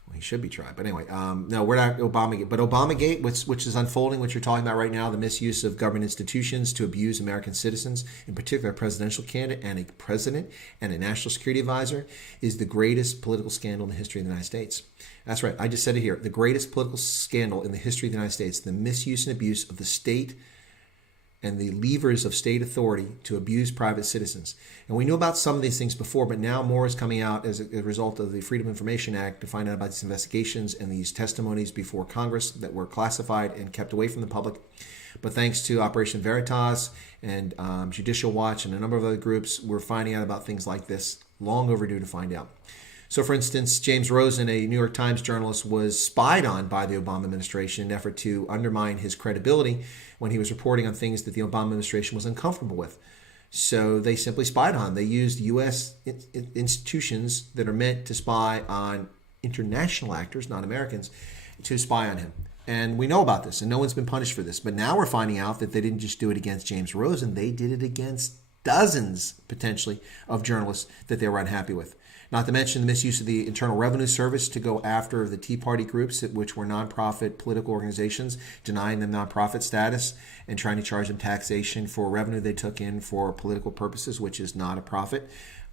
Well, he should be tried. But anyway, no, we're not Obamagate. But Obamagate, which is unfolding, what you're talking about right now, the misuse of government institutions to abuse American citizens, in particular a presidential candidate and a president and a national security advisor, is the greatest political scandal in the history of the United States. That's right. I just said it here. The greatest political scandal in the history of the United States, the misuse and abuse of the state and the levers of state authority to abuse private citizens. And we knew about some of these things before, but now more is coming out as a result of the Freedom of Information Act to find out about these investigations and these testimonies before Congress that were classified and kept away from the public. But thanks to Operation Veritas and Judicial Watch and a number of other groups, we're finding out about things like this, long overdue to find out. So, for instance, James Rosen, a New York Times journalist, was spied on by the Obama administration in an effort to undermine his credibility when he was reporting on things that the Obama administration was uncomfortable with. So they simply spied on him. They used U.S. institutions that are meant to spy on international actors, not Americans, to spy on him. And we know about this, and no one's been punished for this. But now we're finding out that they didn't just do it against James Rosen. They did it against dozens, potentially, of journalists that they were unhappy with. Not to mention the misuse of the Internal Revenue Service to go after the Tea Party groups, which were nonprofit political organizations, denying them nonprofit status and trying to charge them taxation for revenue they took in for political purposes, which is not a profit,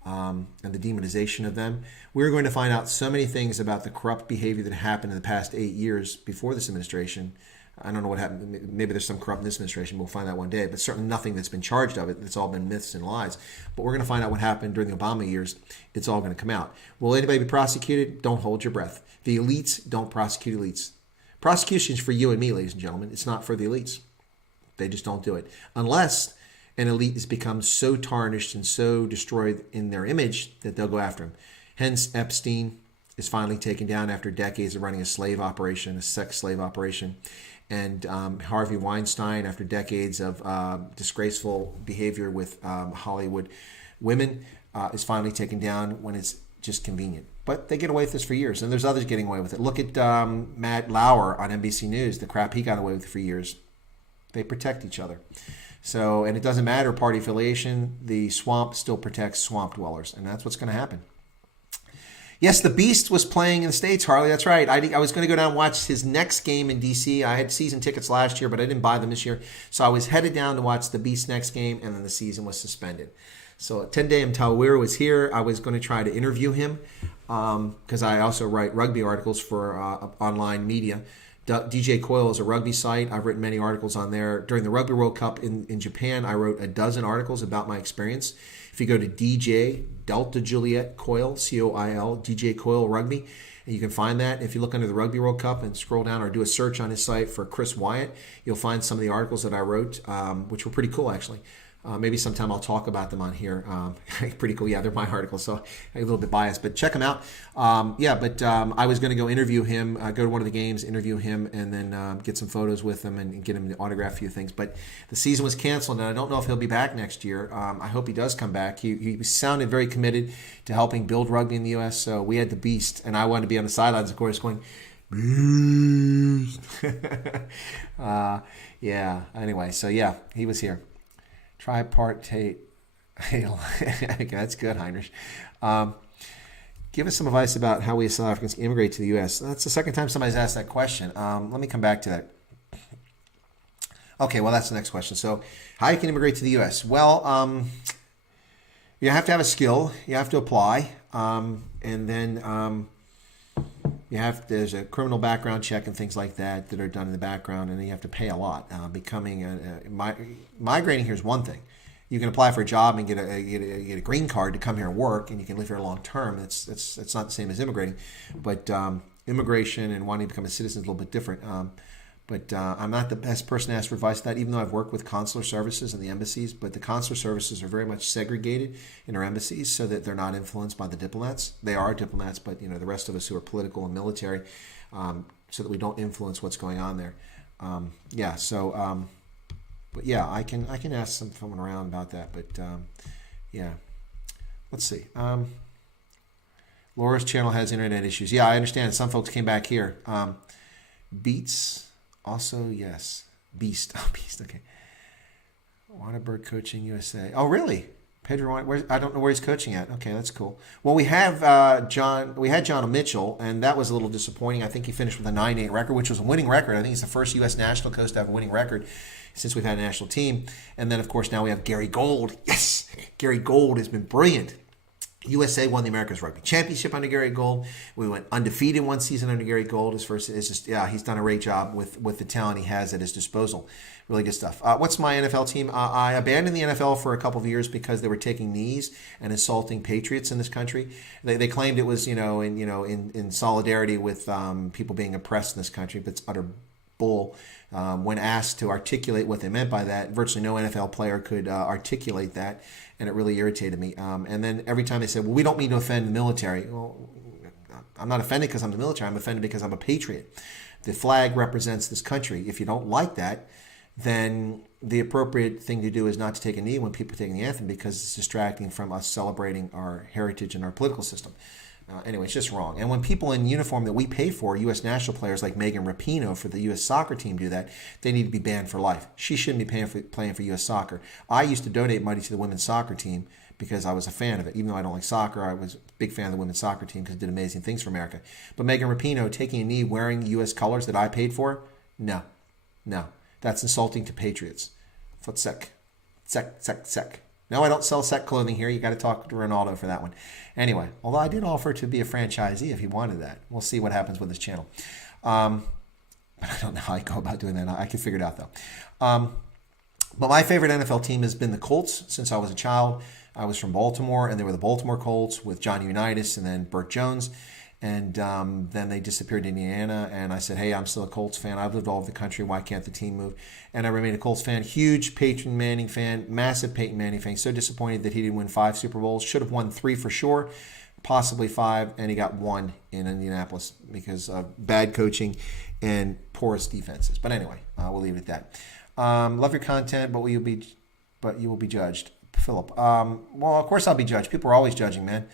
and the demonization of them. We're going to find out so many things about the corrupt behavior that happened in the past 8 years before this administration. I don't know what happened. Maybe there's some corrupt in this administration. We'll find out one day. But certainly nothing that's been charged of it. It's all been myths and lies. But we're going to find out what happened during the Obama years. It's all going to come out. Will anybody be prosecuted? Don't hold your breath. The elites don't prosecute elites. Prosecution is for you and me, ladies and gentlemen. It's not for the elites. They just don't do it. Unless an elite has become so tarnished and so destroyed in their image that they'll go after him. Hence, Epstein is finally taken down after decades of running a slave operation, a sex slave operation. And Harvey Weinstein, after decades of disgraceful behavior with Hollywood women, is finally taken down when it's just convenient. But they get away with this for years, and there's others getting away with it. Look at Matt Lauer on NBC News, the crap he got away with for years. They protect each other. So, and it doesn't matter party affiliation, the swamp still protects swamp dwellers, and that's what's going to happen. Yes, the Beast was playing in the States, Harley. That's right. I was going to go down and watch his next game in D.C. I had season tickets last year, but I didn't buy them this year. So I was headed down to watch the Beast's next game, and then the season was suspended. So Tendai Mtawira was here. I was going to try to interview him because I also write rugby articles for online media. DJ Coyle is a rugby site. I've written many articles on there. During the Rugby World Cup in Japan, I wrote a dozen articles about my experience. If you go to DJ Delta Juliet Coyle, C-O-I-L, DJ Coyle Rugby, and you can find that. If you look under the Rugby World Cup and scroll down or do a search on his site for Chris Wyatt, you'll find some of the articles that I wrote, which were pretty cool, actually. Maybe sometime I'll talk about them on here. Pretty cool. Yeah, they're my articles, so I'm a little bit biased, but check them out. I was going to go interview him, go to one of the games, interview him, and then get some photos with him and get him to autograph a few things. But the season was canceled, and I don't know if he'll be back next year. I hope he does come back. He sounded very committed to helping build rugby in the U.S., so we had the Beast, and I wanted to be on the sidelines, of course, going, Beast. Anyway, so yeah, he was here. Tripartite. That's good, Heinrich. Give us some advice about how we as South Africans immigrate to the U.S. That's the second time somebody's asked that question. Let me come back to that. Okay, well, that's the next question. So, how you can immigrate to the U.S.? Well, you have to have a skill. You have to apply. And then there's a criminal background check and things like that are done in the background, and then you have to pay a lot. Migrating here is one thing. You can apply for a job and get a green card to come here and work, and you can live here long term. It's not the same as immigrating, but immigration and wanting to become a citizen is a little bit different. But I'm not the best person to ask for advice on that, even though I've worked with consular services and the embassies. But the consular services are very much segregated in our embassies so that they're not influenced by the diplomats. They are diplomats, but the rest of us who are political and military, so that we don't influence what's going on there. I can ask someone around about that. But let's see. Laura's channel has internet issues. Yeah, I understand. Some folks came back here. Beats. Also, yes. Beast. Oh, Beast. Okay. Wannaberg Coaching USA. Oh, really? Pedro, I don't know where he's coaching at. Okay, that's cool. Well, we have John. We had John Mitchell, and that was a little disappointing. I think he finished with a 9-8 record, which was a winning record. I think he's the first U.S. national coach to have a winning record since we've had a national team. And then, of course, now we have Gary Gold. Yes, Gary Gold has been brilliant. USA won the America's Rugby Championship under Gary Gold. We went undefeated one season under Gary Gold. He's done a great job with the talent he has at his disposal. Really good stuff. What's my NFL team? I abandoned the NFL for a couple of years because they were taking knees and insulting patriots in this country. They claimed it was in solidarity with people being oppressed in this country, but it's utter bull. When asked to articulate what they meant by that, virtually no NFL player could articulate that, and it really irritated me. And then every time they said, well, we don't mean to offend the military. Well, I'm not offended because I'm the military. I'm offended because I'm a patriot. The flag represents this country. If you don't like that, then the appropriate thing to do is not to take a knee when people are taking the anthem, because it's distracting from us celebrating our heritage and our political system. Anyway, it's just wrong. And when people in uniform that we pay for, U.S. national players like Megan Rapinoe for the U.S. soccer team do that, they need to be banned for life. She shouldn't be playing for U.S. soccer. I used to donate money to the women's soccer team because I was a fan of it. Even though I don't like soccer, I was a big fan of the women's soccer team because it did amazing things for America. But Megan Rapinoe taking a knee wearing U.S. colors that I paid for, no. That's insulting to patriots. Foot sec. No, I don't sell sec clothing here. You got to talk to Renaldo for that one. Anyway, although I did offer to be a franchisee if he wanted that. We'll see what happens with his channel. But I don't know how I go about doing that. I can figure it out, though. But my favorite NFL team has been the Colts since I was a child. I was from Baltimore, and they were the Baltimore Colts with Johnny Unitas and then Burt Jones. And then they disappeared to Indiana, and I said, hey, I'm still a Colts fan. I've lived all over the country. Why can't the team move? And I remained a Colts fan. Huge Peyton Manning fan, massive Peyton Manning fan. So disappointed that he didn't win 5 Super Bowls. Should have won 3 for sure, possibly 5, and he got 1 in Indianapolis because of bad coaching and porous defenses. But anyway, we'll leave it at that. Love your content, but you will be judged. Philip. Well, of course I'll be judged. People are always judging, man.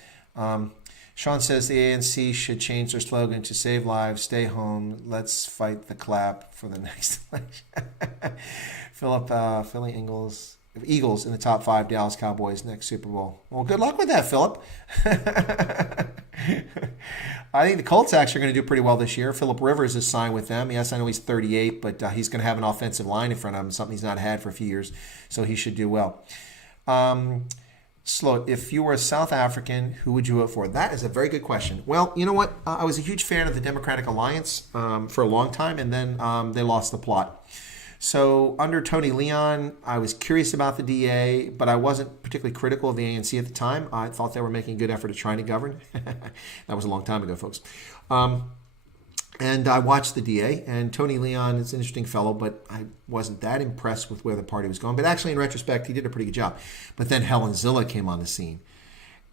Sean says the ANC should change their slogan to save lives, stay home, let's fight the clap for the next election. Philip, Philly Eagles in the top 5, Dallas Cowboys next Super Bowl. Well, good luck with that, Philip. I think the Colts actually are going to do pretty well this year. Philip Rivers is signed with them. Yes, I know he's 38, but he's going to have an offensive line in front of him, something he's not had for a few years, so he should do well. Sloat, if you were a South African, who would you vote for? That is a very good question. Well, you know what? I was a huge fan of the Democratic Alliance for a long time, and then they lost the plot. So under Tony Leon, I was curious about the DA, but I wasn't particularly critical of the ANC at the time. I thought they were making a good effort at trying to govern. That was a long time ago, folks. And I watched the DA, and Tony Leon is an interesting fellow, but I wasn't that impressed with where the party was going. But actually, in retrospect, he did a pretty good job. But then Helen Zille came on the scene.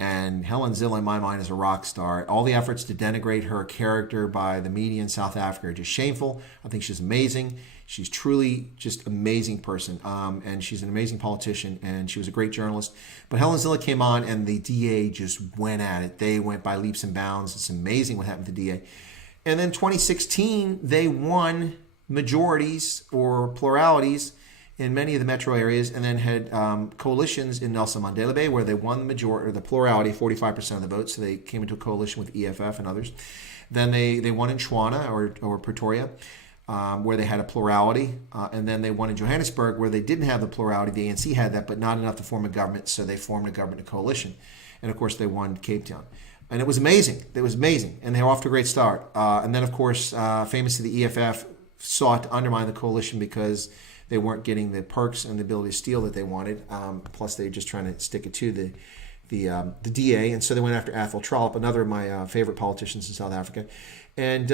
And Helen Zille, in my mind, is a rock star. All the efforts to denigrate her character by the media in South Africa are just shameful. I think she's amazing. She's truly just an amazing person. And she's an amazing politician, and she was a great journalist. But Helen Zille came on, and the DA just went at it. They went by leaps and bounds. It's amazing what happened to the DA. And then 2016, they won majorities or pluralities in many of the metro areas, and then had coalitions in Nelson Mandela Bay where they won the majority or the plurality, 45% of the votes. So they came into a coalition with EFF and others. Then they won in Tshwane or Pretoria, where they had a plurality, and then they won in Johannesburg where they didn't have the plurality. The ANC had that, but not enough to form a government, so they formed a government coalition. And of course, they won Cape Town. And it was amazing. It was amazing. And they were off to a great start. And then, of course, famously, the EFF sought to undermine the coalition because they weren't getting the perks and the ability to steal that they wanted. Plus, they were just trying to stick it to the DA. And so they went after Athol Trollip, another of my favorite politicians in South Africa. And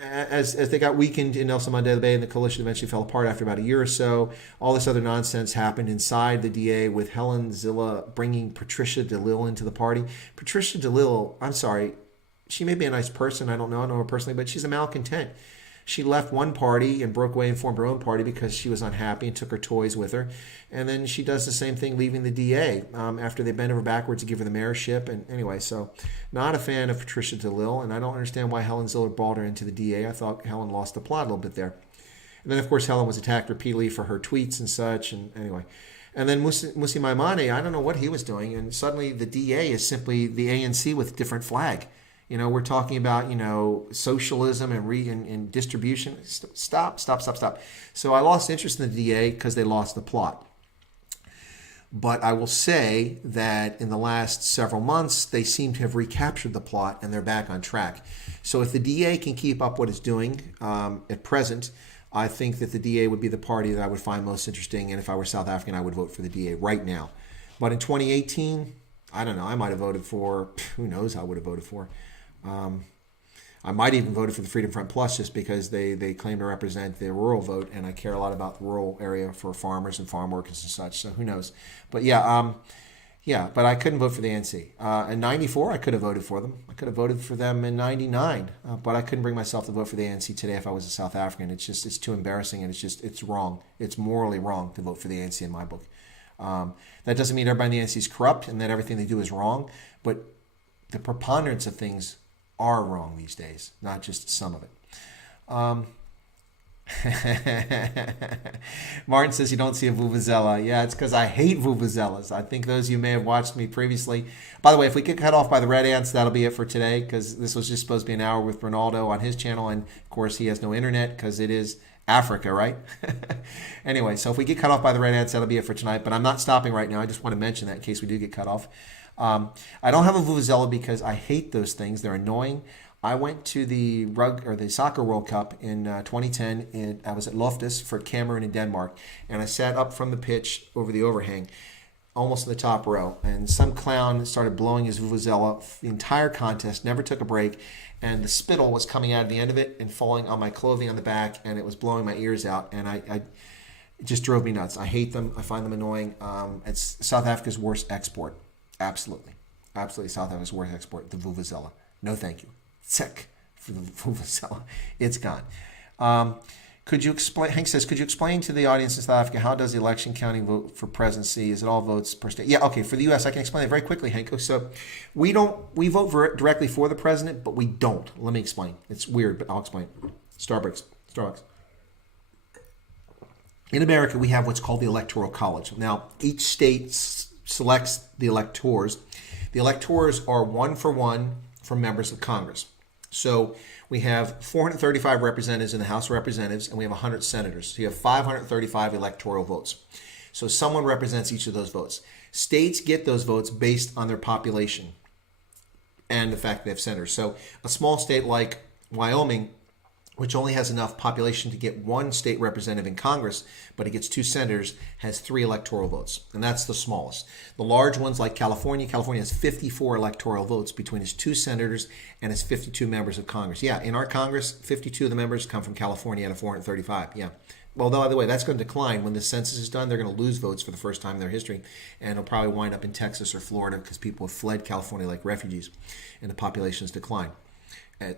as they got weakened in Nelson Mandela Bay and the coalition eventually fell apart after about a year or so, all this other nonsense happened inside the DA with Helen Zille bringing Patricia DeLille into the party. Patricia DeLille, I'm sorry, she may be a nice person. I don't know her personally, but she's a malcontent. She left one party and broke away and formed her own party because she was unhappy and took her toys with her. And then she does the same thing leaving the DA after they bend over backwards to give her the mayorship. And anyway, so not a fan of Patricia DeLille, and I don't understand why Helen Zille brought her into the DA. I thought Helen lost the plot a little bit there. And then, of course, Helen was attacked repeatedly for her tweets and such. And anyway. And then Musi Maimane, I don't know what he was doing. And suddenly the DA is simply the ANC with a different flag. You know, we're talking about, socialism and distribution. Stop. So I lost interest in the DA because they lost the plot. But I will say that in the last several months, they seem to have recaptured the plot and they're back on track. So if the DA can keep up what it's doing at present, I think that the DA would be the party that I would find most interesting. And if I were South African, I would vote for the DA right now. But in 2018, I don't know. I might have voted for, who knows who I would have voted for. I might even voted for the Freedom Front Plus just because they claim to represent the rural vote, and I care a lot about the rural area for farmers and farm workers and such. So who knows? But but I couldn't vote for the ANC. In '94, I could have voted for them. I could have voted for them in '99, but I couldn't bring myself to vote for the ANC today if I was a South African. It's too embarrassing, and it's wrong. It's morally wrong to vote for the ANC in my book. That doesn't mean everybody in the ANC is corrupt and that everything they do is wrong, but the preponderance of things are wrong these days, not just some of it. Martin says you don't see a vuvuzela. Yeah, it's because I hate vuvuzelas. I think those of you may have watched me previously. By the way, if we get cut off by the red ants, that'll be it for today, because this was just supposed to be an hour with Renaldo on his channel, and of course he has no internet because it is Africa, right? Anyway, so if we get cut off by the red ants, that'll be it for tonight. But I'm not stopping right now. I just want to mention that in case we do get cut off. I don't have a vuvuzela because I hate those things. They're annoying. I went to the Soccer World Cup in 2010. I was at Loftus for Cameroon and Denmark, and I sat up from the pitch over the overhang, almost in the top row. And some clown started blowing his vuvuzela the entire contest, never took a break, and the spittle was coming out of the end of it and falling on my clothing on the back, and it was blowing my ears out. And it just drove me nuts. I hate them. I find them annoying. It's South Africa's worst export. Absolutely. South Africa's worst export, the vuvuzela. No thank you. Sick for the vuvuzela. It's gone. Could you explain, Hank says, could you explain to the audience in South Africa, how does the election counting vote for presidency? Is it all votes per state? Yeah, okay, for the U.S., I can explain it very quickly, Hank. So we vote directly for the president, but we don't. Let me explain. It's weird, but I'll explain. Starbucks. In America, we have what's called the Electoral College. Now, each state selects the electors. The electors are one for one from members of Congress. So we have 435 representatives in the House of Representatives, and we have 100 senators. So you have 535 electoral votes. So someone represents each of those votes. States get those votes based on their population and the fact they have senators. So a small state like Wyoming, which only has enough population to get one state representative in Congress, but it gets 2 senators, has 3 electoral votes. And that's the smallest. The large ones like California has 54 electoral votes between its 2 senators and its 52 members of Congress. Yeah, in our Congress, 52 of the members come from California out of 435. Yeah. Well, by the way, that's going to decline. When the census is done, they're going to lose votes for the first time in their history. And it'll probably wind up in Texas or Florida because people have fled California like refugees, and the population's declined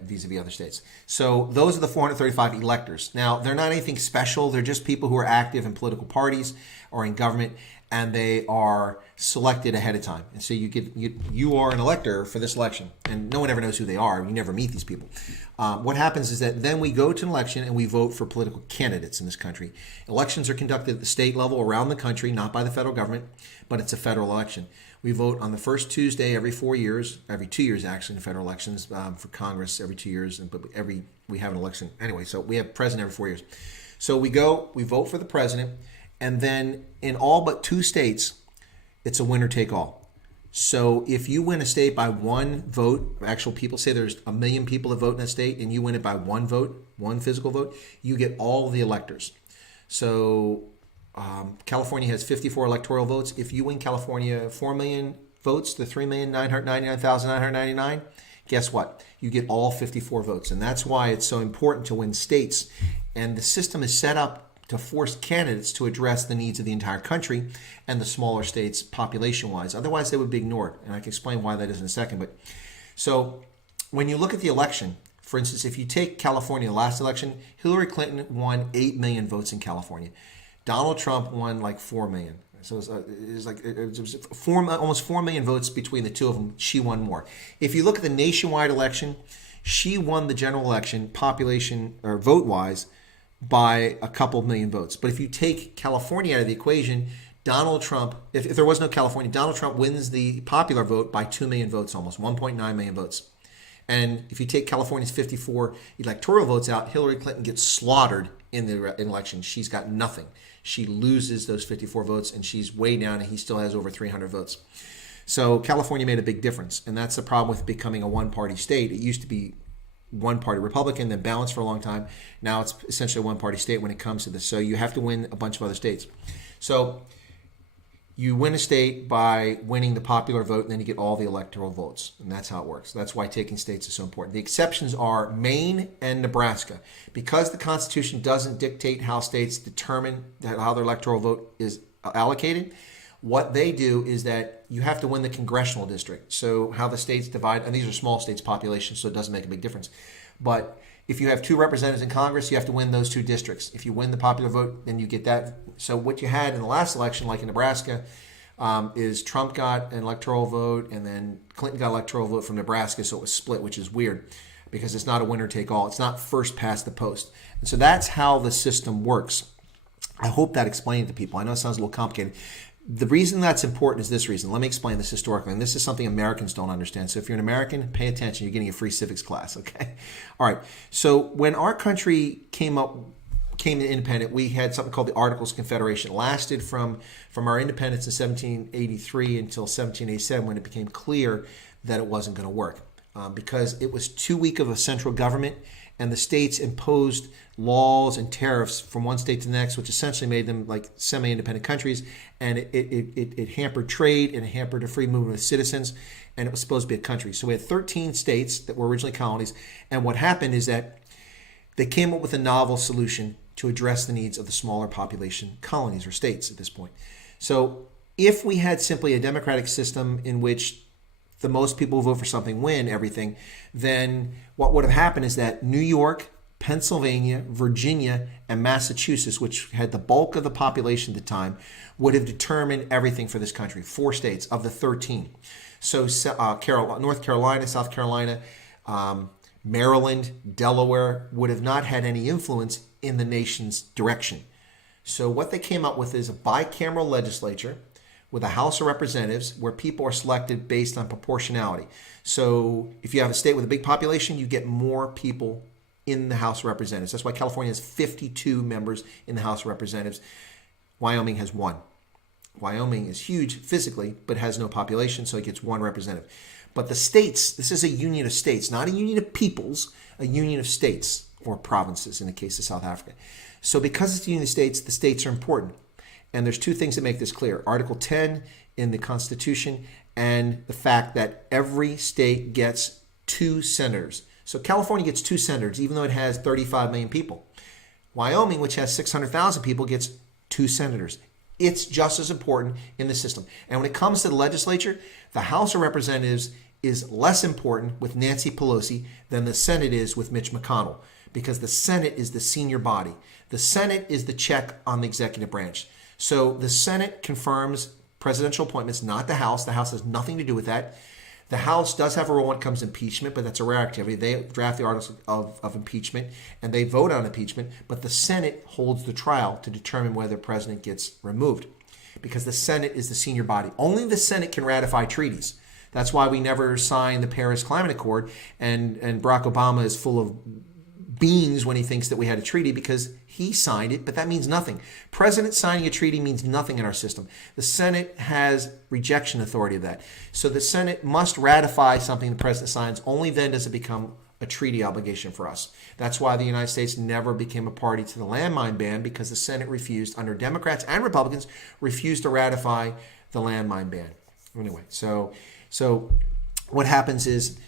vis-a-vis other states. So those are the 435 electors. Now, they're not anything special. They're just people who are active in political parties or in government, and they are selected ahead of time. And so you are an elector for this election, and no one ever knows who they are. You never meet these people. What happens is that then we go to an election and we vote for political candidates in this country. Elections are conducted at the state level around the country, not by the federal government, but it's a federal election. We vote on the first Tuesday every 4 years, every 2 years actually in federal elections, for Congress every 2 years, but we have an election anyway. So we have president every 4 years. So we vote for the president, and then in all but 2 states, it's a winner take all. So if you win a state by 1 vote, actual people say there's 1 million people that vote in that state, and you win it by 1 vote, 1 physical vote, you get all the electors. So California has 54 electoral votes. If you win California 4 million votes to 3,999,999, guess what? You get all 54 votes. And that's why it's so important to win states. And the system is set up to force candidates to address the needs of the entire country and the smaller states population-wise. Otherwise, they would be ignored. And I can explain why that is in a second. But so when you look at the election, for instance, if you take California, the last election, Hillary Clinton won 8 million votes in California. Donald Trump won like 4 million. So it was almost 4 million votes between the two of them. She won more. If you look at the nationwide election, she won the general election population or vote-wise by a couple million votes. But if you take California out of the equation, Donald Trump, if there was no California, Donald Trump wins the popular vote by 2 million votes, almost 1.9 million votes. And if you take California's 54 electoral votes out, Hillary Clinton gets slaughtered in the election. She's got nothing. She loses those 54 votes, and she's way down, and he still has over 300 votes. So California made a big difference, and that's the problem with becoming a one-party state. It used to be one-party Republican, then balanced for a long time. Now it's essentially a one-party state when it comes to this. So you have to win a bunch of other states. So you win a state by winning the popular vote, and then you get all the electoral votes. And that's how it works. That's why taking states is so important. The exceptions are Maine and Nebraska. Because the Constitution doesn't dictate how states determine how their electoral vote is allocated, what they do is that you have to win the congressional district. So how the states divide, and these are small states population, so it doesn't make a big difference. But if you have 2 representatives in Congress, you have to win those 2 districts. If you win the popular vote, then you get that. So what you had in the last election, like in Nebraska, is Trump got an electoral vote, and then Clinton got an electoral vote from Nebraska, so it was split, which is weird because it's not a winner take all. It's not first past the post. And so that's how the system works. I hope that explained it to people. I know it sounds a little complicated. The reason that's important is this reason. Let me explain this historically. And this is something Americans don't understand. So if you're an American, pay attention. You're getting a free civics class, okay? All right. So when our country came to independent, we had something called the Articles of Confederation. It lasted from our independence in 1783 until 1787 when it became clear that it wasn't going to work because it was too weak of a central government, and the states imposed laws and tariffs from one state to the next, which essentially made them like semi-independent countries, and it hampered trade, and it hampered the free movement of citizens, and it was supposed to be a country. So we had 13 states that were originally colonies, and what happened is that they came up with a novel solution to address the needs of the smaller population colonies or states at this point. So if we had simply a democratic system in which the most people who vote for something win everything, then what would have happened is that New York, Pennsylvania, Virginia, and Massachusetts, which had the bulk of the population at the time, would have determined everything for this country. 4 states of the 13. So North Carolina, South Carolina, Maryland, Delaware would have not had any influence in the nation's direction. So what they came up with is a bicameral legislature with a House of Representatives where people are selected based on proportionality. So if you have a state with a big population, you get more people in the House of Representatives. That's why California has 52 members in the House of Representatives. Wyoming has 1. Wyoming is huge physically, but has no population, so it gets 1 representative. But the states, this is a union of states, not a union of peoples, a union of states or provinces in the case of South Africa. So because it's a union of states, the states are important. And there's 2 things that make this clear. Article 10 in the Constitution and the fact that every state gets 2 senators. So California gets 2 senators, even though it has 35 million people. Wyoming, which has 600,000 people, gets 2 senators. It's just as important in the system. And when it comes to the legislature, the House of Representatives is less important with Nancy Pelosi than the Senate is with Mitch McConnell, because the Senate is the senior body. The Senate is the check on the executive branch. So the Senate confirms presidential appointments, not the House. The House has nothing to do with that. The House does have a role when it comes to impeachment, but that's a rare activity. They draft the articles of impeachment, and they vote on impeachment, but the Senate holds the trial to determine whether the president gets removed, because the Senate is the senior body. Only the Senate can ratify treaties. That's why we never signed the Paris Climate Accord, and Barack Obama is full of beans when he thinks that we had a treaty, because he signed it, but that means nothing. President signing a treaty means nothing in our system. The Senate has rejection authority of that. So the Senate must ratify something the president signs. Only then does it become a treaty obligation for us. That's why the United States never became a party to the landmine ban, because the Senate refused, under Democrats and Republicans, refused to ratify the landmine ban. Anyway, so what happens is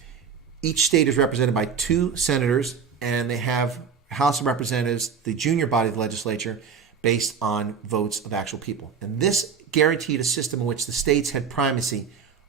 each state is represented by 2 senators, and they have House of Representatives, the junior body of the legislature, based on votes of actual people. And this guaranteed a system in which the states had primacy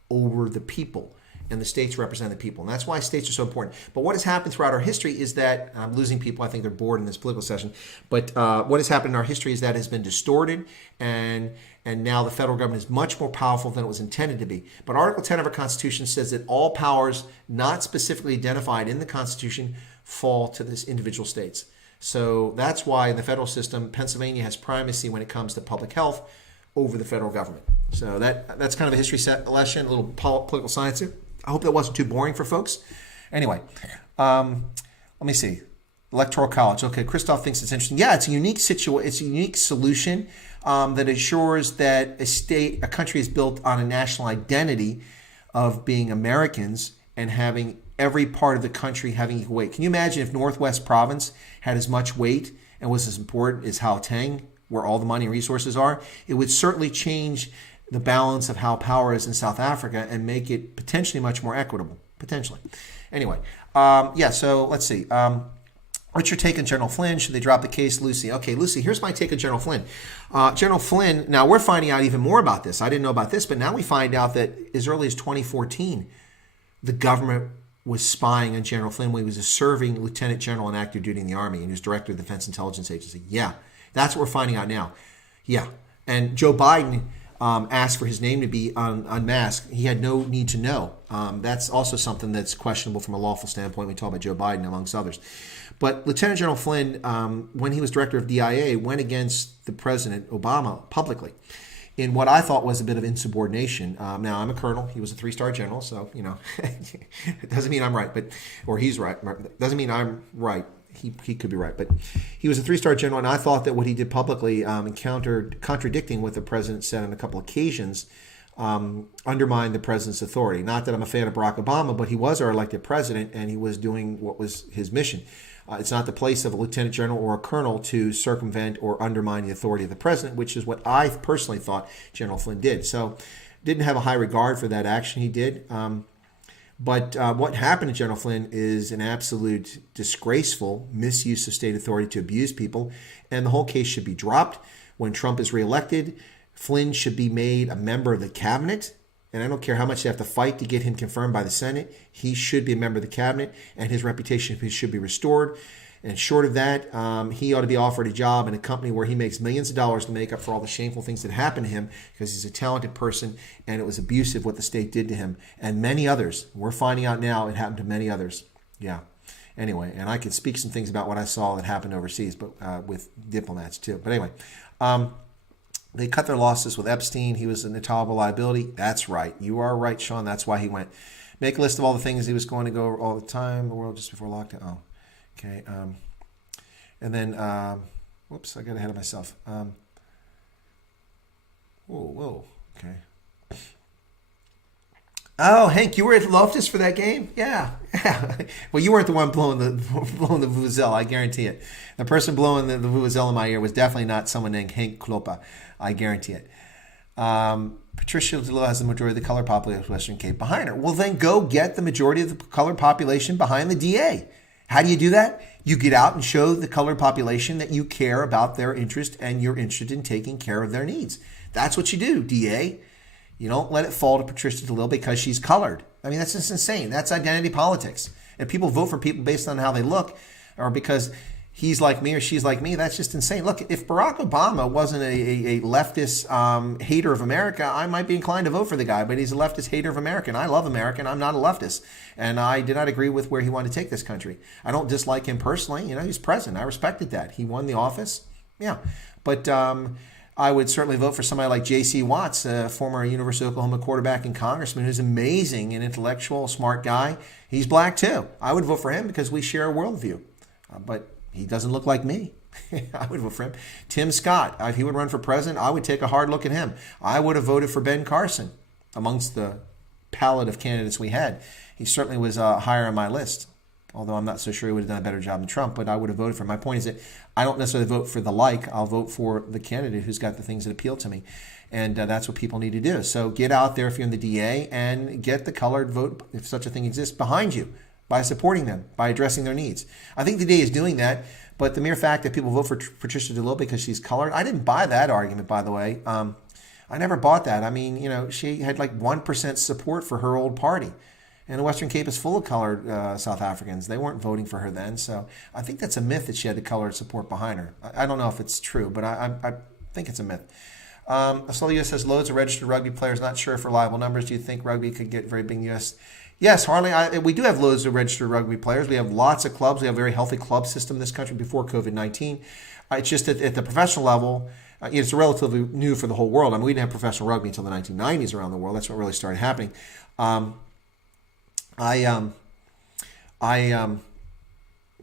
over the people, and the states represent the people. And that's why states are so important. But what has happened throughout our history is that, I'm losing people, I think they're bored in this political session, but what has happened in our history is that it has been distorted, and now the federal government is much more powerful than it was intended to be. But Article 10 of our Constitution says that all powers not specifically identified in the Constitution fall to this individual states. So that's why in the federal system, Pennsylvania has primacy when it comes to public health over the federal government. So that's kind of a history lesson, a little political science here. I hope that wasn't too boring for folks. Anyway, let me see. Electoral College. Okay, Christoph thinks it's interesting. Yeah, it's a unique It's a unique solution that ensures that a country is built on a national identity of being Americans and having every part of the country having equal weight. Can you imagine if Northwest Province had as much weight and was as important as Gauteng, where all the money and resources are? It would certainly change the balance of how power is in South Africa and make it potentially much more equitable. Potentially. Anyway, so let's see. What's your take on General Flynn? Should they drop the case, Lucy? Okay, Lucy, here's my take on General Flynn. General Flynn, now we're finding out even more about this. I didn't know about this, but now we find out that as early as 2014, the government was spying on General Flynn when he was a serving lieutenant general on active duty in the Army and he was director of the Defense Intelligence Agency. Yeah, that's what we're finding out now. Yeah, and Joe Biden asked for his name to be unmasked. He had no need to know. That's also something that's questionable from a lawful standpoint. We talk about Joe Biden, amongst others. But Lieutenant General Flynn, when he was director of DIA, went against the President Obama publicly in what I thought was a bit of insubordination. Now, I'm a colonel. He was a 3-star general, so, it doesn't mean I'm right, or he's right. It doesn't mean I'm right. He could be right, but he was a 3-star general, and I thought that what he did publicly, contradicting what the president said on a couple occasions, undermined the president's authority. Not that I'm a fan of Barack Obama, but he was our elected president, and he was doing what was his mission. It's not the place of a lieutenant general or a colonel to circumvent or undermine the authority of the president, which is what I personally thought General Flynn did. So didn't have a high regard for that action he did. But what happened to General Flynn is an absolute disgraceful misuse of state authority to abuse people, and the whole case should be dropped. When Trump is reelected, Flynn should be made a member of the cabinet, and I don't care how much they have to fight to get him confirmed by the Senate. He should be a member of the cabinet, and his reputation should be restored. And short of that, he ought to be offered a job in a company where he makes millions of dollars to make up for all the shameful things that happened to him, because he's a talented person and it was abusive what the state did to him. And many others. We're finding out now it happened to many others. Yeah. Anyway, and I could speak some things about what I saw that happened overseas, but with diplomats too. But anyway, they cut their losses with Epstein. He was an intolerable liability. That's right. You are right, Sean. That's why he went. Make a list of all the things he was going to go all the time. The world just before lockdown. Oh. Okay, and then, whoops, I got ahead of myself. Whoa, okay. Oh, Hank, you were at Loftus for that game? Yeah. Well, you weren't the one blowing the vuvuzela, I guarantee it. The person blowing the vuvuzela in my ear was definitely not someone named Hank Kloppa, I guarantee it. Patricia DeLille has the majority of the colored population of Western Cape behind her. Well, then go get the majority of the colored population behind the DA. How do you do that? You get out and show the colored population that you care about their interest and you're interested in taking care of their needs. That's what you do, DA. You don't let it fall to Patricia DeLille because she's colored. I mean, that's just insane. That's identity politics. If people vote for people based on how they look or because he's like me or she's like me, that's just insane. Look, if Barack Obama wasn't a leftist hater of America, I might be inclined to vote for the guy, but he's a leftist hater of America. And I love America, and I'm not a leftist. And I did not agree with where he wanted to take this country. I don't dislike him personally. He's president. I respected that. He won the office. Yeah. But I would certainly vote for somebody like J.C. Watts, a former University of Oklahoma quarterback and congressman who's amazing and intellectual, smart guy. He's black too. I would vote for him because we share a worldview. But he doesn't look like me. I would vote for him. Tim Scott, if he would run for president, I would take a hard look at him. I would have voted for Ben Carson amongst the palette of candidates we had. He certainly was higher on my list, although I'm not so sure he would have done a better job than Trump, but I would have voted for him. My point is that I don't necessarily vote for the I'll vote for the candidate who's got the things that appeal to me. And that's what people need to do. So get out there if you're in the DA and get the colored vote, if such a thing exists, behind you, by supporting them, by addressing their needs. I think the DA is doing that, but the mere fact that people vote for Patricia DeLille because she's colored, I didn't buy that argument, by the way. I never bought that. I mean, she had like 1% support for her old party. And the Western Cape is full of colored South Africans. They weren't voting for her then. So I think that's a myth that she had the colored support behind her. I don't know if it's true, but I think it's a myth. Australia says loads of registered rugby players. Not sure if reliable numbers. Do you think rugby could get very big in the U.S.? Yes, Harley, we do have loads of registered rugby players. We have lots of clubs. We have a very healthy club system in this country before COVID-19. It's just at the professional level, it's relatively new for the whole world. I mean, we didn't have professional rugby until the 1990s around the world. That's what really started happening. I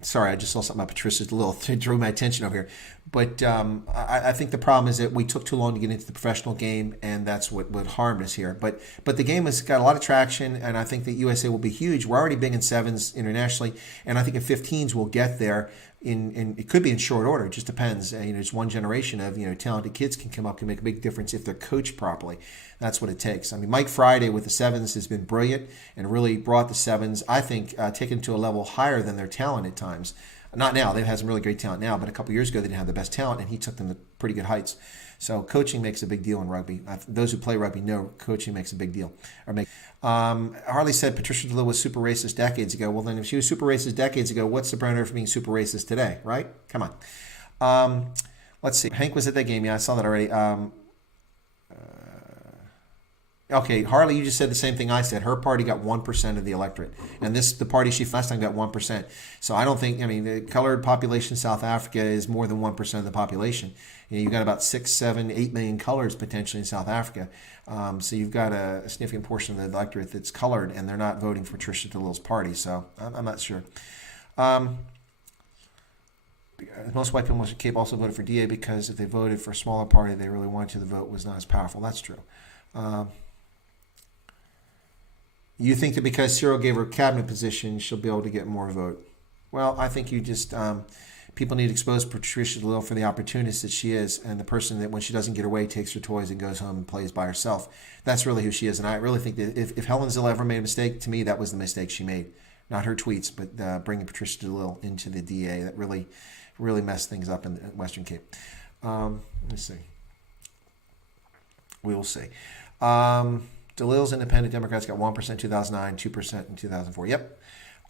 sorry, I just saw something about Patricia DeLille. It drew my attention over here. But I think the problem is that we took too long to get into the professional game, and that's what harmed us here. But the game has got a lot of traction, and I think that USA will be huge. We're already big in sevens internationally, and I think in 15s we'll get there. In it could be in short order. It just depends. It's one generation of talented kids can come up, can make a big difference if they're coached properly. That's what it takes. I mean, Mike Friday with the sevens has been brilliant and really brought the sevens, I think, taken to a level higher than their talent at times. Not now. They have some really great talent now, but a couple years ago they didn't have the best talent, and he took them to pretty good heights. So coaching makes a big deal in rugby. Those who play rugby know coaching makes a big deal. Harley said Patricia DeLille was super racist decades ago. Well, then if she was super racist decades ago, what's to prevent her from being super racist today, right? Come on. Let's see. Hank was at that game. Yeah, I saw that already. Okay, Harley, you just said the same thing I said. Her party got 1% of the electorate. And the party she last time got 1%. So I don't think, the colored population in South Africa is more than 1% of the population. You've got about 6, 7, 8 million colors potentially in South Africa. So you've got a significant portion of the electorate that's colored, and they're not voting for Patricia DeLille's party. So I'm not sure. Most white people in the Cape also voted for DA because if they voted for a smaller party they really wanted to, the vote was not as powerful. That's true. You think that because Cyril gave her a cabinet position, she'll be able to get more vote? Well, I think you just people need to expose Patricia DeLille for the opportunist that she is, and the person that when she doesn't get her way takes her toys and goes home and plays by herself. That's really who she is, and I really think that if Helen Zille ever made a mistake, to me that was the mistake she made, not her tweets, but bringing Patricia DeLille into the DA. That really messed things up in the Western Cape. Let's see. We will see. DeLille's Independent Democrats got 1% in 2009, 2% in 2004. Yep.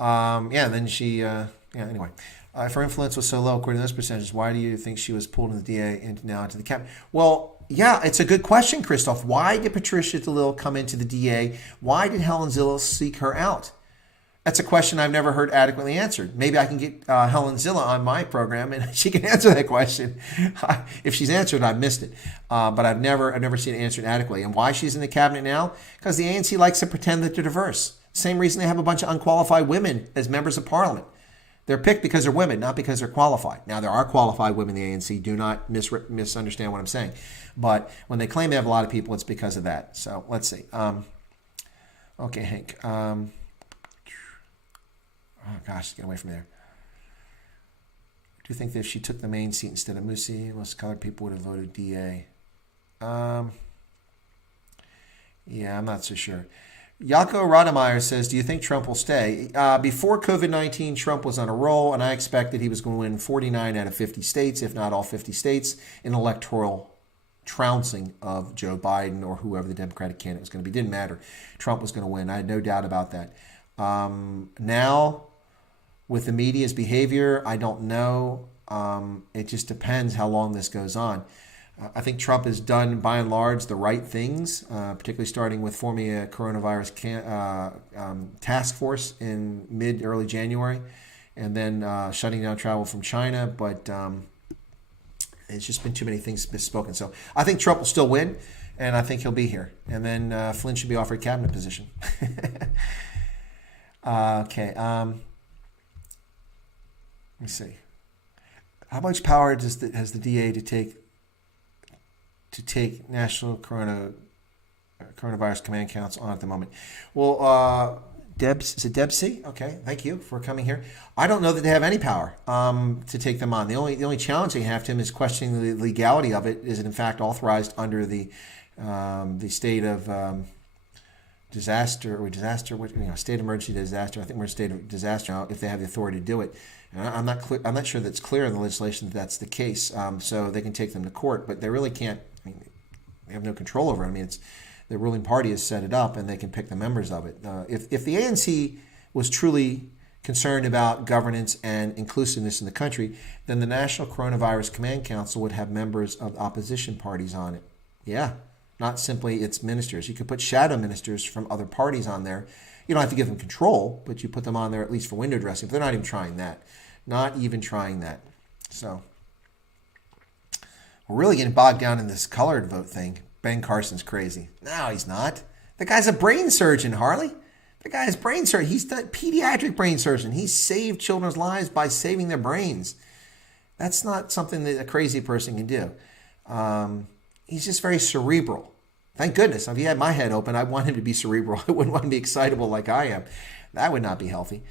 And then she, anyway. If her influence was so low, according to those percentages, why do you think she was pulled in the DA and now into the cabinet? Well, yeah, it's a good question, Christoph. Why did Patricia DeLille come into the DA? Why did Helen Zille seek her out? That's a question I've never heard adequately answered. Maybe I can get Helen Zilla on my program and she can answer that question. If she's answered, I've missed it. But I've never seen it answered adequately. And why she's in the cabinet now? Because the ANC likes to pretend that they're diverse. Same reason they have a bunch of unqualified women as members of parliament. They're picked because they're women, not because they're qualified. Now, there are qualified women in the ANC. Do not misunderstand what I'm saying. But when they claim they have a lot of people, it's because of that. So let's see. Okay, Hank. Oh, gosh, get away from there. Do you think that if she took the main seat instead of Musi, most colored people would have voted DA? Yeah, I'm not so sure. Jaco Rademeyer says, do you think Trump will stay? Before COVID-19, Trump was on a roll, and I expected he was going to win 49 out of 50 states, if not all 50 states, in electoral trouncing of Joe Biden or whoever the Democratic candidate was going to be. Didn't matter. Trump was going to win. I had no doubt about that. Now, with the media's behavior, I don't know. It just depends how long this goes on. I think Trump has done, by and large, the right things, particularly starting with forming a coronavirus task force in early January, and then shutting down travel from China. But it's just been too many things spoken. So I think Trump will still win, and I think he'll be here. And then Flynn should be offered a cabinet position. Okay. Let me see. How much power has the DA to take National Coronavirus Command Council on at the moment? Well, is it Deb C? Okay, thank you for coming here. I don't know that they have any power to take them on. The only challenge they have to him is questioning the legality of it. Is it in fact authorized under the state of disaster or state of emergency disaster? I think we're in a state of disaster now. If they have the authority to do it, and I'm not sure that's clear in the legislation that that's the case. So they can take them to court, but they really can't. I mean, they have no control over it. I mean, it's the ruling party has set it up, and they can pick the members of it. If the ANC was truly concerned about governance and inclusiveness in the country, then the National Coronavirus Command Council would have members of opposition parties on it. Yeah. Not simply its ministers. You could put shadow ministers from other parties on there. You don't have to give them control, but you put them on there at least for window dressing. But they're not even trying that. Not even trying that. So we're really getting bogged down in this colored vote thing. Ben Carson's crazy. No, he's not. The guy's a brain surgeon, Harley. The guy has brain surgery. He's done pediatric brain surgeon. He's saved children's lives by saving their brains. That's not something that a crazy person can do. He's just very cerebral. Thank goodness. If he had my head open, I want him to be cerebral. I wouldn't want him to be excitable like I am. That would not be healthy.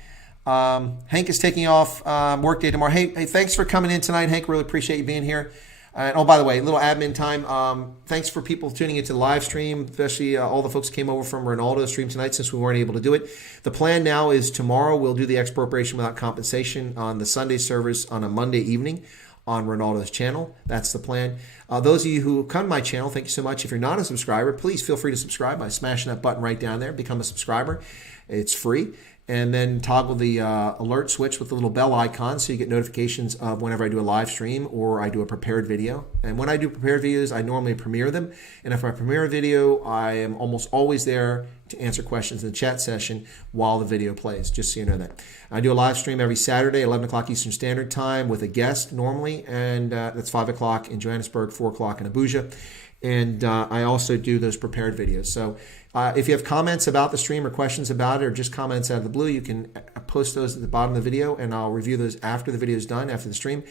Hank is taking off workday tomorrow. Hey, thanks for coming in tonight, Hank. Really appreciate you being here. And oh, by the way, a little admin time. Thanks for people tuning into the live stream, especially all the folks who came over from Renaldo's stream tonight since we weren't able to do it. The plan now is tomorrow we'll do the expropriation without compensation on the Sunday service on a Monday evening on Renaldo's channel. That's the plan. Those of you who come to my channel, thank you so much. If you're not a subscriber, please feel free to subscribe by smashing that button right down there. Become a subscriber. It's free. And then toggle the alert switch with the little bell icon so you get notifications of whenever I do a live stream or I do a prepared video. And when I do prepared videos, I normally premiere them. And if I premiere a video, I am almost always there to answer questions in the chat session while the video plays, just so you know that. I do a live stream every Saturday, 11 o'clock Eastern Standard Time with a guest normally, and that's 5 o'clock in Johannesburg, 4 o'clock in Abuja. And I also do those prepared videos. So if you have comments about the stream or questions about it or just comments out of the blue, you can post those at the bottom of the video, and I'll review those after the video is done, after the stream.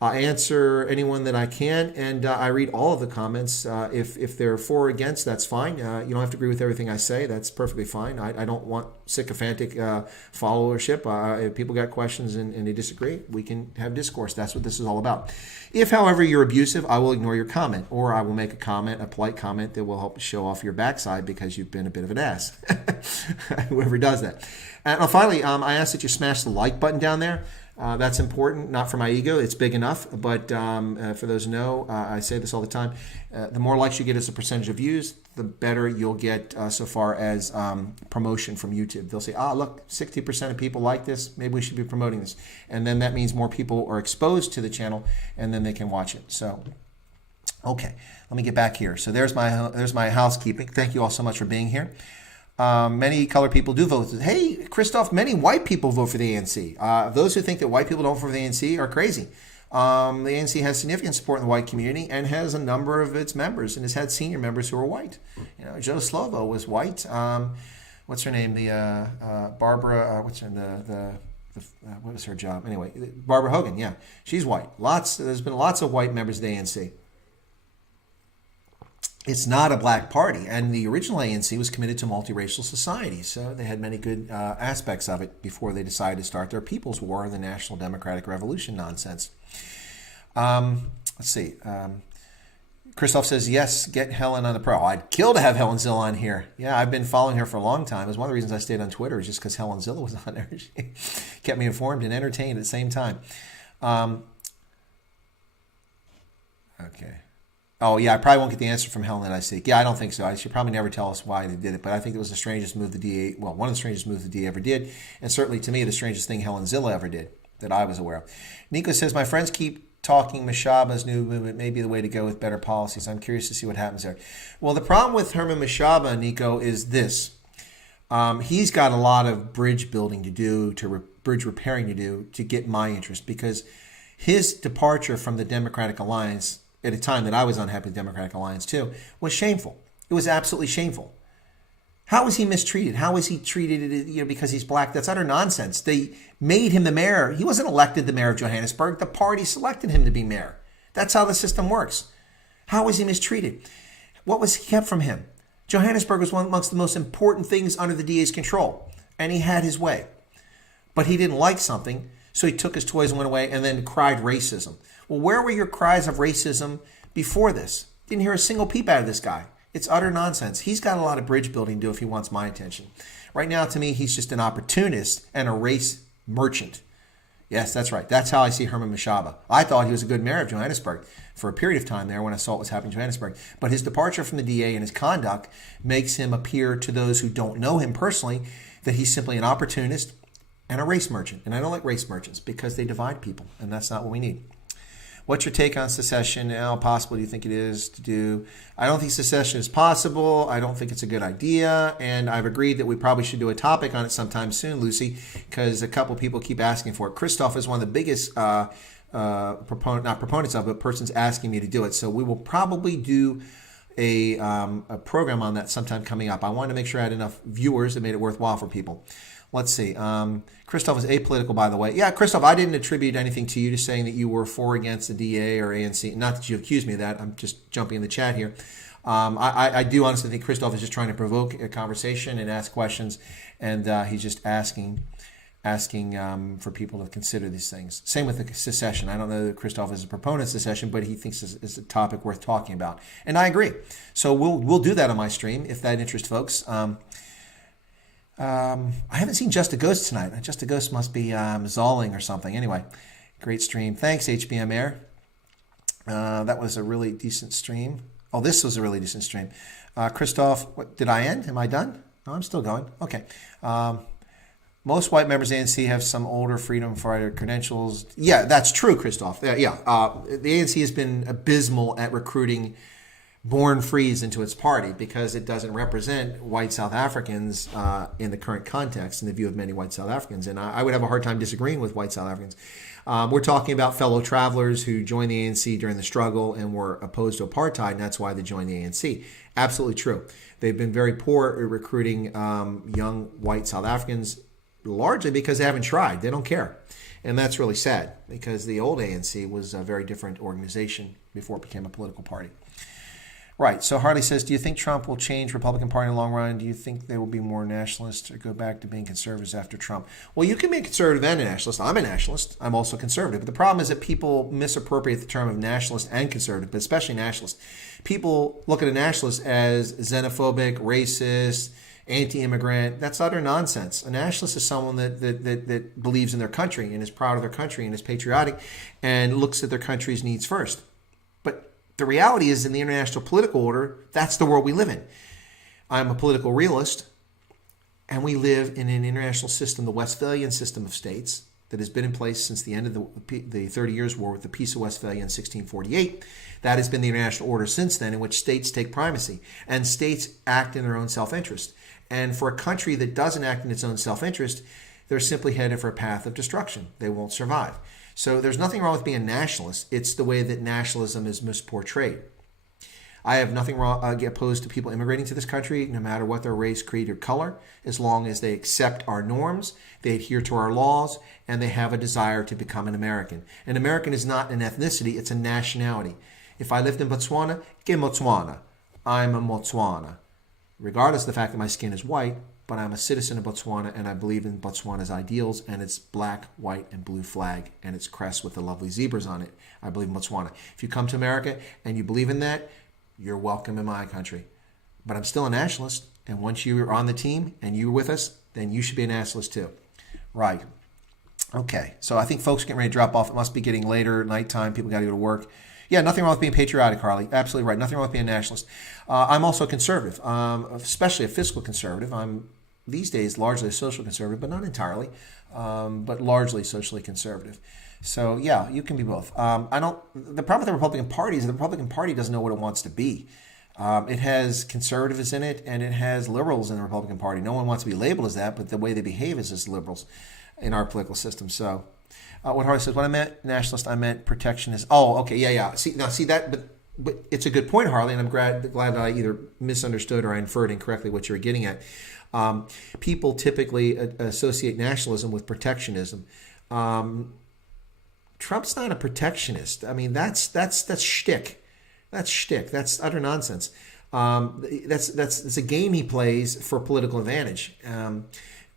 I answer anyone that I can, and I read all of the comments. If they're for or against, that's fine. You don't have to agree with everything I say. That's perfectly fine. I don't want sycophantic followership. If people got questions and they disagree, we can have discourse. That's what this is all about. If, however, you're abusive, I will ignore your comment, or I will make a comment, a polite comment that will help show off your backside because you've been a bit of an ass. Whoever does that. And finally, I ask that you smash the like button down there. That's important, not for my ego. It's big enough. But for those who know, I say this all the time. The more likes you get as a percentage of views, the better you'll get so far as promotion from YouTube. They'll say, look, 60% of people like this. Maybe we should be promoting this. And then that means more people are exposed to the channel, and then they can watch it. So, okay, let me get back here. So there's my housekeeping. Thank you all so much for being here. Many colored people do vote. Hey, Christoph, many white people vote for the ANC. Those who think that white people don't vote for the ANC are crazy. The ANC has significant support in the white community and has a number of its members and has had senior members who are white. You know, Joe Slovo was white. What's her name? The Barbara. What's her what was her job? Anyway, Barbara Hogan. Yeah, she's white. There's been lots of white members of the ANC. It's not a black party, and the original ANC was committed to multiracial society, so they had many good aspects of it before they decided to start their People's War and the National Democratic Revolution nonsense. Let's see. Christoph says, yes, get Helen on the pro. I'd kill to have Helen Zilla on here. Yeah, I've been following her for a long time. It was one of the reasons I stayed on Twitter, is just because Helen Zilla was on there. She kept me informed and entertained at the same time. Okay. Oh, yeah, I probably won't get the answer from Helen that I seek. Yeah, I don't think so. She'll probably never tell us why they did it, but I think it was the strangest move the DA, well, one of the strangest moves the DA ever did, and certainly to me the strangest thing Helen Zilla ever did that I was aware of. Nico says, my friends keep talking Mashaba's new movement may be the way to go with better policies. I'm curious to see what happens there. Well, the problem with Herman Mashaba, Nico, is this. He's got a lot of bridge building to do, bridge repairing to do to get my interest, because his departure from the Democratic Alliance at a time that I was unhappy with the Democratic Alliance too, was shameful. It was absolutely shameful. How was he mistreated? How was he treated because he's black? That's utter nonsense. They made him the mayor. He wasn't elected the mayor of Johannesburg. The party selected him to be mayor. That's how the system works. How was he mistreated? What was kept from him? Johannesburg was one amongst the most important things under the DA's control, and he had his way. But he didn't like something, so he took his toys and went away and then cried racism. Well, where were your cries of racism before this? Didn't hear a single peep out of this guy. It's utter nonsense. He's got a lot of bridge building to do if he wants my attention. Right now, to me, he's just an opportunist and a race merchant. Yes, that's right. That's how I see Herman Mashaba. I thought he was a good mayor of Johannesburg for a period of time there when I saw what was happening in Johannesburg. But his departure from the DA and his conduct makes him appear to those who don't know him personally that he's simply an opportunist and a race merchant. And I don't like race merchants because they divide people, and that's not what we need. What's your take on secession? How possible do you think it is to do? I don't think secession is possible. I don't think it's a good idea. And I've agreed that we probably should do a topic on it sometime soon, Lucy, because a couple people keep asking for it. Christoph is one of the biggest not proponents of it, but persons asking me to do it. So we will probably do a program on that sometime coming up. I wanted to make sure I had enough viewers that made it worthwhile for people. Let's see. Christoph is apolitical, by the way. Yeah, Christoph, I didn't attribute anything to you to saying that you were for or against the DA or ANC. Not that you accused me of that. I'm just jumping in the chat here. I do honestly think Christoph is just trying to provoke a conversation and ask questions, and he's just asking for people to consider these things. Same with the secession. I don't know that Christoph is a proponent of secession, but he thinks it's a topic worth talking about, and I agree. So we'll do that on my stream if that interests folks. I haven't seen Just a Ghost tonight. Just a Ghost must be Zolling or something. Anyway, great stream. Thanks, HBM Air. That was a really decent stream. Oh, this was a really decent stream. Christoph, what, did I end? Am I done? No, I'm still going. Okay. Most white members of the ANC have some older freedom fighter credentials. Yeah, that's true, Christoph. The ANC has been abysmal at recruiting born frees into its party because it doesn't represent white South Africans in the current context, in the view of many white South Africans. And I would have a hard time disagreeing with white South Africans. We're talking about fellow travelers who joined the ANC during the struggle and were opposed to apartheid, and that's why they joined the ANC. Absolutely true. They've been very poor at recruiting young white South Africans, largely because they haven't tried. They don't care. And that's really sad because the old ANC was a very different organization before it became a political party. Right. So Harley says, do you think Trump will change Republican Party in the long run? Do you think they will be more nationalist or go back to being conservatives after Trump? Well, you can be a conservative and a nationalist. I'm a nationalist. I'm also conservative. But the problem is that people misappropriate the term of nationalist and conservative, but especially nationalist. People look at a nationalist as xenophobic, racist, anti-immigrant. That's utter nonsense. A nationalist is someone that believes in their country and is proud of their country and is patriotic and looks at their country's needs first. But the reality is, in the international political order, that's the world we live in. I'm a political realist, and we live in an international system, the Westphalian system of states, that has been in place since the end of the 30 Years' War with the Peace of Westphalia in 1648. That has been the international order since then, in which states take primacy, and states act in their own self-interest. And for a country that doesn't act in its own self-interest, they're simply headed for a path of destruction. They won't survive. So there's nothing wrong with being a nationalist. It's the way that nationalism is misportrayed. I have nothing wrong opposed to people immigrating to this country, no matter what their race, creed, or color, as long as they accept our norms, they adhere to our laws, and they have a desire to become an American. An American is not an ethnicity, it's a nationality. If I lived in Botswana, que Botswana. I'm a Botswana. Regardless of the fact that my skin is white, but I'm a citizen of Botswana, and I believe in Botswana's ideals and its black, white, and blue flag and its crest with the lovely zebras on it. I believe in Botswana. If you come to America and you believe in that, you're welcome in my country. But I'm still a nationalist, and once you're on the team and you're with us, then you should be a nationalist too. Right. Okay, so I think folks are getting ready to drop off. It must be getting later, nighttime. People got to go to work. Yeah, nothing wrong with being patriotic, Harley. Absolutely right. Nothing wrong with being a nationalist. I'm also a conservative, especially a fiscal conservative. I'm these days largely a social conservative, but not entirely, but largely socially conservative. So yeah, you can be both. The problem with the Republican Party is the Republican Party doesn't know what it wants to be. It has conservatives in it, and it has liberals in the Republican Party. No one wants to be labeled as that, but the way they behave is as liberals in our political system. So. What Harley says, when I meant nationalist, I meant protectionist. Oh, okay, yeah. See that, but it's a good point, Harley, and I'm glad that I either misunderstood or I inferred incorrectly what you were getting at. People typically associate nationalism with protectionism. Trump's not a protectionist. I mean, that's shtick. That's shtick. That's utter nonsense. That's a game he plays for political advantage.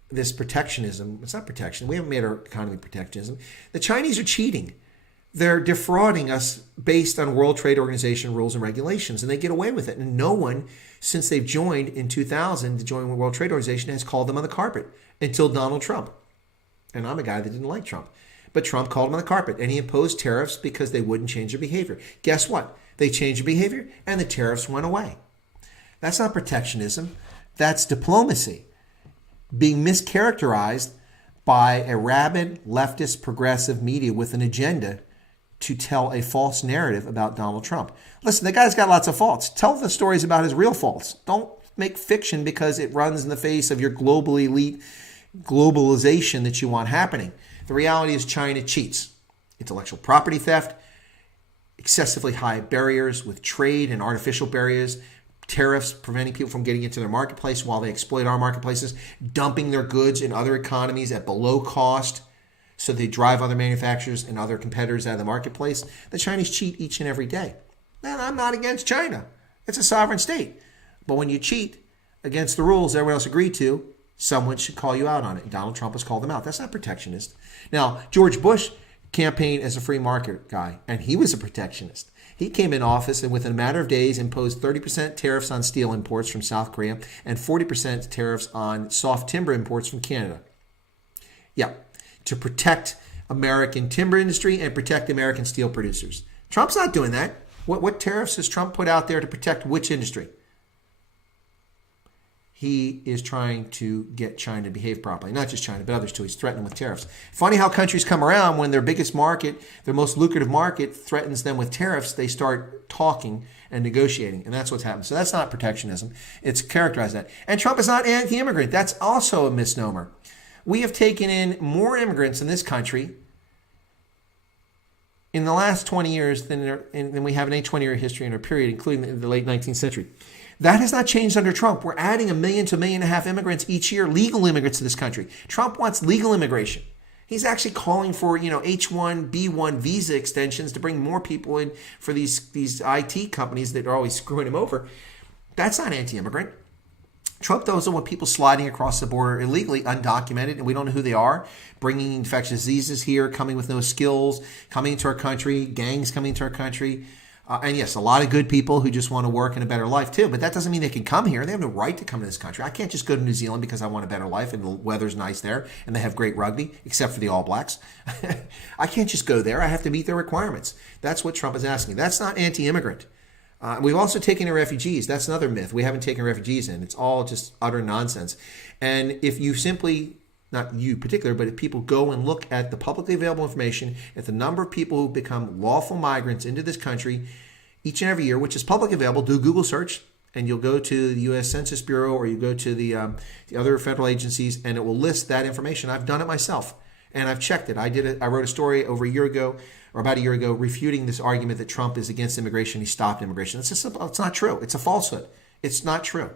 This protectionism, it's not protection. We haven't made our economy protectionism. The Chinese are cheating. They're defrauding us based on World Trade Organization rules and regulations, and they get away with it. And no one, since they've joined in 2000 to join the World Trade Organization, has called them on the carpet until Donald Trump. And I'm a guy that didn't like Trump. But Trump called them on the carpet, and he imposed tariffs because they wouldn't change their behavior. Guess what? They changed their behavior, and the tariffs went away. That's not protectionism. That's diplomacy being mischaracterized by a rabid leftist progressive media with an agenda to tell a false narrative about Donald Trump. Listen, the guy's got lots of faults. Tell the stories about his real faults. Don't make fiction because it runs in the face of your global elite globalization that you want happening. The reality is China cheats. Intellectual property theft, excessively high barriers with trade and artificial barriers, tariffs preventing people from getting into their marketplace while they exploit our marketplaces, dumping their goods in other economies at below cost so they drive other manufacturers and other competitors out of the marketplace. The Chinese cheat each and every day. Now, I'm not against China. It's a sovereign state. But when you cheat against the rules everyone else agreed to, someone should call you out on it. And Donald Trump has called them out. That's not protectionist. Now, George Bush campaigned as a free market guy, and he was a protectionist. He came in office and within a matter of days imposed 30% tariffs on steel imports from South Korea and 40% tariffs on soft timber imports from Canada. Yeah, to protect American timber industry and protect American steel producers. Trump's not doing that. What tariffs has Trump put out there to protect which industry? He is trying to get China to behave properly. Not just China, but others too. He's threatening with tariffs. Funny how countries come around when their biggest market, their most lucrative market, threatens them with tariffs. They start talking and negotiating. And that's what's happened. So that's not protectionism. It's characterized that. And Trump is not anti-immigrant. That's also a misnomer. We have taken in more immigrants in this country in the last 20 years than we have in any 20-year history in our period, including the late 19th century. That has not changed under Trump. We're adding 1 million to 1.5 million immigrants each year, legal immigrants to this country. Trump wants legal immigration. He's actually calling for, H-1, B-1 visa extensions to bring more people in for these IT companies that are always screwing him over. That's not anti-immigrant. Trump doesn't want people sliding across the border illegally, undocumented, and we don't know who they are, bringing infectious diseases here, coming with no skills, coming into our country, gangs coming into our country. And yes, a lot of good people who just want to work in a better life too, but that doesn't mean they can come here. They have no right to come to this country. I can't just go to New Zealand because I want a better life and the weather's nice there and they have great rugby, except for the All Blacks. I can't just go there. I have to meet their requirements. That's what Trump is asking. That's not anti-immigrant. We've also taken in refugees. That's another myth. We haven't taken refugees in. It's all just utter nonsense. And if you simply, not you in particular, but if people go and look at the publicly available information, at the number of people who become lawful migrants into this country each and every year, which is publicly available, do a Google search, and you'll go to the U.S. Census Bureau or you go to the other federal agencies, and it will list that information. I've done it myself, and I've checked it. I wrote a story over a year ago, or about a year ago, refuting this argument that Trump is against immigration. He stopped immigration. It's not true. It's a falsehood. It's not true.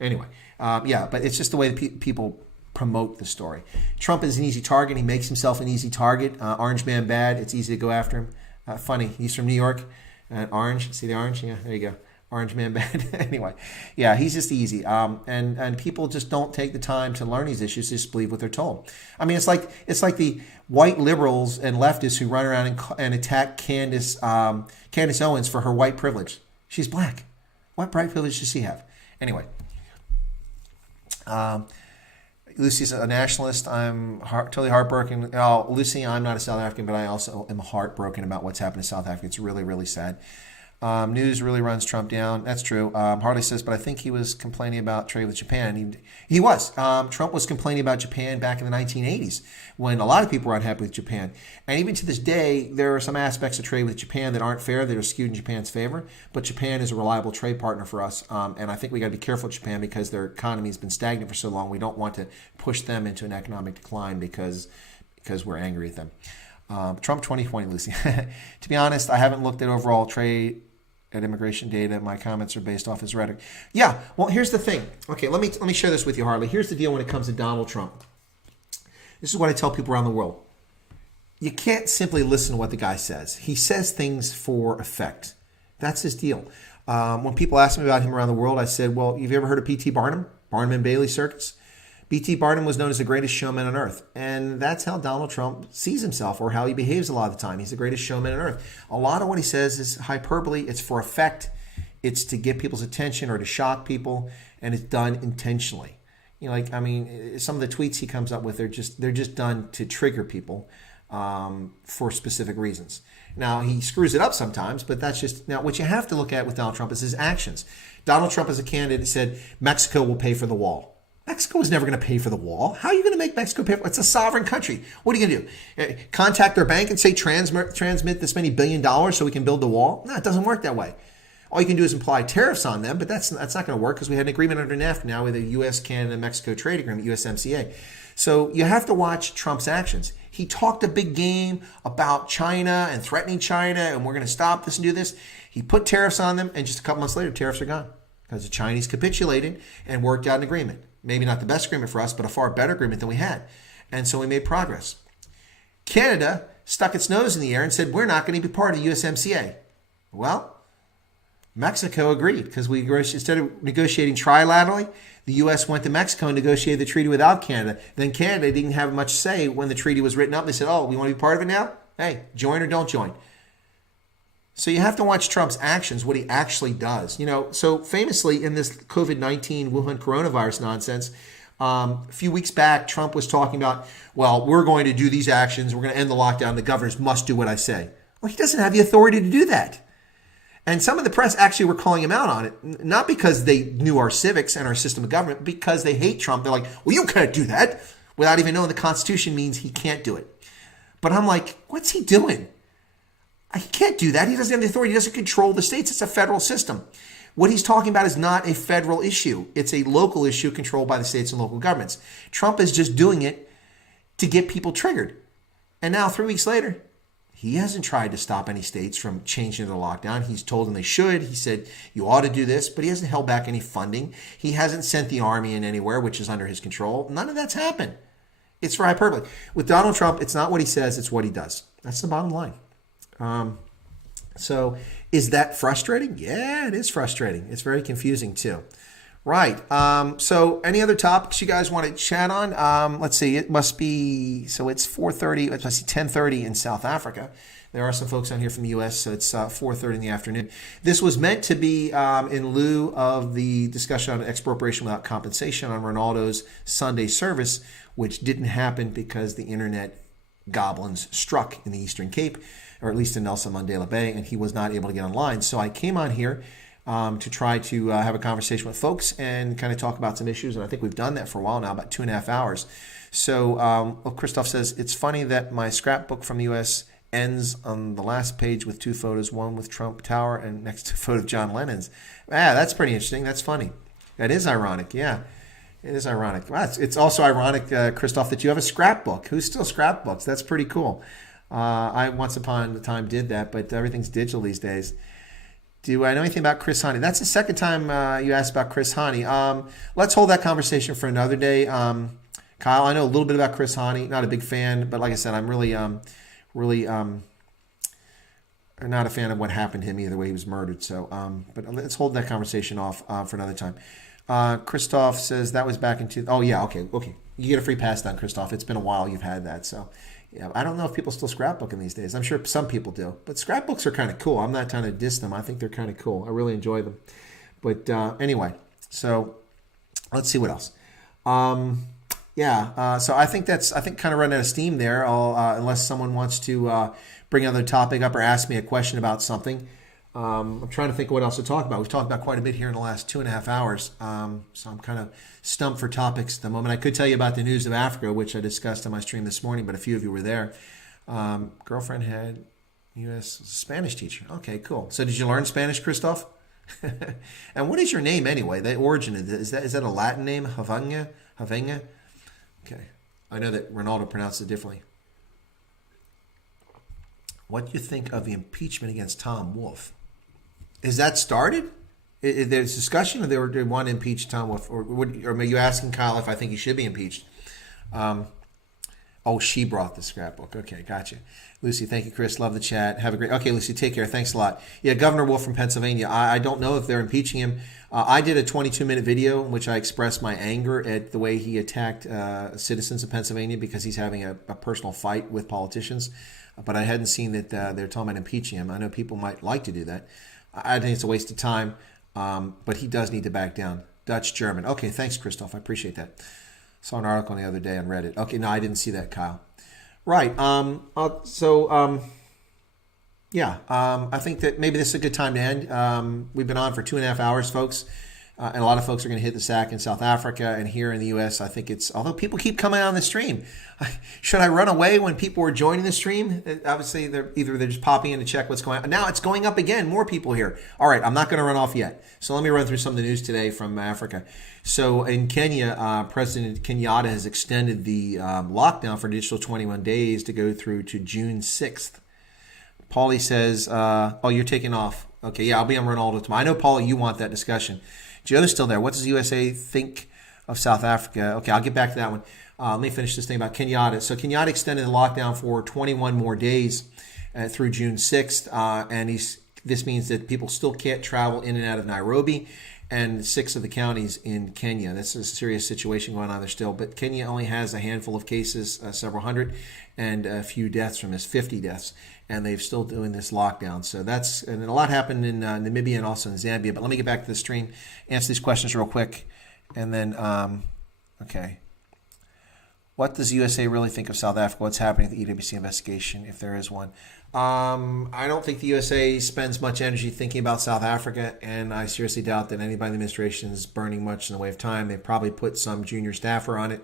Anyway, but it's just the way that people promote the story. Trump is an easy target. He makes himself an easy target. Orange man bad. It's easy to go after him. Funny. He's from New York. Orange. See the orange? Yeah, there you go. Orange man bad. Anyway, yeah, he's just easy. And people just don't take the time to learn these issues. They just believe what they're told. I mean, it's like the white liberals and leftists who run around and attack Candace Owens for her white privilege. She's black. What white privilege does she have? Anyway. Lucy's a nationalist. I'm totally heartbroken. Oh, Lucy, I'm not a South African, but I also am heartbroken about what's happened in South Africa. It's really, really sad. News really runs Trump down. That's true. Harley says, but I think he was complaining about trade with Japan. He was. Trump was complaining about Japan back in the 1980s when a lot of people were unhappy with Japan. And even to this day, there are some aspects of trade with Japan that aren't fair, that are skewed in Japan's favor. But Japan is a reliable trade partner for us. And I think we got to be careful with Japan because their economy has been stagnant for so long. We don't want to push them into an economic decline because we're angry at them. Trump 2020, Lucy. To be honest, I haven't looked at overall trade at immigration data. My comments are based off his rhetoric. Yeah, well, here's the thing. Okay, let me share this with you, Harley. Here's the deal when it comes to Donald Trump. This is what I tell people around the world. You can't simply listen to what the guy says. He says things for effect. That's his deal. When people ask me about him around the world, I said, well, have you ever heard of P.T. Barnum? Barnum and Bailey Circus? P.T. Barnum was known as the greatest showman on earth. And that's how Donald Trump sees himself or how he behaves a lot of the time. He's the greatest showman on earth. A lot of what he says is hyperbole. It's for effect. It's to get people's attention or to shock people. And it's done intentionally. Some of the tweets he comes up with, they're just done to trigger people for specific reasons. Now, he screws it up sometimes, but that's just... Now, what you have to look at with Donald Trump is his actions. Donald Trump as a candidate said, Mexico will pay for the wall. Mexico is never going to pay for the wall. How are you going to make Mexico pay for it? It's a sovereign country. What are you going to do? Contact their bank and say transmit this many $1 billion so we can build the wall? No, it doesn't work that way. All you can do is apply tariffs on them, but that's not going to work because we had an agreement under NAFTA now with the U.S., Canada, Mexico trade agreement, USMCA. So you have to watch Trump's actions. He talked a big game about China and threatening China, and we're going to stop this and do this. He put tariffs on them, and just a couple months later, tariffs are gone because the Chinese capitulated and worked out an agreement. Maybe not the best agreement for us, but a far better agreement than we had. And so we made progress. Canada stuck its nose in the air and said, we're not going to be part of USMCA. Well, Mexico agreed because instead of negotiating trilaterally, the U.S. went to Mexico and negotiated the treaty without Canada. Then Canada didn't have much say when the treaty was written up. They said, oh, we want to be part of it now? Hey, join or don't join. So you have to watch Trump's actions, what he actually does. So famously in this COVID-19 Wuhan coronavirus nonsense, a few weeks back, Trump was talking about, well, we're going to do these actions. We're going to end the lockdown. The governors must do what I say. Well, he doesn't have the authority to do that. And some of the press actually were calling him out on it, not because they knew our civics and our system of government, because they hate Trump. They're like, well, you can't do that, without even knowing the Constitution means he can't do it. But I'm like, what's he doing? He can't do that. He doesn't have the authority. He doesn't control the states. It's a federal system. What he's talking about is not a federal issue. It's a local issue controlled by the states and local governments. Trump is just doing it to get people triggered. And now 3 weeks later, he hasn't tried to stop any states from changing their lockdown. He's told them they should. He said, you ought to do this, but he hasn't held back any funding. He hasn't sent the army in anywhere, which is under his control. None of that's happened. It's for hyperbole. With Donald Trump, it's not what he says, it's what he does. That's the bottom line. So is that frustrating? Yeah, it is frustrating. It's very confusing too. Right. So any other topics you guys want to chat on? Let's see. It must be, so it's 4:30. Let's see, 10:30 in South Africa. There are some folks on here from the U.S., so it's 4:30 in the afternoon. This was meant to be in lieu of the discussion on expropriation without compensation on Renaldo's Sunday service, which didn't happen because the internet goblins struck in the Eastern Cape, or at least in Nelson Mandela Bay, and he was not able to get online. So I came on here to try to have a conversation with folks and kind of talk about some issues. And I think we've done that for a while now, about 2.5 hours. So Christoph says, it's funny that my scrapbook from the U.S. ends on the last page with 2 photos, one with Trump Tower and next to a photo of John Lennon's. That's pretty interesting. That's funny. That is ironic. Yeah, it is ironic. Wow, it's also ironic, Christoph, that you have a scrapbook. Who still scrapbooks? That's pretty cool. I once upon a time did that, but everything's digital these days. Do I know anything about Chris Hani? That's the second time you asked about Chris Hani. Let's hold that conversation for another day. Kyle, I know a little bit about Chris Hani. Not a big fan, but like I said, I'm really not a fan of what happened to him either way he was murdered. So, but let's hold that conversation off for another time. Christoph says that was back in oh yeah, okay. You get a free pass down, Christoph. It's been a while you've had that, so. Yeah, I don't know if people still scrapbooking these days. I'm sure some people do. But scrapbooks are kind of cool. I'm not trying to diss them. I think they're kind of cool. I really enjoy them. But anyway, so let's see what else. So I think kind of run out of steam there, unless someone wants to bring another topic up or ask me a question about something. I'm trying to think of what else to talk about. We've talked about quite a bit here in the last 2.5 hours. So I'm kind of stumped for topics at the moment. I could tell you about the news of Africa, which I discussed on my stream this morning, but a few of you were there. Girlfriend had U.S. Spanish teacher. Okay, cool. So did you learn Spanish, Christoph? And what is your name anyway? The origin of it, is that a Latin name? Havenga? Okay. I know that Renaldo pronounced it differently. What do you think of the impeachment against Tom Wolfe? Is that started? There's discussion, or they want to impeach Tom Wolfe, or are you asking Kyle if I think he should be impeached? She brought the scrapbook. Okay, gotcha. Lucy, thank you, Chris. Love the chat. Have a great. Okay, Lucy, take care. Thanks a lot. Yeah, Governor Wolf from Pennsylvania. I don't know if they're impeaching him. I did a 22-minute video in which I expressed my anger at the way he attacked citizens of Pennsylvania because he's having a personal fight with politicians. But I hadn't seen that they're talking about impeaching him. I know people might like to do that. I think it's a waste of time, but he does need to back down. Dutch, German. Okay, thanks, Christoph. I appreciate that. Saw an article the other day on Reddit. Okay, no, I didn't see that, Kyle. Right. I think that maybe this is a good time to end. We've been on for 2.5 hours, folks. And a lot of folks are going to hit the sack in South Africa, and here in the U.S., I think it's, although people keep coming on the stream, should I run away when people are joining the stream? Obviously, they're just popping in to check what's going on. Now it's going up again, more people here. All right, I'm not going to run off yet. So let me run through some of the news today from Africa. So in Kenya, President Kenyatta has extended the lockdown for an additional 21 days to go through to June 6th. Paulie says, oh, you're taking off. Okay, yeah, I'll be on Renaldo tomorrow. I know, Paulie, you want that discussion. Joe's still there. What does the USA think of South Africa? Okay, I'll get back to that one. Let me finish this thing about Kenyatta. So Kenyatta extended the lockdown for 21 more days through June 6th. And this means that people still can't travel in and out of Nairobi and 6 of the counties in Kenya. That's a serious situation going on there still. But Kenya only has a handful of cases, several hundred, and a few deaths from his 50 deaths. And they're still doing this lockdown. So and a lot happened in Namibia and also in Zambia. But let me get back to the stream, answer these questions real quick. And then, okay. What does the USA really think of South Africa? What's happening at the EWC investigation, if there is one? I don't think the USA spends much energy thinking about South Africa, and I seriously doubt that anybody in the administration is burning much in the way of time. They probably put some junior staffer on it,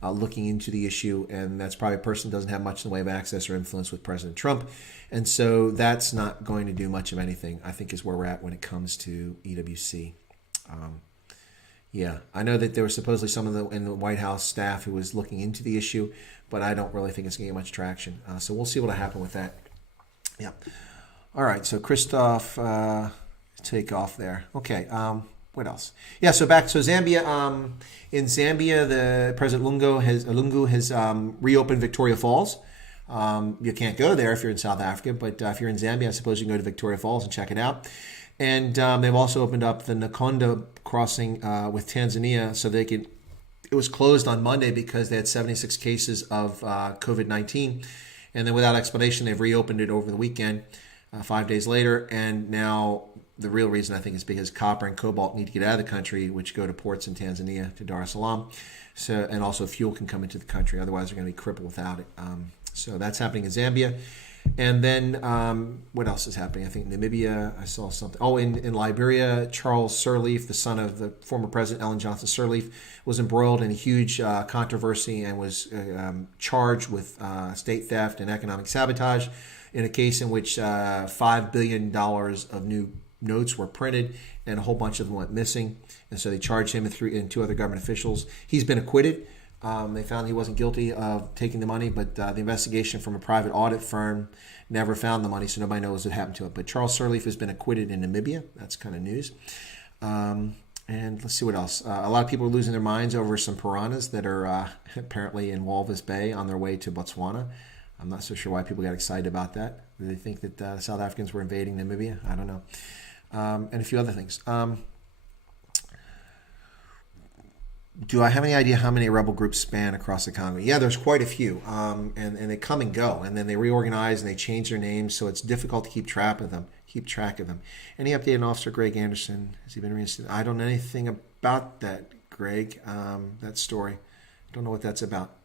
looking into the issue, and that's probably a person who doesn't have much in the way of access or influence with President Trump. And so that's not going to do much of anything, I think, is where we're at when it comes to EWC. Yeah, I know that there was supposedly someone in the White House staff who was looking into the issue, but I don't really think it's going to get much traction. So we'll see what'll happen with that. Yeah. All right, so Christoph, take off there. Okay, what else? Yeah, so Zambia. In Zambia, the President Lungu has reopened Victoria Falls. You can't go there if you're in South Africa, but if you're in Zambia, I suppose you can go to Victoria Falls and check it out. And they've also opened up the Nakonda crossing with Tanzania, so they could. It was closed on Monday because they had 76 cases of COVID-19, and then without explanation, they've reopened it over the weekend, 5 days later. And now the real reason, I think, is because copper and cobalt need to get out of the country, which go to ports in Tanzania, to Dar es Salaam. So, and also fuel can come into the country. Otherwise, they're going to be crippled without it. So that's happening in Zambia. And then what else is happening? I think Namibia, I saw something. Oh, in Liberia, Charles Sirleaf, the son of the former president, Ellen Johnson Sirleaf, was embroiled in a huge controversy and was charged with state theft and economic sabotage in a case in which $5 billion of new notes were printed and a whole bunch of them went missing. And so they charged him and 2 other government officials. He's been acquitted. They found he wasn't guilty of taking the money, but the investigation from a private audit firm never found the money, so nobody knows what happened to it. But Charles Sirleaf has been acquitted in Namibia. That's kind of news. And let's see what else. A lot of people are losing their minds over some piranhas that are apparently in Walvis Bay on their way to Botswana. I'm not so sure why people got excited about that. Do they think that the South Africans were invading Namibia? I don't know. And a few other things. Do I have any idea how many rebel groups span across the Congo? Yeah, there's quite a few, and they come and go, and then they reorganize and they change their names, so it's difficult to keep track of them. Any update on Officer Greg Anderson? Has he been reinstated? I don't know anything about that, Greg. That story. Don't know what that's about.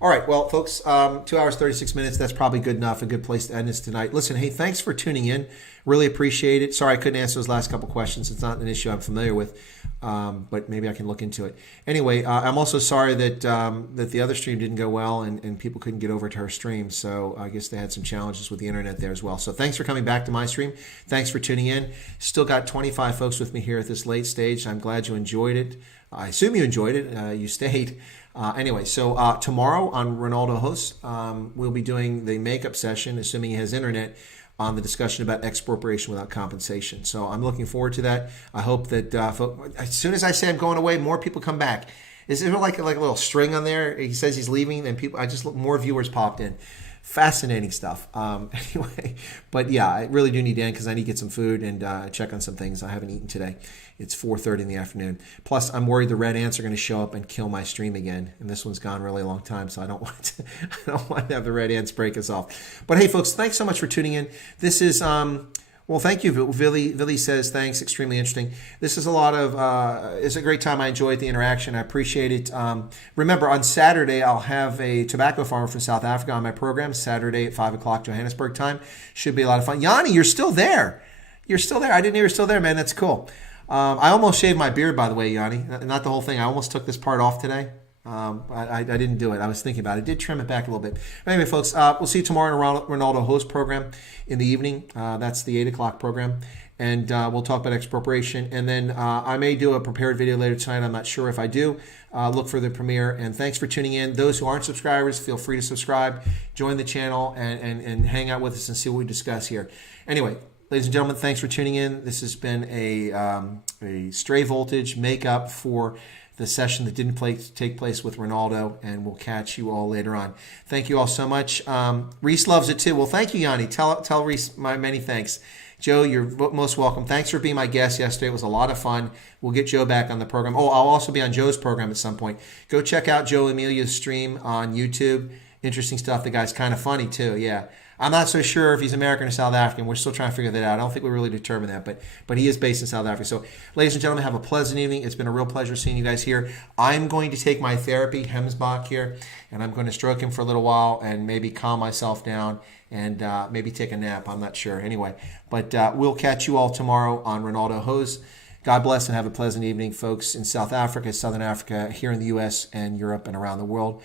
All right, well, folks, 2 hours, 36 minutes. That's probably good enough, a good place to end this tonight. Listen, hey, thanks for tuning in. Really appreciate it. Sorry I couldn't answer those last couple questions. It's not an issue I'm familiar with, but maybe I can look into it. Anyway, I'm also sorry that that the other stream didn't go well and people couldn't get over to her stream. So I guess they had some challenges with the internet there as well. So thanks for coming back to my stream. Thanks for tuning in. Still got 25 folks with me here at this late stage. I'm glad you enjoyed it. I assume you enjoyed it. You stayed. Anyway, so tomorrow on Renaldo Hosts, we'll be doing the makeup session, assuming he has internet, on the discussion about expropriation without compensation. So I'm looking forward to that. I hope that as soon as I say I'm going away, more people come back. Is there like a little string on there? He says he's leaving, and more viewers popped in. Fascinating stuff. Anyway, but yeah, I really do need to end because I need to get some food and check on some things. I haven't eaten today. It's 4:30 in the afternoon. Plus, I'm worried the red ants are going to show up and kill my stream again. And this one's gone really a long time, so I don't want to have the red ants break us off. But hey, folks, thanks so much for tuning in. This is well, thank you. Villy says thanks. Extremely interesting. This is it's a great time. I enjoyed the interaction. I appreciate it. Remember, on Saturday, I'll have a tobacco farmer from South Africa on my program. Saturday at 5 o'clock Johannesburg time. Should be a lot of fun. Yanni, you're still there. I didn't know you were still there, man. That's cool. I almost shaved my beard, by the way, Yanni. Not the whole thing. I almost took this part off today. I didn't do it. I was thinking about it. I did trim it back a little bit. But anyway, folks, we'll see you tomorrow in a Renaldo host program in the evening. That's the 8 o'clock program. And we'll talk about expropriation. And then I may do a prepared video later tonight. I'm not sure if I do. Look for the premiere. And thanks for tuning in. Those who aren't subscribers, feel free to subscribe, join the channel, and hang out with us and see what we discuss here. Anyway, ladies and gentlemen, thanks for tuning in. This has been a stray voltage makeup for the session that didn't take place with Renaldo, and we'll catch you all later on. Thank you all so much. Reese loves it too. Well, thank you, Yanni. Tell Reese my many thanks. Joe, you're most welcome. Thanks for being my guest yesterday. It was a lot of fun. We'll get Joe back on the program. Oh, I'll also be on Joe's program at some point. Go check out Joe Emilia's stream on YouTube. Interesting stuff. The guy's kind of funny too. Yeah. I'm not so sure if he's American or South African. We're still trying to figure that out. I don't think we really determined that, but he is based in South Africa. So, ladies and gentlemen, have a pleasant evening. It's been a real pleasure seeing you guys here. I'm going to take my therapy, Hemsbach here, and I'm going to stroke him for a little while and maybe calm myself down and maybe take a nap. I'm not sure. Anyway, but we'll catch you all tomorrow on Renaldo Hose. God bless and have a pleasant evening, folks, in South Africa, Southern Africa, here in the U.S. and Europe and around the world.